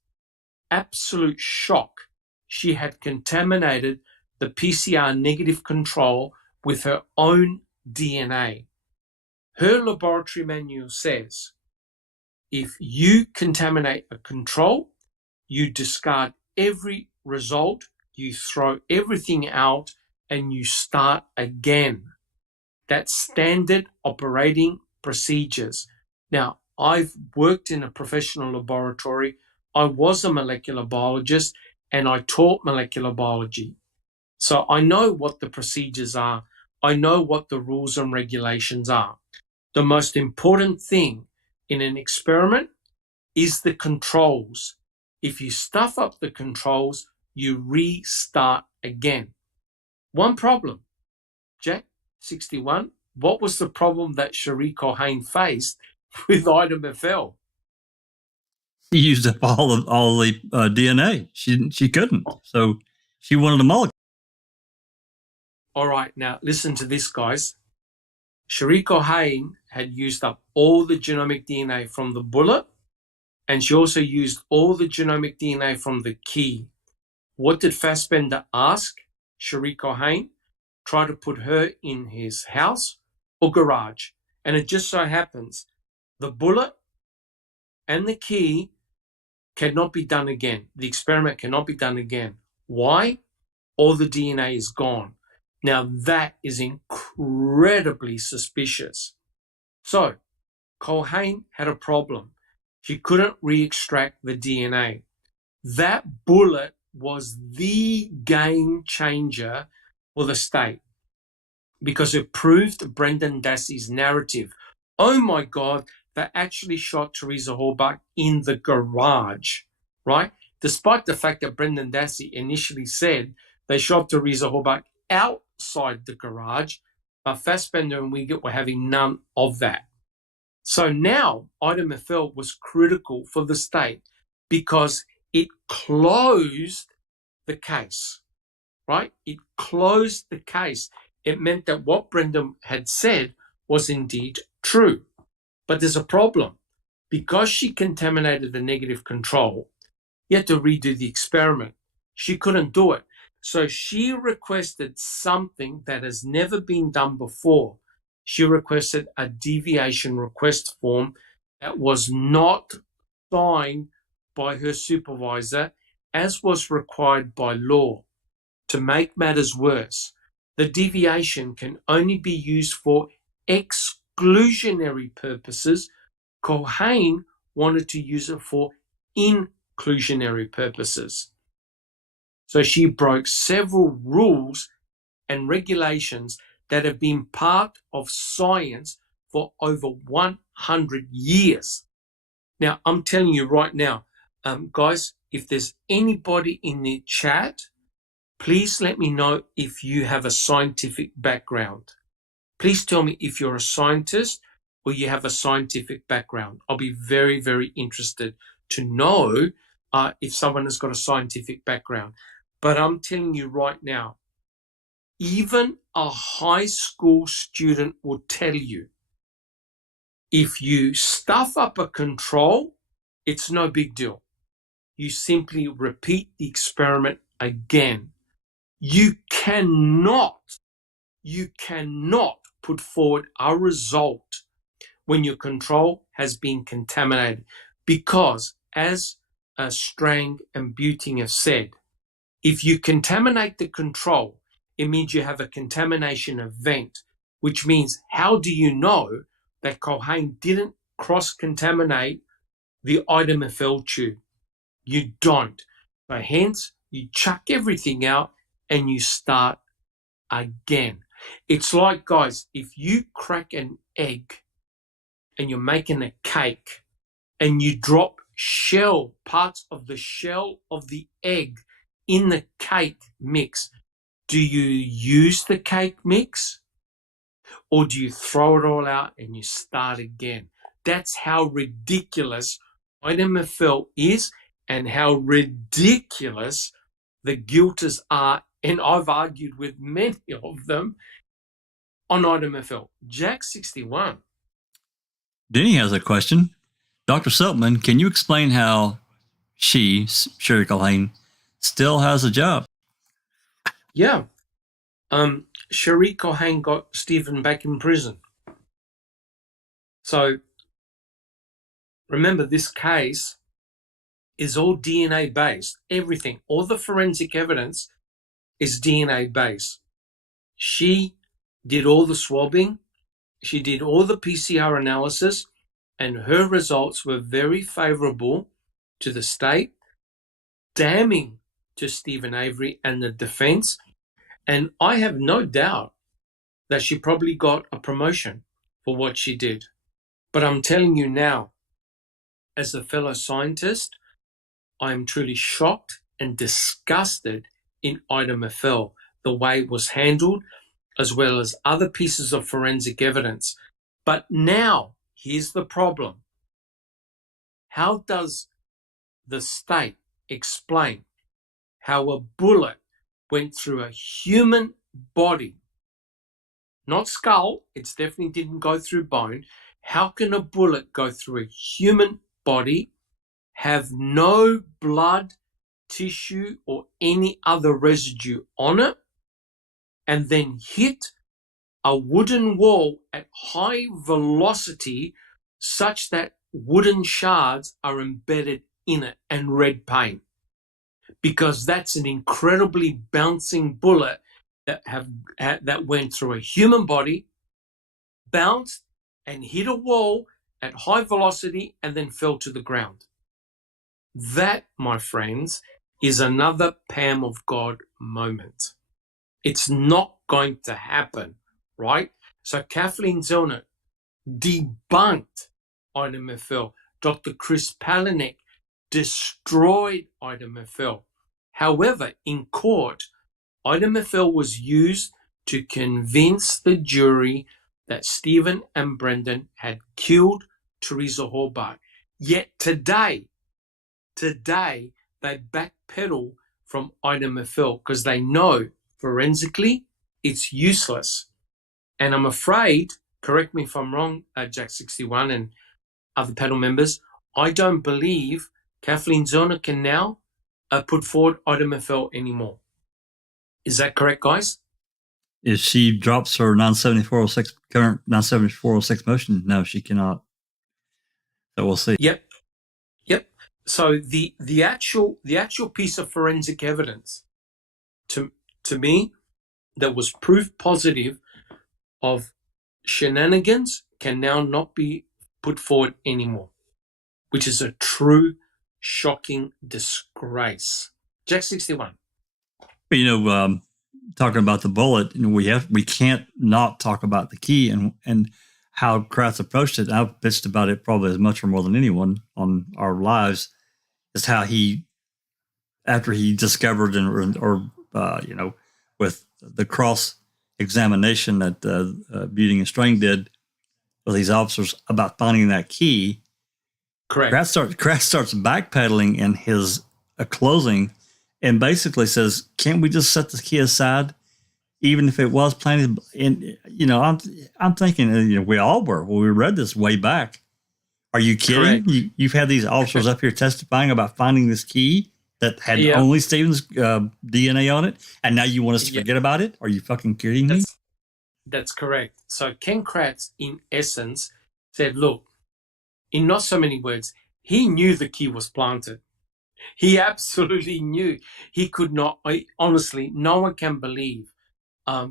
absolute shock, she had contaminated the PCR negative control with her own DNA. Her laboratory manual says, if you contaminate a control, you discard every result, you throw everything out, and you start again. That's standard operating procedures. Now, I've worked in a professional laboratory. I was a molecular biologist, and I taught molecular biology. So I know what the procedures are. I know what the rules and regulations are. The most important thing in an experiment is the controls. If you stuff up the controls, you restart again. One problem, Jack 61, what was the problem that Cherie Cohen faced with item FL? She used up all the DNA. She couldn't, so she wanted a molecule. All right, now listen to this, guys. Cherie Cohen had used up all the genomic DNA from the bullet, and she also used all the genomic DNA from the key. What did Fassbender ask Cherie Cohen? Try to put her in his house or garage. And it just so happens the bullet and the key cannot be done again. The experiment cannot be done again. Why? All the DNA is gone. Now that is incredibly suspicious. So Cohen had a problem. She couldn't re-extract the DNA. That bullet was the game changer for the state because it proved Brendan Dassey's narrative. Oh my God, they actually shot Teresa Horbach in the garage, right? Despite the fact that Brendan Dassey initially said they shot Teresa Horbach outside the garage, but Fassbender and Wiegert were having none of that. So now item FL was critical for the state because it closed the case, right? It closed the case. It meant that what Brendan had said was indeed true. But there's a problem. Because she contaminated the negative control, you had to redo the experiment. She couldn't do it. So she requested something that has never been done before. She requested a deviation request form that was not signed by her supervisor, as was required by law. To make matters worse, the deviation can only be used for exclusionary purposes. Cohen wanted to use it for inclusionary purposes. So she broke several rules and regulations that have been part of science for over 100 years. Now, I'm telling you right now, guys, if there's anybody in the chat, please let me know if you have a scientific background. Please tell me if you're a scientist or you have a scientific background. I'll be very, very interested to know if someone has got a scientific background. But I'm telling you right now, even a high school student will tell you, if you stuff up a control, it's no big deal. You simply repeat the experiment again. You cannot put forward a result when your control has been contaminated because, as Strang and Buting have said, If you contaminate the control, it means you have a contamination event, which means how do you know that Culhane didn't cross-contaminate the item-FL tube? You don't. So hence, you chuck everything out and you start again. It's like, guys, if you crack an egg and you're making a cake and you drop parts of the shell of the egg in the cake mix, do you use the cake mix or do you throw it all out and you start again? That's how ridiculous item-FL is and how ridiculous the guilters are. And I've argued with many of them on item-FL. Jack 61. Denny has a question. Dr. Silkman, can you explain how she, Sherry Culhane, still has a job? Yeah. Sherry Culhane got Stephen back in prison. So remember, this case is all DNA based. Everything, all the forensic evidence is DNA based. She did all the swabbing. She did all the PCR analysis, and her results were very favorable to the state, damning to Stephen Avery and the defense. And I have no doubt that she probably got a promotion for what she did. But I'm telling you now, as a fellow scientist, I am truly shocked and disgusted in item-FL, the way it was handled, as well as other pieces of forensic evidence. But now, here's the problem. How does the state explain how a bullet went through a human body? Not skull, it definitely didn't go through bone. How can a bullet go through a human body, have no blood, tissue, or any other residue on it, and then hit a wooden wall at high velocity such that wooden shards are embedded in it and red paint? Because that's an incredibly bouncing bullet that went through a human body, bounced and hit a wall at high velocity and then fell to the ground. That, my friends, is another Pam of God moment. It's not going to happen, right? So Kathleen Zellner debunked item-FL. Dr. Chris Palanek destroyed item-FL. However, in court, item-FL was used to convince the jury that Stephen and Brendan had killed Teresa Horbach. Yet today they backpedal from item-FL because they know forensically it's useless. And I'm afraid, correct me if I'm wrong, Jack 61 and other panel members, I don't believe Kathleen Zellner can now put forward item-FL anymore. Is that correct, guys? If she drops her current 97406 motion, no, she cannot. So we'll see. Yep. So the actual piece of forensic evidence to me that was proof positive of shenanigans can now not be put forward anymore, which is a true shocking disgrace. Jack 61. Talking about the bullet, we can't not talk about the key and how Kratz approached it. I've bitched about it probably as much or more than anyone on our lives, is how he, after he discovered with the cross examination that Buting and Strang did with these officers about finding that key. Correct. Kratz starts backpedaling in his closing and basically says, "Can't we just set the key aside, even if it was planted?" And I'm thinking, we all were. Well, we read this way back. Are you kidding? You've had these officers up here testifying about finding this key that had only Stephen's DNA on it, and now you want us to forget about it? Are you fucking kidding me? That's correct. So Ken Kratz, in essence, said, look, in not so many words, he knew the key was planted. He absolutely knew. He could not. Honestly, no one can believe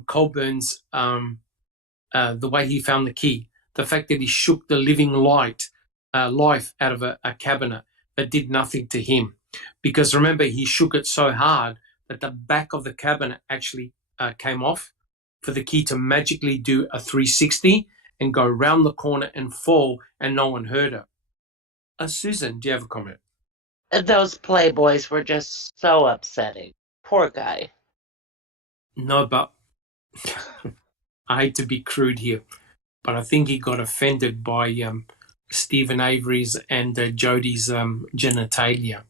Colburn's the way he found the key. The fact that he shook the living life out of a cabinet that did nothing to him. Because remember, he shook it so hard that the back of the cabinet actually came off for the key to magically do a 360 and go round the corner and fall, and no one heard it. Susan, do you have a comment? Those playboys were just so upsetting. Poor guy. No, but I hate to be crude here, but I think he got offended by Stephen Avery's and Jodie's genitalia.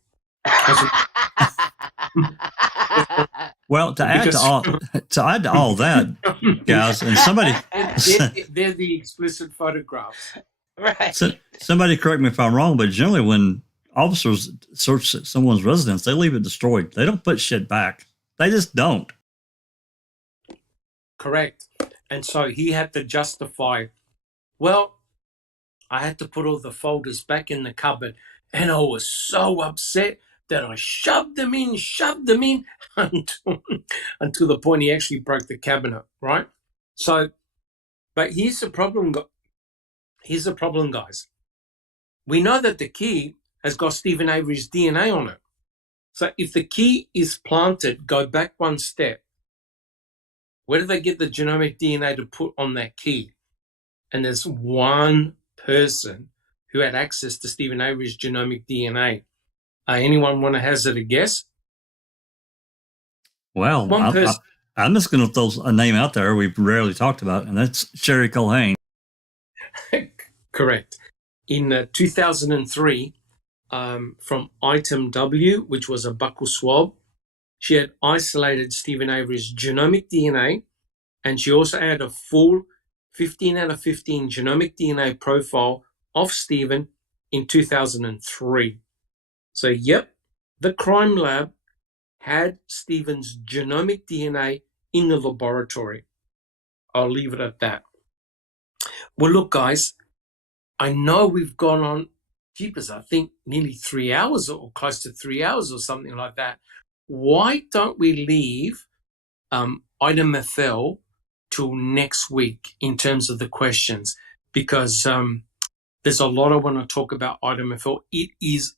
Well, to add to all that, guys, and somebody they're the explicit photographs. Right. Somebody correct me if I'm wrong, but generally when officers search someone's residence, they leave it destroyed. They don't put shit back. They just don't. Correct. And so he had to justify, well, I had to put all the folders back in the cupboard, and I was so upset that I shoved them in until the point he actually broke the cabinet, right? So, but here's the problem, guys. We know that the key has got Stephen Avery's DNA on it. So if the key is planted, go back one step. Where do they get the genomic DNA to put on that key? And there's one person who had access to Stephen Avery's genomic DNA. Anyone want to hazard a guess? Well, I'm just going to throw a name out there we've rarely talked about, and that's Sherry Culhane. Correct. In 2003, from item W, which was a buccal swab, she had isolated Stephen Avery's genomic DNA, and she also had a full 15 out of 15 genomic DNA profile of Stephen in 2003. So, yep, the crime lab had Stephen's genomic DNA in the laboratory. I'll leave it at that. Well, look, guys, I know we've gone on, jeepers, I think nearly 3 hours or close to 3 hours or something like that. Why don't we leave item FL till next week in terms of the questions? Because there's a lot I want to talk about item FL. It is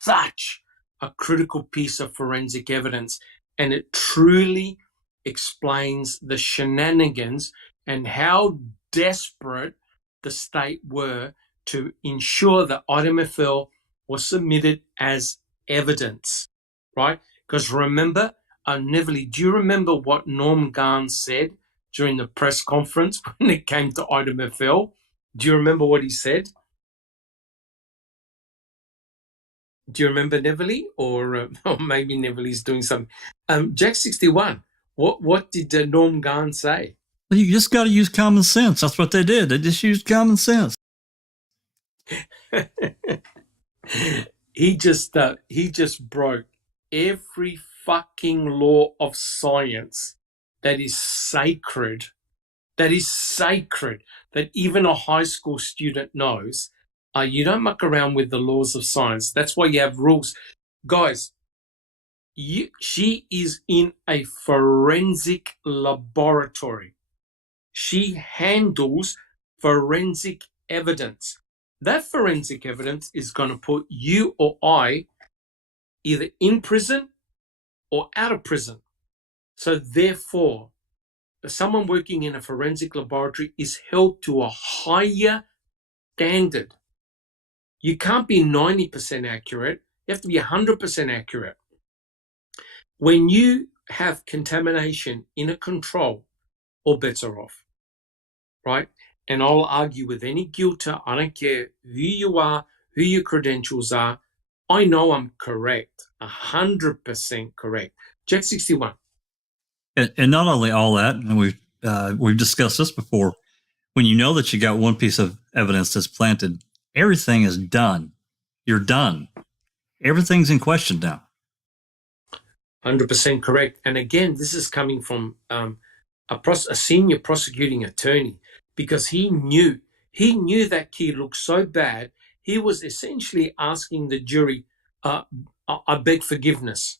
such a critical piece of forensic evidence, and it truly explains the shenanigans and how desperate the state were to ensure that item FL was submitted as evidence, right? Because remember, Neverly, do you remember what Norm Garn said during the press conference when it came to item FL? Do you remember what he said? Do you remember Neverly? Or maybe Neverly's doing something. Jack 61, what did Norm Garn say? Well, you just got to use common sense. That's what they did. They just used common sense. He just broke every fucking law of science that is sacred, that even a high school student knows. You don't muck around with the laws of science. That's why you have rules. Guys, she is in a forensic laboratory. She handles forensic evidence. That forensic evidence is going to put you or I either in prison or out of prison. So therefore, someone working in a forensic laboratory is held to a higher standard. You can't be 90% accurate. You have to be 100% accurate. When you have contamination in a control, all bets are off, right? And I'll argue with any guilter. I don't care who you are, who your credentials are. I know I'm correct, 100% correct. Jack 61. And not only all that, and we've discussed this before, when you know that you got one piece of evidence that's planted, everything is done. You're done. Everything's in question now. 100% correct. And again, this is coming from a senior prosecuting attorney, because he knew that key looked so bad. He was essentially asking the jury, I beg forgiveness.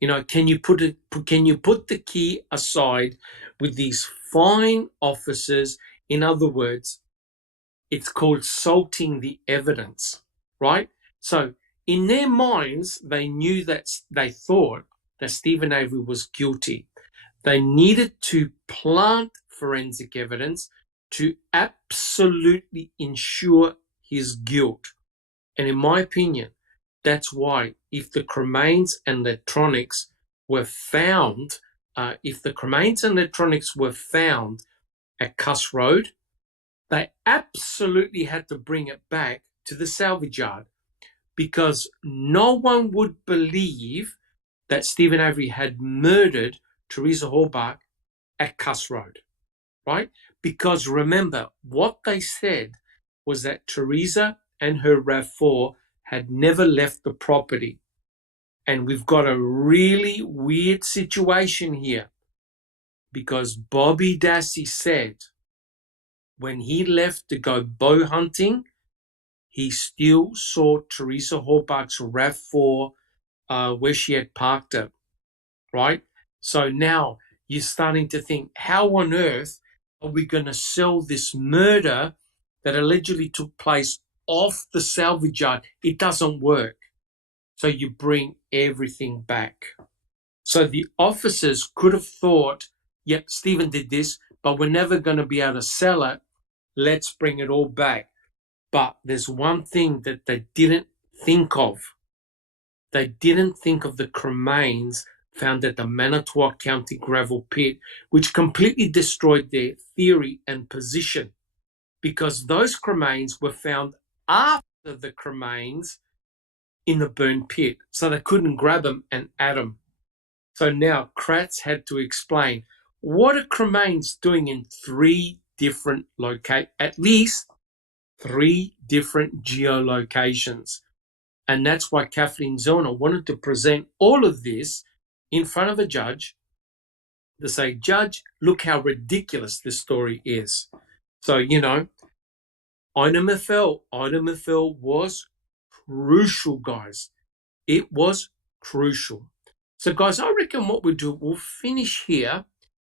You know, can you put the key aside with these fine officers? In other words, it's called salting the evidence, right? So in their minds, they thought that Stephen Avery was guilty. They needed to plant forensic evidence to absolutely ensure his guilt. And in my opinion, that's why if the cremains and electronics were found, at Cuss Road, they absolutely had to bring it back to the salvage yard, because no one would believe that Stephen Avery had murdered Teresa Halbach at Cuss Road, right? Because remember, what they said was that Teresa and her RAV4 had never left the property. And we've got a really weird situation here, because Bobby Dassey said when he left to go bow hunting, he still saw Teresa Halbach's RAV4 where she had parked it, right? So now you're starting to think, how on earth are we going to sell this murder that allegedly took place off the salvage yard? It doesn't work. So you bring everything back. So the officers could have thought, yep, Stephen did this, but we're never going to be able to sell it. Let's bring it all back. But there's one thing that they didn't think of. They didn't think of the cremains found at the Manitowoc County gravel pit, which completely destroyed their theory and position, because those cremains were found after the cremains in the burn pit, so they couldn't grab them and add them. So now Kratz had to explain, what are cremains doing in at least three different geolocations? And that's why Kathleen Zellner wanted to present all of this in front of a judge to say, Judge, look how ridiculous this story is. So, you know, item FL was crucial, guys. It was crucial. So, guys, I reckon what we'll do, we'll finish here.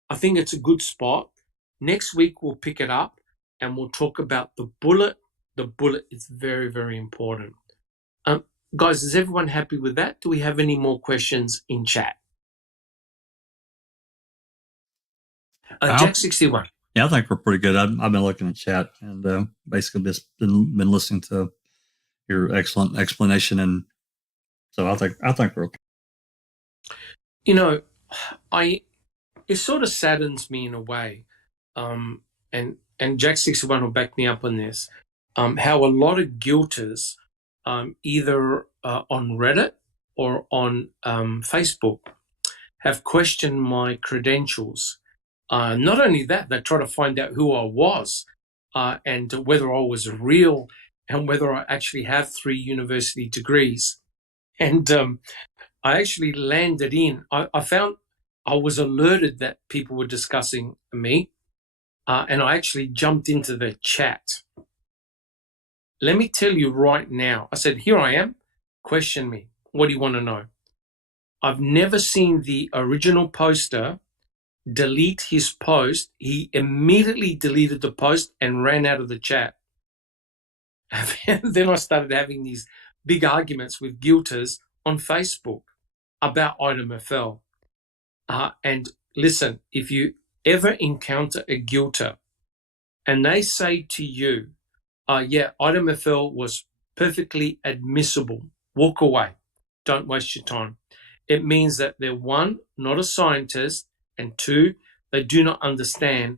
I think it's a good spot. Next week, we'll pick it up and we'll talk about the bullet. The bullet is very, very important. Guys, is everyone happy with that? Do we have any more questions in chat? Jack 61. Yeah, I think we're pretty good. I've been looking at chat and basically just been listening to your excellent explanation, and so I think we're okay. You know, it sort of saddens me in a way, and Jack 61 will back me up on this. How a lot of guilters, either on Reddit or on Facebook, have questioned my credentials. Not only that, they try to find out who I was and whether I was real and whether I actually have 3 university degrees. And I actually landed in, I found I was alerted that people were discussing me, and I actually jumped into the chat. Let me tell you right now, I said, here I am, question me. What do you want to know? I've never seen the original poster delete his post. He immediately deleted the post and ran out of the chat. And then I started having these big arguments with guilters on Facebook about item FL. And listen, if you ever encounter a guilter and they say to you, yeah, item FL was perfectly admissible, walk away. Don't waste your time. It means that they're, 1, not a scientist, and 2, they do not understand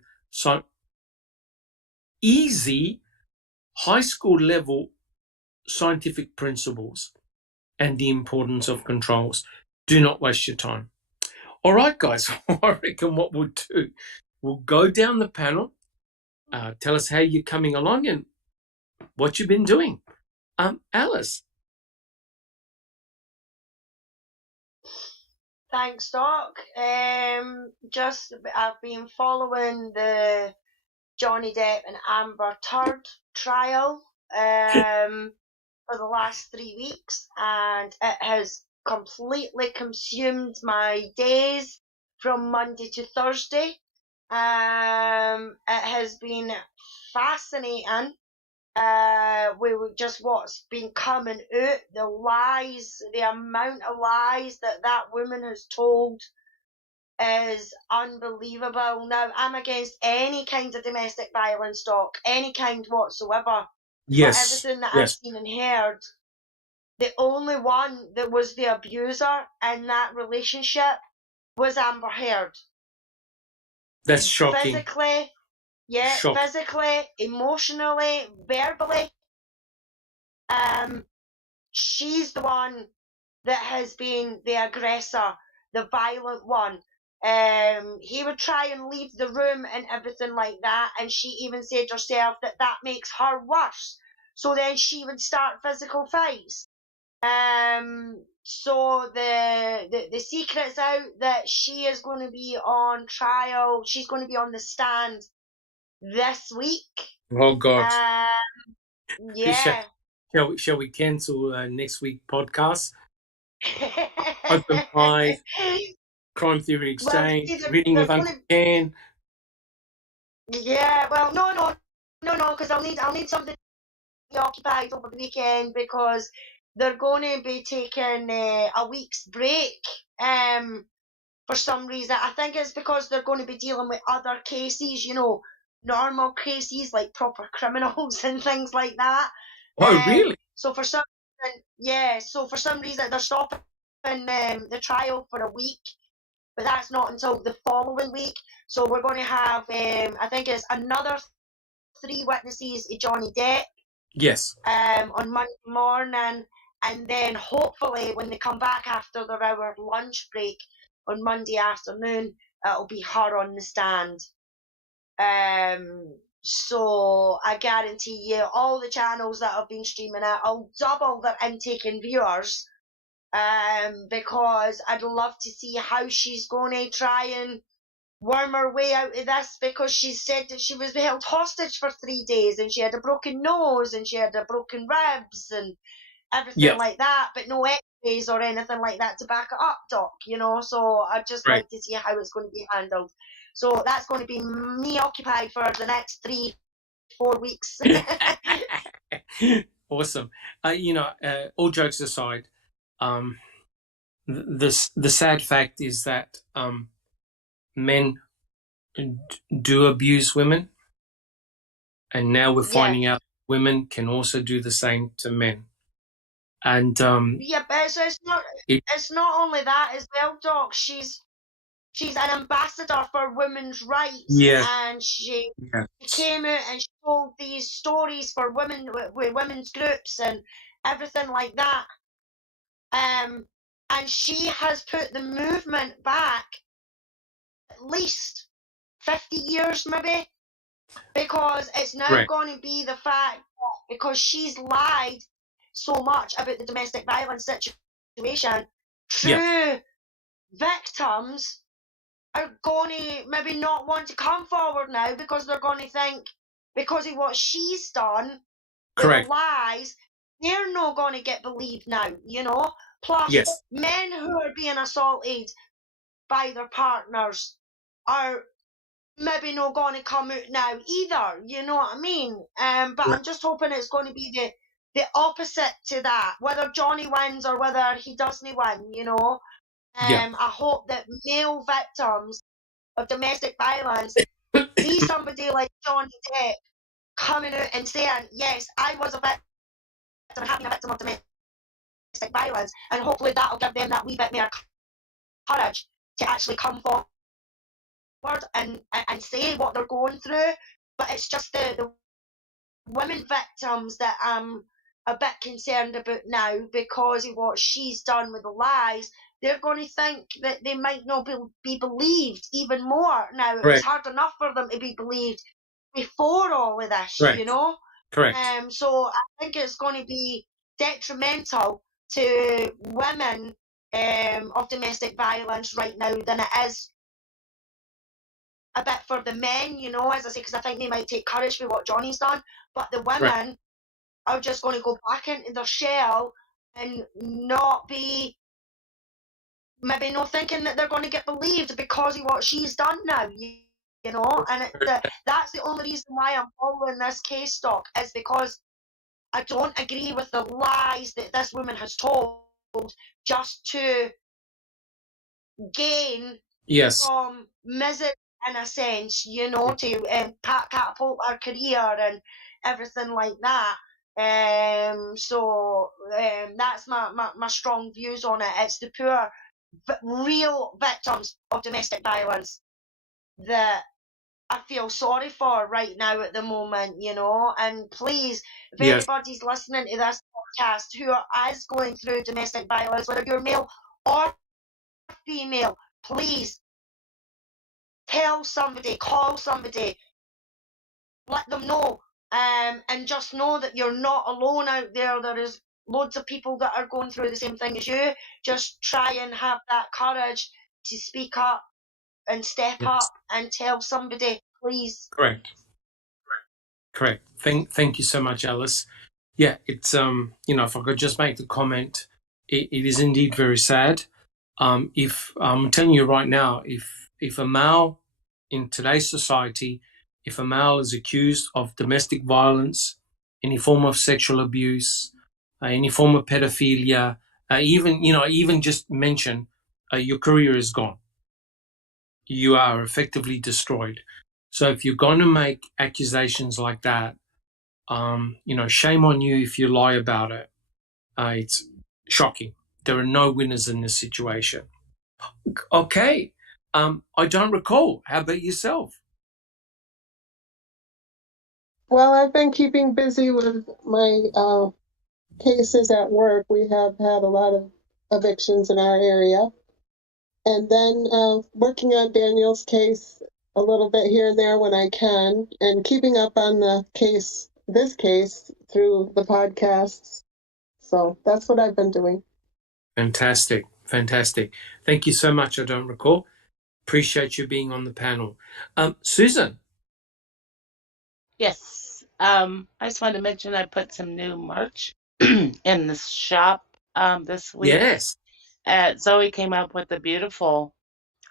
easy high school level scientific principles and the importance of controls. Do not waste your time. All right, guys, I reckon what we'll do, we'll go down the panel, tell us how you're coming along and what you've been doing. Alice. Thanks, Doc. Just I've been following the Johnny Depp and Amber Heard trial for the last 3 weeks, and it has completely consumed my days from Monday to Thursday. It has been fascinating. Just what's been coming out, the lies, the amount of lies that woman has told is unbelievable. Now, I'm against any kind of domestic violence talk, any kind whatsoever. Yes. But everything that yes. I've seen and heard, the only one that was the abuser in that relationship was Amber Heard. That's shocking. Physically, physically, emotionally, verbally. She's the one that has been the aggressor, the violent one. He would try and leave the room and everything like that, and she even said herself that makes her worse. So then she would start physical fights. So the secret's out that she is going to be on trial. She's going to be on the stand this week. Oh God. Yeah. Shall we cancel next week's podcast? Open Mind, Crime Theory Exchange, reading with Uncle Ken. Yeah, well, no, because I'll need something to be occupied over the weekend, because they're going to be taking a week's break for some reason. I think it's because they're going to be dealing with other cases, normal cases like proper criminals and things like that. Oh, really? So for some reason, they're stopping the trial for a week, but that's not until the following week. So we're going to have, I think it's another 3 witnesses, Johnny Depp. Yes. On Monday morning, and then hopefully when they come back after their hour lunch break on Monday afternoon, it'll be her on the stand. So I guarantee you, all the channels that have been streaming it, I'll double their intake in viewers, because I'd love to see how she's going to try and worm her way out of this, because she said that she was held hostage for 3 days and she had a broken nose and she had a broken ribs and everything like that, but no x-rays or anything like that to back it up, Doc, so I'd just like to see how it's going to be handled. So that's going to be me occupied for the next 3-4 weeks. Awesome. All jokes aside, the sad fact is that men do abuse women, and now we're finding out women can also do the same to men. And but it's not only that as well, Doc. She's an ambassador for women's rights, and she came out and she told these stories for women with women's groups and everything like that. And she has put the movement back at least 50 years, maybe, because it's now going to be the fact that because she's lied so much about the domestic violence situation, true victims are going to maybe not want to come forward now, because they're going to think, because of what she's done, the lies, they're not going to get believed now, Plus, men who are being assaulted by their partners are maybe not going to come out now either, you know what I mean? But I'm just hoping it's going to be the opposite to that, whether Johnny wins or whether he doesn't win, I hope that male victims of domestic violence see somebody like Johnny Depp coming out and saying, yes, I was a victim, having a victim of domestic violence, and hopefully that'll give them that wee bit more courage to actually come forward and say what they're going through. But it's just the women victims that I'm a bit concerned about now, because of what she's done with the lies. They're going to think that they might not be believed even more now. It was hard enough for them to be believed before all of this, Correct. So I think it's going to be detrimental to women of domestic violence right now than it is a bit for the men, as I say, because I think they might take courage with what Johnny's done, but the women are just going to go back into their shell and not be maybe not thinking that they're going to get believed because of what she's done now, you know, and that's the only reason why I'm following this case stock, is because I don't agree with the lies that this woman has told just to gain from misery, in a sense, you know, to catapult her career and everything like that. So that's my strong views on it. It's the poor, real victims of domestic violence that I feel sorry for right now at the moment, you know. And please, if anybody's listening to this podcast who is going through domestic violence, whether you're male or female, please tell somebody, call somebody, let them know, and just know that you're not alone out there. There is loads of people that are going through the same thing as you. Just try and have that courage to speak up and step up and tell somebody, please. Correct. Thank you so much, Alice. Yeah, it's you know, if I could just make the comment, it is indeed very sad. If I'm telling you right now, if a male in today's society, if a male is accused of domestic violence, any form of sexual abuse, any form of pedophilia, even just mention, your career is gone. You are effectively destroyed. So if you're going to make accusations like that, shame on you if you lie about it. It's shocking. There are no winners in this situation. Okay. I don't recall. How about yourself? Well, I've been keeping busy with my cases at work. We have had a lot of evictions in our area. And then working on Daniel's case a little bit here and there when I can, and keeping up on this case through the podcasts. So that's what I've been doing. Fantastic. Thank you so much. I don't recall. Appreciate you being on the panel. Susan. Yes. I just wanted to mention I put some new merch in the shop this week. Yes. Zoe came up with a beautiful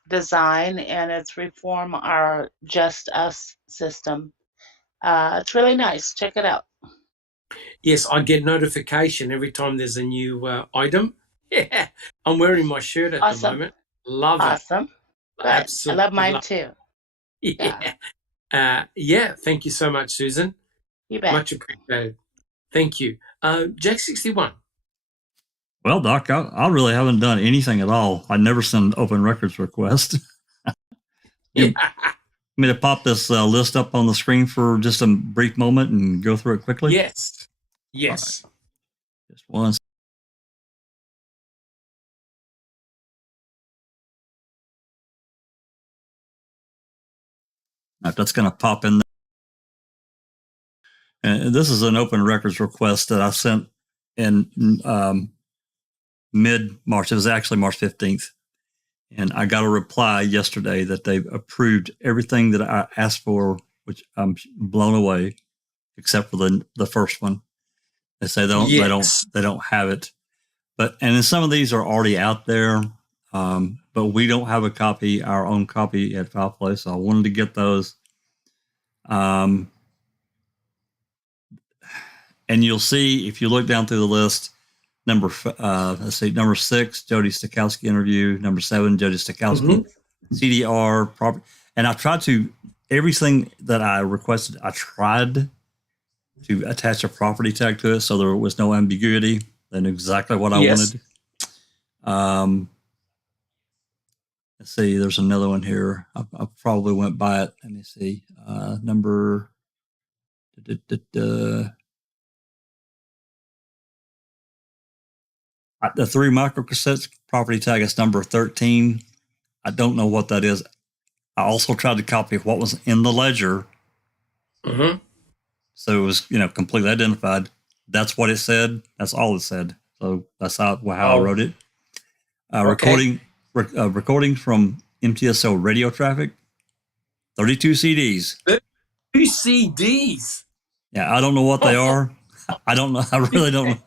design, and it's Reform Our Just Us system. It's really nice. Check it out. Yes, I get notification every time there's a new item. Yeah, I'm wearing my shirt at the moment. Love it. Awesome. Absolutely. I love mine too. Yeah. Thank you so much, Susan. You bet. Much appreciated. Thank you. Jack 61. Well, Doc, I really haven't done anything at all. I never send open records request. You want me to pop this list up on the screen for just a brief moment and go through it quickly? Yes. Right. Just one. That's going to pop in there. And this is an open records request that I sent in mid-March. It was actually March 15th. And I got a reply yesterday that they've approved everything that I asked for, which I'm blown away, except for the first one. They say they don't have it. And then some of these are already out there, but we don't have our own copy at FilePlay, so I wanted to get those. And you'll see if you look down through the list, number 6, Jody Stokowski interview. Number 7, Jody Stokowski, CDR property. And I tried to, everything that I requested, I tried to attach a property tag to it so there was no ambiguity. They knew exactly what I wanted. Let's see, there's another one here. I probably went by it. Let me see. Number. The 3 microcassettes property tag is number 13. I don't know what that is. I also tried to copy what was in the ledger. So it was, completely identified. That's what it said. That's all it said. So that's how I wrote it. Recording from MTSO radio traffic. 32 CDs. 2 CDs. Yeah, I don't know what they are. I don't know. I really don't know.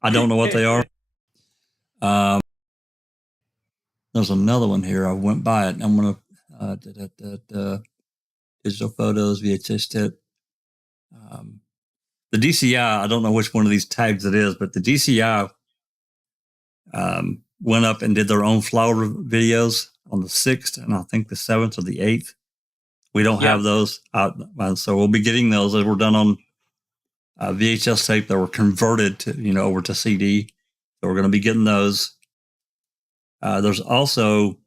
I don't know what they are. there's another one here. I went by it. And I'm gonna digital photos, VHS tip. The DCI. I don't know which one of these tags it is, but the DCI went up and did their own Flyover videos on the 6th and I think the 7th or the 8th. We don't have those out, so we'll be getting those as we're done on VHS tape that were converted to, over to CD. So we're going to be getting those. There's also,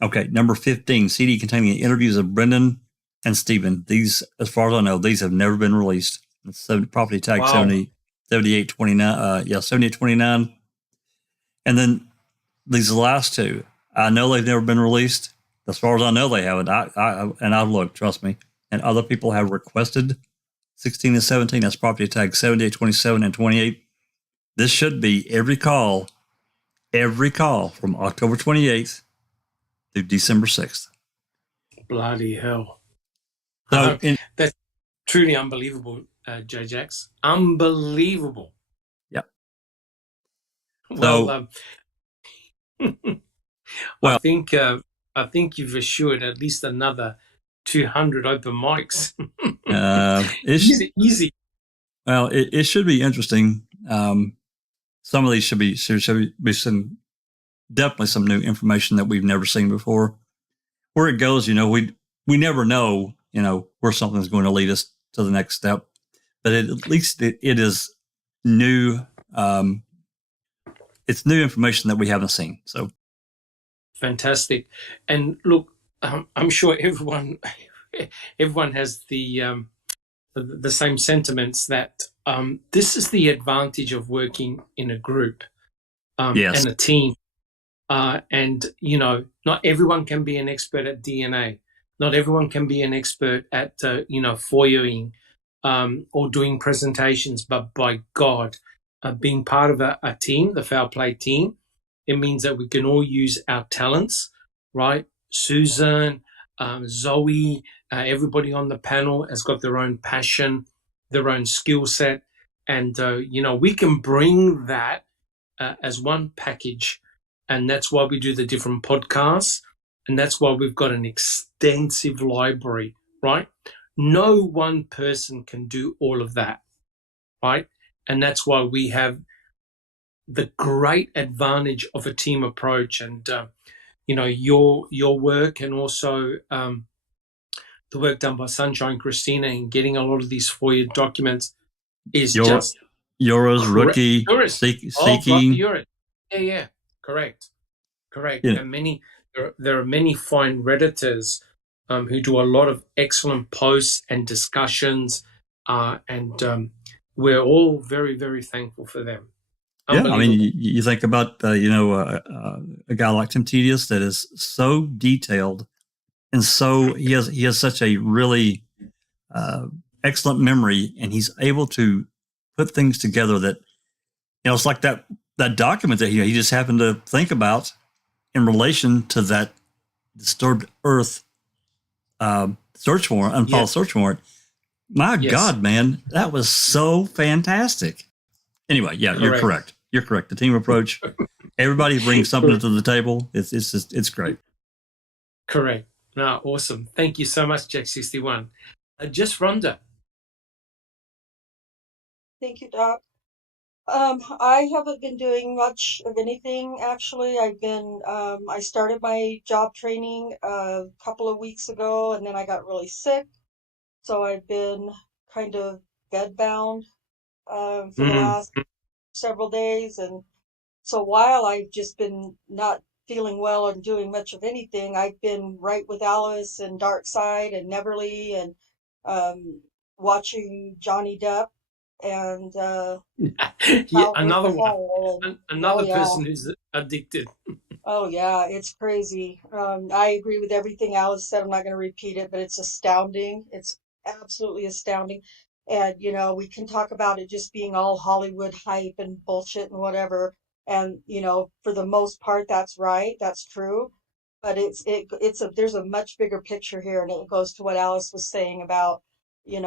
number 15, CD containing interviews of Brendan and Stephen. These, as far as I know, these have never been released. It's property tag 7829. 7829. And then these last two, I know they've never been released. As far as I know, they haven't. I've looked, trust me. And other people have requested 16 and 17. That's property tag 78, 27, and 28. This should be every call from October 28th through December 6th. Bloody hell. So that's truly unbelievable, J-Jax. Unbelievable. Yep. Well, I think you've assured at least another 200 open mics. Easy. Well, it should be interesting. Some of these should be definitely some new information that we've never seen before. Where it goes, we never know, where something's going to lead us to the next step. But at least it is new. It's new information that we haven't seen. So fantastic. And look, I'm sure everyone has the same sentiments that this is the advantage of working in a group and a team. And, not everyone can be an expert at DNA. Not everyone can be an expert at, FOIAing or doing presentations. But by God, being part of a team, the Foul Play team, it means that we can all use our talents, right? Susan, Zoe, everybody on the panel has got their own passion, their own skill set. And, we can bring that as one package. And that's why we do the different podcasts. And that's why we've got an extensive library, right? No one person can do all of that, right? And that's why we have the great advantage of a team approach. And, your work and also the work done by Sunshine Christina in getting a lot of these FOIA documents is Yours, Rookie, Seeking. Yeah, correct. Yeah. And there are many fine Redditors who do a lot of excellent posts and discussions, and we're all very, very thankful for them. Yeah, I mean, you think about a guy like Tim Tedious that is so detailed, and so he has such a really excellent memory, and he's able to put things together that it's like that document that he just happened to think about in relation to that disturbed Earth search warrant, unfollowed search warrant. My God, man, that was so fantastic. Anyway, you're correct. You're correct. The team approach, everybody brings something to the table. It's great. Correct. No, awesome. Thank you so much, Jack 61. Just Rhonda. Thank you, Doc. I haven't been doing much of anything, actually. I started my job training a couple of weeks ago, and then I got really sick. So I've been kind of bedbound for the last several days. And so while I've just been not feeling well and doing much of anything, I've been right with Alice and Dark Side and Neverly and watching Johnny Depp and another person who's addicted. Oh yeah, it's crazy. I agree with everything Alice said. I'm not going to repeat it, but it's astounding. It's absolutely astounding. And we can talk about it just being all Hollywood hype and bullshit and whatever. And for the most part, that's right. That's true. But there's a much bigger picture here, and it goes to what Alice was saying about the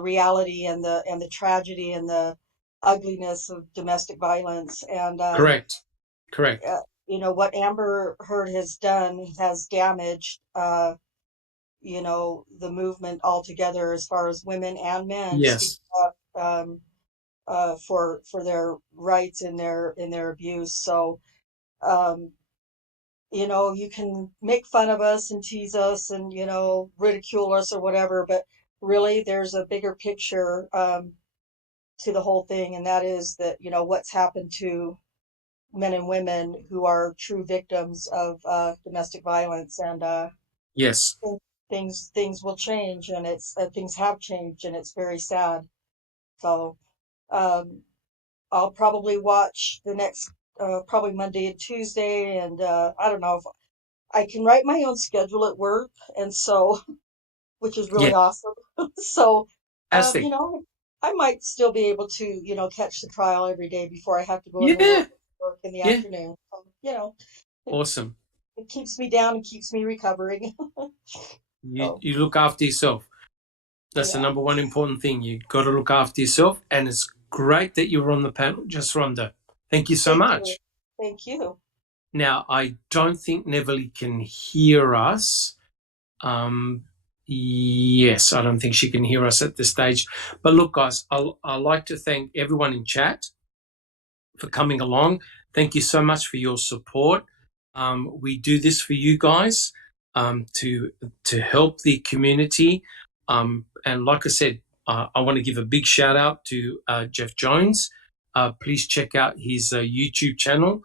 reality and the tragedy and the ugliness of domestic violence. And correct. what Amber Heard has done has damaged, the movement altogether as far as women and men speaking Yes. up for their rights in their abuse. So, um, you can make fun of us and tease us and, ridicule us or whatever, but really there's a bigger picture to the whole thing, and that is that, what's happened to men and women who are true victims of domestic violence, and Yes. things will change, and things have changed, and it's very sad. So um, I'll probably watch the next probably Monday and Tuesday, and I don't know if I can write my own schedule at work, and so which is Yeah. really awesome. So Fantastic. I might still be able to catch the trial every day before I have to go into Yeah. work in the Yeah. afternoon. It, Awesome. it keeps me down and keeps me recovering. So You look after yourself. That's the yeah, number one important thing. You got to look after yourself, and it's great that you're on the panel, just Rhonda. Thank you so thank you, much. thank you. Now, I don't think Neverly can hear us. Yes, I don't think she can hear us at this stage. But look, guys, I'd like to thank everyone in chat for coming along. Thank you so much for your support. We do this for you guys to help the community. And like I said, I want to give a big shout out to Jeff Jones. Please check out his YouTube channel.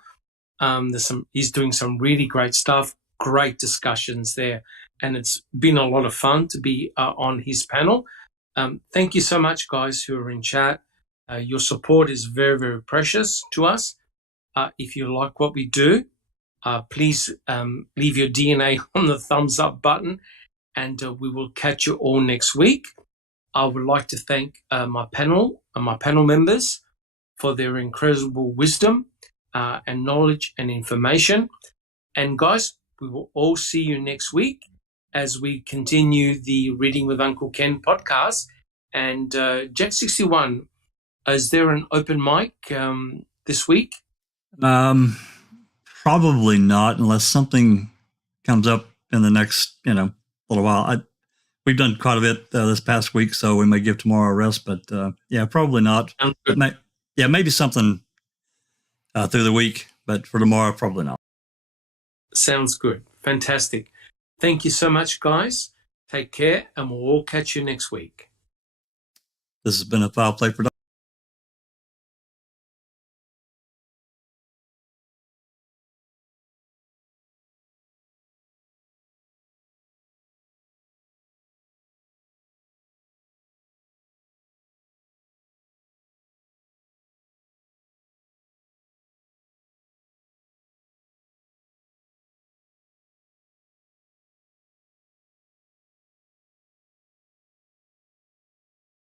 He's doing some really great stuff, great discussions there, and it's been a lot of fun to be on his panel. Thank you so much, guys, who are in chat. Your support is very, very precious to us. If you like what we do, please leave your DNA on the thumbs up button, and we will catch you all next week. I would like to thank my panel members for their incredible wisdom and knowledge and information. And guys, we will all see you next week as we continue the Reading with Uncle Ken podcast. And Jack 61, is there an open mic this week? Probably not, unless something comes up in the next, little while. We've done quite a bit this past week, so we may give tomorrow a rest. But yeah, probably not. But maybe something through the week, but for tomorrow, probably not. Sounds good. Fantastic. Thank you so much, guys. Take care, and we'll all catch you next week. This has been a Foul Play production.